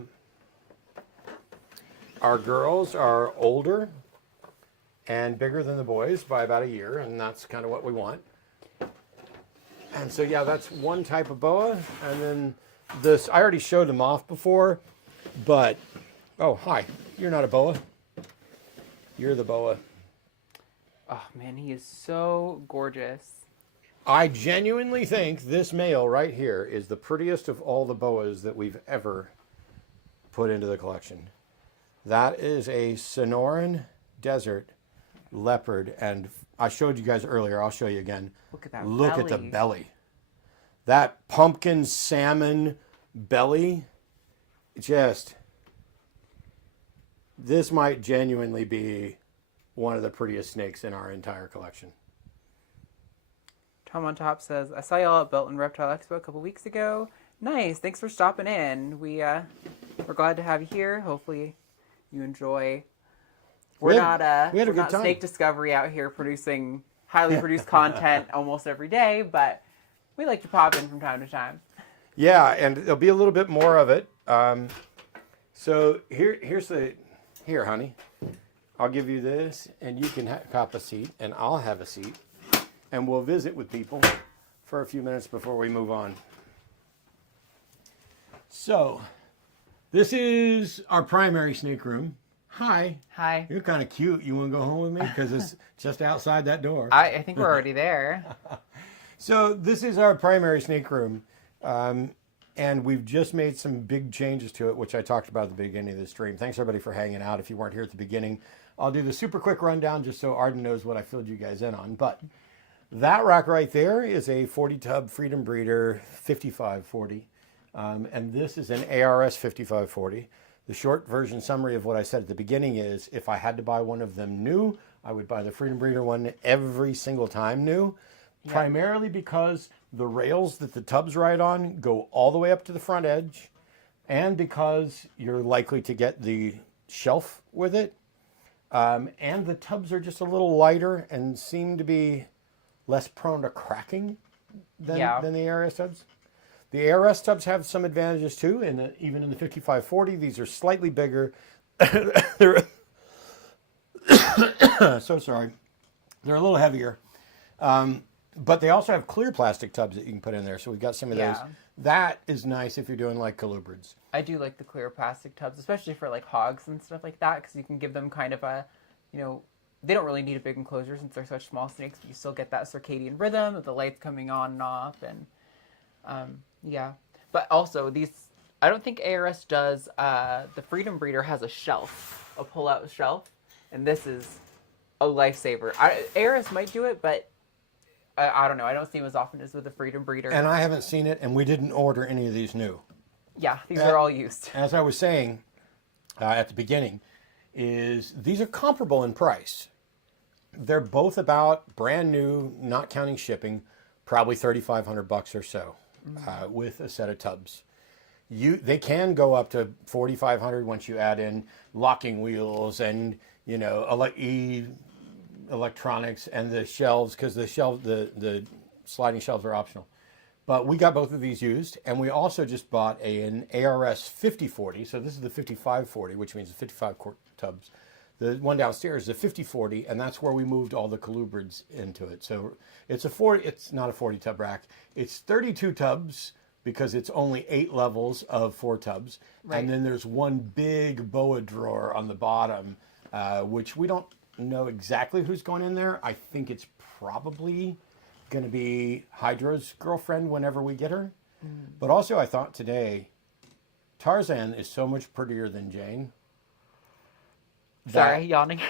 Our girls are older and bigger than the boys by about a year, and that's kind of what we want. And so, yeah, that's one type of boa. And then this, I already showed them off before, but, oh, hi, you're not a boa. You're the boa. Oh, man, he is so gorgeous. I genuinely think this male right here is the prettiest of all the boas that we've ever put into the collection. That is a Sonoran desert leopard, and I showed you guys earlier. I'll show you again. Look at that Look belly. at the belly. That pumpkin salmon belly. Just, this might genuinely be one of the prettiest snakes in our entire collection. Tom on top says, I saw y'all at Belton Reptile Expo a couple weeks ago. Nice. Thanks for stopping in. We're glad to have you here. Hopefully you enjoy. We're not Snake Discovery out here producing highly produced content almost every day, but we like to pop in from time to time. Yeah, and there'll be a little bit more of it. So here, honey. I'll give you this, and you can cop a seat, and I'll have a seat, and we'll visit with people for a few minutes before we move on. So, this is our primary snake room. Hi. Hi. You're kind of cute. You want to go home with me? Because it's just outside that door. I think we're already there. So this is our primary snake room. and we've just made some big changes to it, which I talked about at the beginning of the stream. Thanks everybody for hanging out. If you weren't here at the beginning, I'll do the super quick rundown just so Arden knows what I filled you guys in on. But that rack right there is a 40 tub Freedom Breeder 5540. And this is an ARS 5540. The short version summary of what I said at the beginning is if I had to buy one of them new, I would buy the Freedom Breeder one every single time new, primarily because the rails that the tubs ride on go all the way up to the front edge, and because you're likely to get the shelf with it. And the tubs are just a little lighter and seem to be less prone to cracking than the ARS tubs. The ARS tubs have some advantages too, and even in the 5540, these are slightly bigger. They're so sorry. They're a little heavier. But they also have clear plastic tubs that you can put in there. So we've got some of those. That is nice if you're doing like colubrids. I do like the clear plastic tubs, especially for like hogs and stuff like that, because you can give them kind of a, you know, they don't really need a big enclosure since they're such small snakes, but you still get that circadian rhythm of the lights coming on and off. And but also these, I don't think ARS does, the Freedom Breeder has a shelf, a pull-out shelf, and this is a lifesaver. ARS might do it, but I don't know. I don't see them as often as with the Freedom Breeder. And I haven't seen it, and we didn't order any of these new. Yeah, these are all used. As I was saying at the beginning, is these are comparable in price. They're both about brand new, not counting shipping, probably $3,500 or so, with a set of tubs. They can go up to $4,500 once you add in locking wheels and electronics and the shelves, because the sliding shelves are optional. But we got both of these used, and we also just bought an ARS 5040. So this is the 5540, which means the 55 quart tubs. The one downstairs is the 5040, and that's where we moved all the colubrids into it. So it's it's not a 40 tub rack. It's 32 tubs because it's only 8 levels of 4 tubs. Right. And then there's one big boa drawer on the bottom, which we don't know exactly who's going in there. I think it's probably going to be Hydra's girlfriend whenever we get her. But also I thought today, Tarzan is so much prettier than Jane. Sorry, yawning.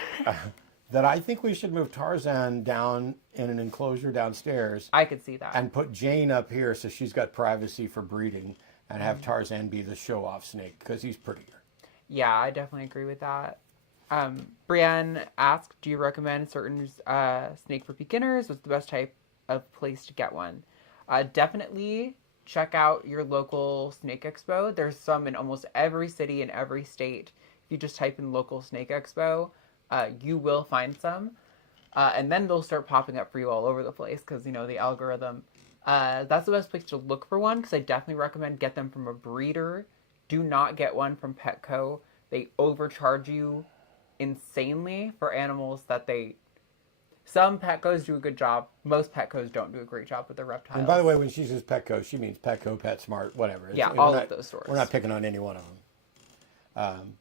That I think we should move Tarzan down in an enclosure downstairs. I could see that. And put Jane up here so she's got privacy for breeding, and have Tarzan be the show-off snake because he's prettier. Yeah, I definitely agree with that. Brienne asked, do you recommend certain snake for beginners? What's the best type of place to get one? Definitely check out your local snake expo. There's some in almost every city in every state. If you just type in local snake expo, you will find some. And then they'll start popping up for you all over the place because, the algorithm. That's the best place to look for one, because I definitely recommend get them from a breeder. Do not get one from Petco. They overcharge you insanely for animals that some Petcos do a good job. Most Petcos don't do a great job with their reptiles. And by the way, when she says Petco, she means Petco, PetSmart, whatever. Yeah, all of those stores. We're not picking on any one of them.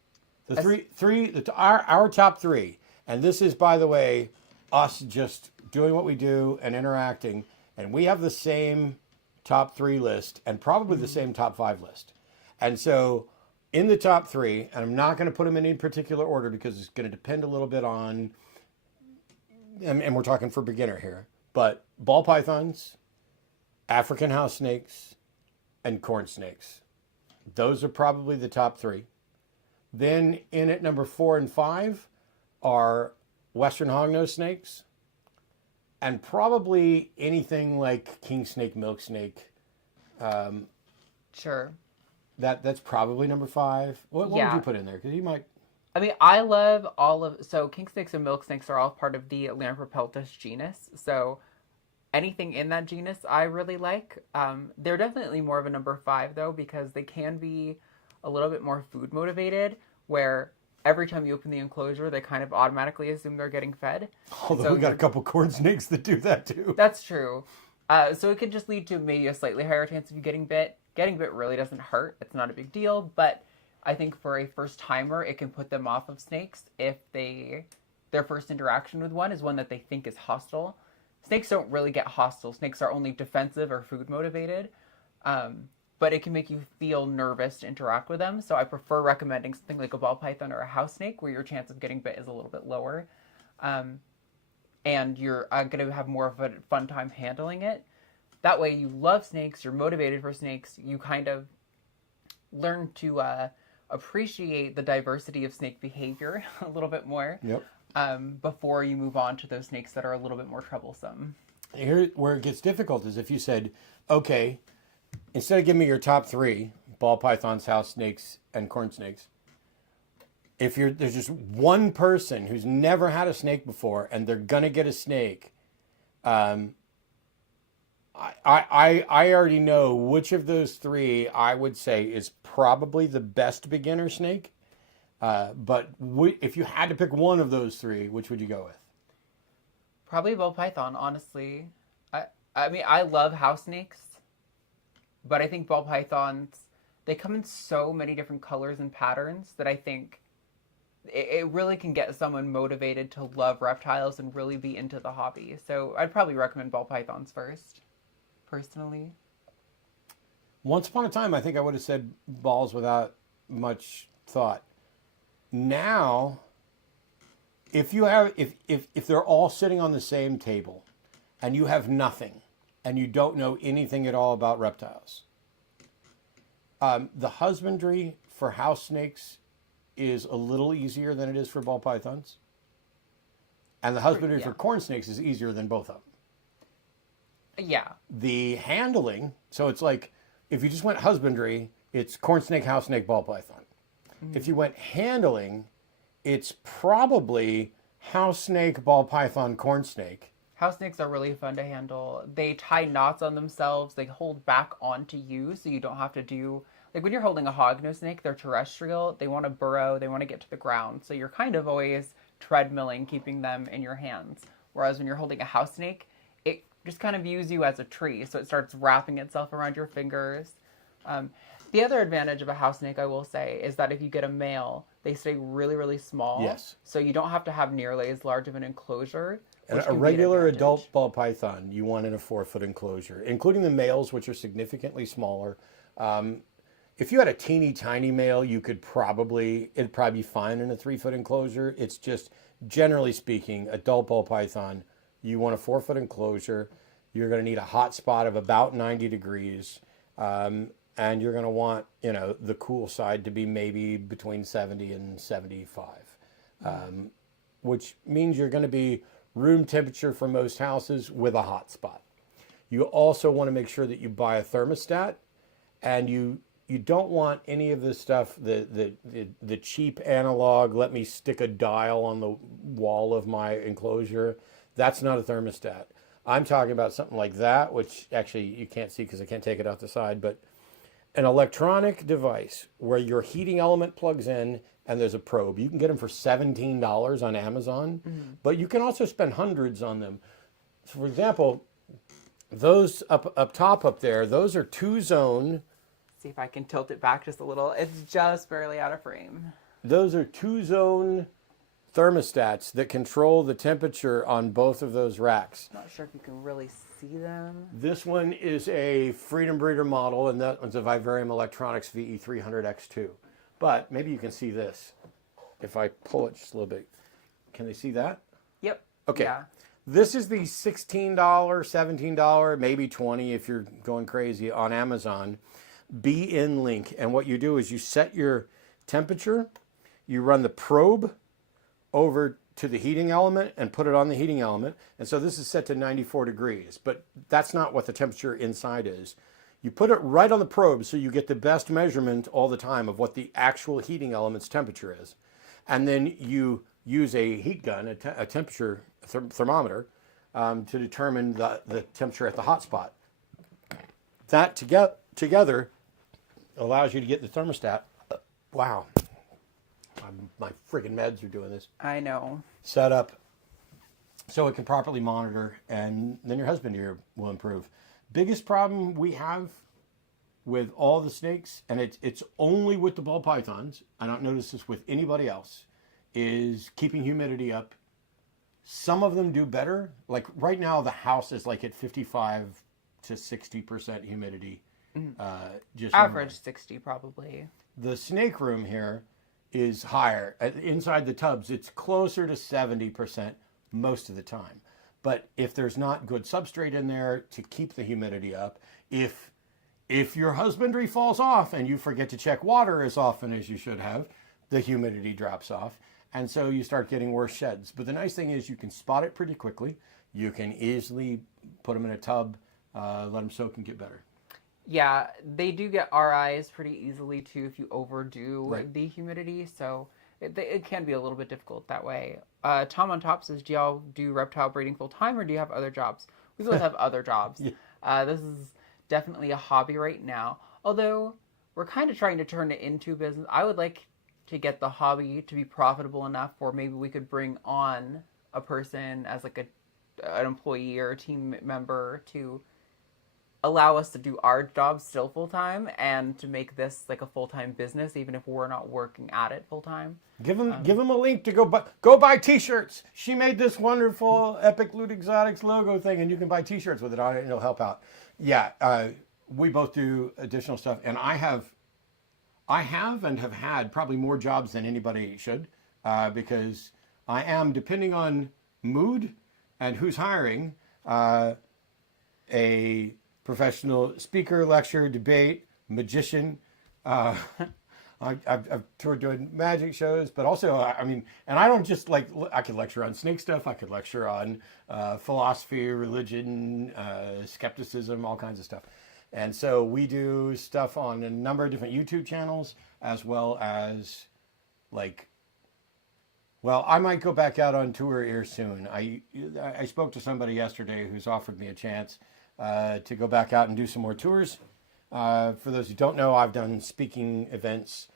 Our top 3, and this is, by the way, us just doing what we do and interacting, and we have the same top 3 list and probably the same top 5 list. And so in the top 3, and I'm not going to put them in any particular order because it's going to depend a little bit on, and we're talking for beginner here, but ball pythons, African house snakes, and corn snakes. Those are probably the top 3. Then in at number 4 and 5 are Western hognose snakes, and probably anything like king snake, milk snake. Sure. That's probably number 5. What would you put in there? Because you might. I mean, I love so king snakes and milk snakes are all part of the Lampropeltis genus. So anything in that genus I really like. They're definitely more of a number 5 though, because they can be a little bit more food motivated, where every time you open the enclosure, they kind of automatically assume they're getting fed. Although so we got a couple corn snakes that do that too. That's true. So it could just lead to maybe a slightly higher chance of you getting bit. Getting bit really doesn't hurt. It's not a big deal. But I think for a first timer, it can put them off of snakes if their first interaction with one is one that they think is hostile. Snakes don't really get hostile. Snakes are only defensive or food motivated. but it can make you feel nervous to interact with them. So I prefer recommending something like a ball python or a house snake, where your chance of getting bit is a little bit lower. And you're going to have more of a fun time handling it. That way you love snakes, you're motivated for snakes, you kind of learn to appreciate the diversity of snake behavior a little bit more. Yep. Before you move on to those snakes that are a little bit more troublesome. Here, where it gets difficult is if you said, okay, instead of giving me your top 3, ball pythons, house snakes, and corn snakes, if there's just one person who's never had a snake before and they're gonna get a snake, I already know which of those 3 I would say is probably the best beginner snake. But if you had to pick one of those 3, which would you go with? Probably ball python, honestly. I mean, I love house snakes, but I think ball pythons, they come in so many different colors and patterns that I think it really can get someone motivated to love reptiles and really be into the hobby. So I'd probably recommend ball pythons first, personally. Once upon a time, I think I would have said balls without much thought. Now, if they're all sitting on the same table and you have nothing and you don't know anything at all about reptiles, the husbandry for house snakes is a little easier than it is for ball pythons. And the husbandry for corn snakes is easier than both of them. Yeah. The handling, so it's like if you just went husbandry, it's corn snake, house snake, ball python. If you went handling, it's probably house snake, ball python, corn snake. House snakes are really fun to handle. They tie knots on themselves. They hold back onto you, so you don't have to do... Like when you're holding a hognose snake, they're terrestrial. They want to burrow. They want to get to the ground. So you're kind of always treadmilling, keeping them in your hands. Whereas when you're holding a house snake, it just kind of views you as a tree. So it starts wrapping itself around your fingers. The other advantage of a house snake, I will say, is that if you get a male, they stay really, really small. Yes. So you don't have to have nearly as large of an enclosure. And a regular adult ball python, you want in a 4-foot enclosure, including the males, which are significantly smaller. If you had a teeny tiny male, it'd probably be fine in a 3-foot enclosure. It's just, generally speaking, adult ball python, you want a 4-foot enclosure. You're going to need a hot spot of about 90 degrees. And you're going to want, the cool side to be maybe between 70 and 75, which means you're going to be room temperature for most houses with a hot spot. You also want to make sure that you buy a thermostat, and you don't want any of this stuff, the cheap analog, let me stick a dial on the wall of my enclosure. That's not a thermostat. I'm talking about something like that, which actually you can't see because I can't take it out the side, but an electronic device where your heating element plugs in and there's a probe. You can get them for $17 on Amazon, but you can also spend hundreds on them. So for example, those up top up there, those are 2-zone. See if I can tilt it back just a little. It's just barely out of frame. Those are 2-zone thermostats that control the temperature on both of those racks. Not sure if you can really see them. This one is a Freedom Breeder model, and that one's a Vivarium Electronics VE300X2. But maybe you can see this. If I pull it just a little bit. Can they see that? Yep. Okay. Yeah. This is the $16, $17, maybe $20 if you're going crazy on Amazon. Be in link. And what you do is you set your temperature, you run the probe over to the heating element and put it on the heating element. And so this is set to 94 degrees, but that's not what the temperature inside is. You put it right on the probe so you get the best measurement all the time of what the actual heating element's temperature is. And then you use a heat gun, a temperature thermometer, to determine the temperature at the hot spot. That together allows you to get the thermostat. Wow. My friggin' meds are doing this. I know. Set up so it can properly monitor, and then your husbandry will improve. Biggest problem we have with all the snakes, and it's only with the ball pythons, I don't notice this with anybody else, is keeping humidity up. Some of them do better. Like right now, the house is like at 55 to 60% humidity. Just so you know. Average 60 probably. The snake room here is higher. Inside the tubs, it's closer to 70% most of the time. But if there's not good substrate in there to keep the humidity up, if your husbandry falls off and you forget to check water as often as you should have, the humidity drops off. And so you start getting worse sheds. But the nice thing is you can spot it pretty quickly. You can easily put them in a tub, let them soak and get better. Yeah, they do get RIs pretty easily too if you overdo Right. the humidity. So it can be a little bit difficult that way. Tom on top says, do y'all do reptile breeding full time or do you have other jobs? We both have other jobs. Yeah. This is definitely a hobby right now. Although we're kind of trying to turn it into business. I would like to get the hobby to be profitable enough where maybe we could bring on a person as like an employee or a team member to allow us to do our job still full time and to make this like a full time business, even if we're not working at it full time. Give them a link to go buy T-shirts. She made this wonderful Epic Loot Exotics logo thing, and you can buy T-shirts with it on it, and it'll help out. Yeah, we both do additional stuff, and I have and have had probably more jobs than anybody should, because I am, depending on mood and who's hiring, a professional speaker, lecturer, debate, magician. I've toured doing magic shows, but also, I mean, and I don't just like, I could lecture on snake stuff. I could lecture on philosophy, religion, skepticism, all kinds of stuff. And so we do stuff on a number of different YouTube channels, as well as like, well, I might go back out on tour here soon. I spoke to somebody yesterday who's offered me a chance to go back out and do some more tours. For those who don't know, I've done speaking events,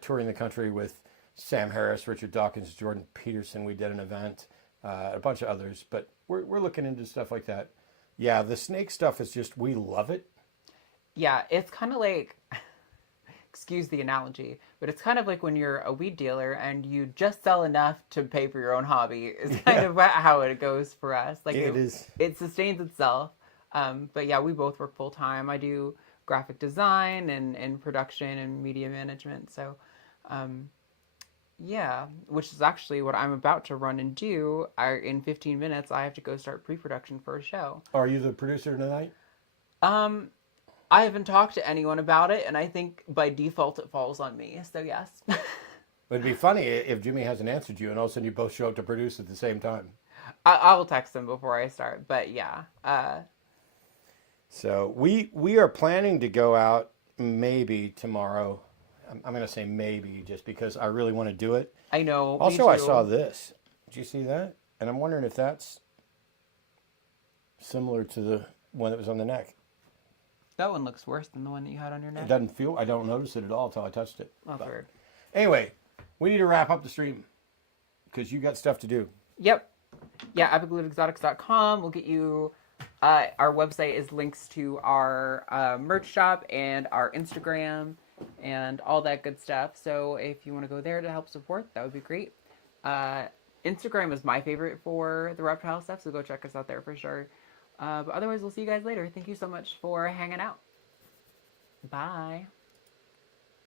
touring the country with Sam Harris, Richard Dawkins, Jordan Peterson. We did an event, a bunch of others, but we're looking into stuff like that. Yeah, the snake stuff is just, we love it. Yeah, it's kind of like, excuse the analogy, but it's kind of like when you're a weed dealer and you just sell enough to pay for your own hobby. It's kind of how it goes for us. Like It is. It sustains itself. But yeah, we both work full time. I do graphic design and production and media management. So, yeah, which is actually what I'm about to run and do. In 15 minutes, I have to go start pre-production for a show. Are you the producer tonight? I haven't talked to anyone about it, and I think by default it falls on me. So yes. It'd be funny if Jimmy hasn't answered you and all of a sudden you both show up to produce at the same time. I will text him before I start, but yeah. So we are planning to go out maybe tomorrow. I'm going to say maybe just because I really want to do it. I know. me Also, I too. saw this. Did you see that? And I'm wondering if that's similar to the one that was on the neck. That one looks worse than the one that you had on your It neck. doesn't feel, I don't notice it at all until I touched it. That's But weird. anyway, we need to wrap up the stream because you got stuff to do. Yep. Yeah, epiclootexotics.com will get you. Our website is links to our merch shop and our Instagram and all that good stuff. So if you want to go there to help support, that would be great. Instagram is my favorite for the reptile stuff, so go check us out there for sure. But otherwise, we'll see you guys later. Thank you so much for hanging out. Bye.